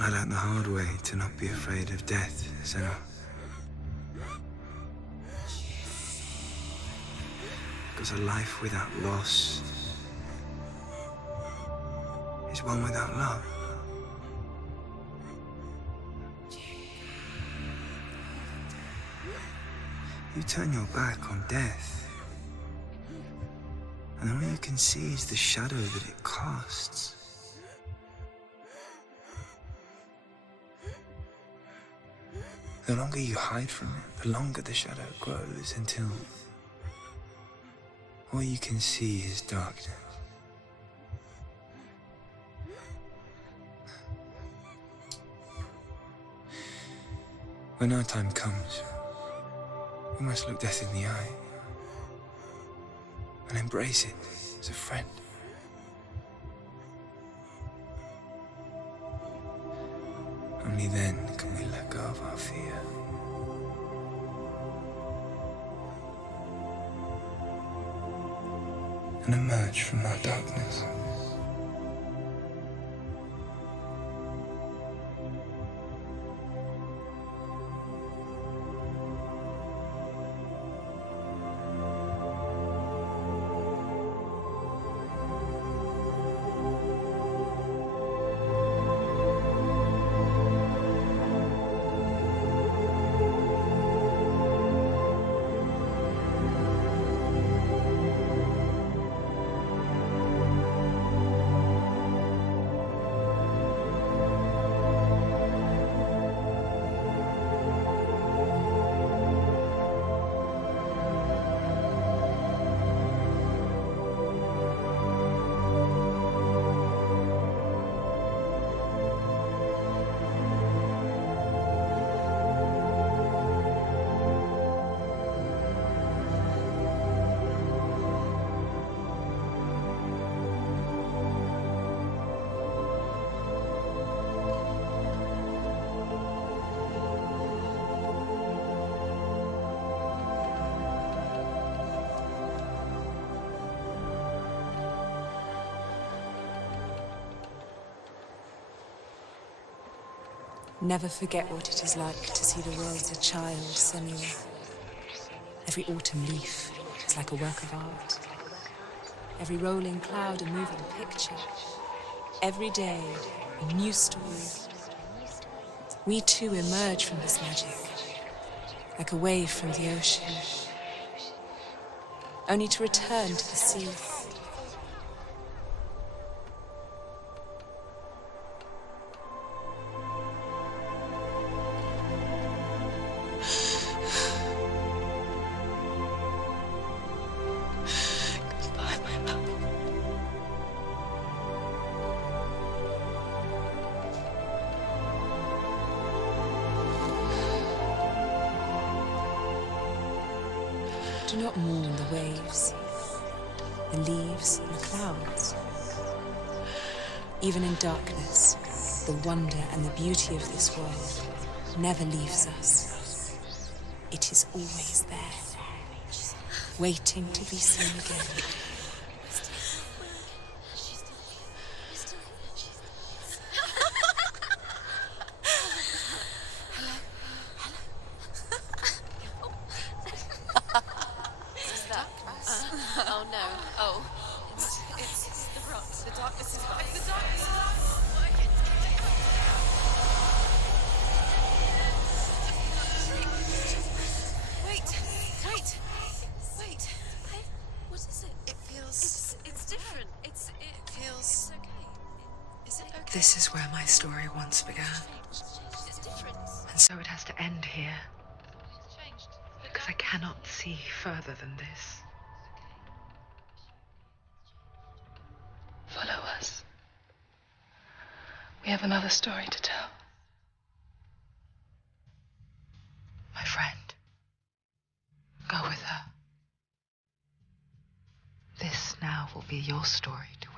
I learned the hard way to not be afraid of death, Senua. Because a life without loss is one without love. You turn your back on death, and all you can see is the shadow that it casts. The longer you hide from it, the longer the shadow grows until all you can see is darkness. When our time comes, we must look death in the eye and embrace it as a friend. Only then can we let go of our fear. And emerge from our darkness. Never forget what it is like to see the world as a child, Senua. Every autumn leaf is like a work of art. Every rolling cloud a moving picture. Every day, a new story. We too emerge from this magic, like a wave from the ocean, only to return to the sea. Do not mourn the waves, the leaves, and the clouds. Even in darkness, the wonder and the beauty of this world never leaves us. It is always there, waiting to be seen again. This is where my story once began. And so it has to end here. Because I cannot see further than this. Follow us. We have another story to tell. My friend. Go with her. This now will be your story to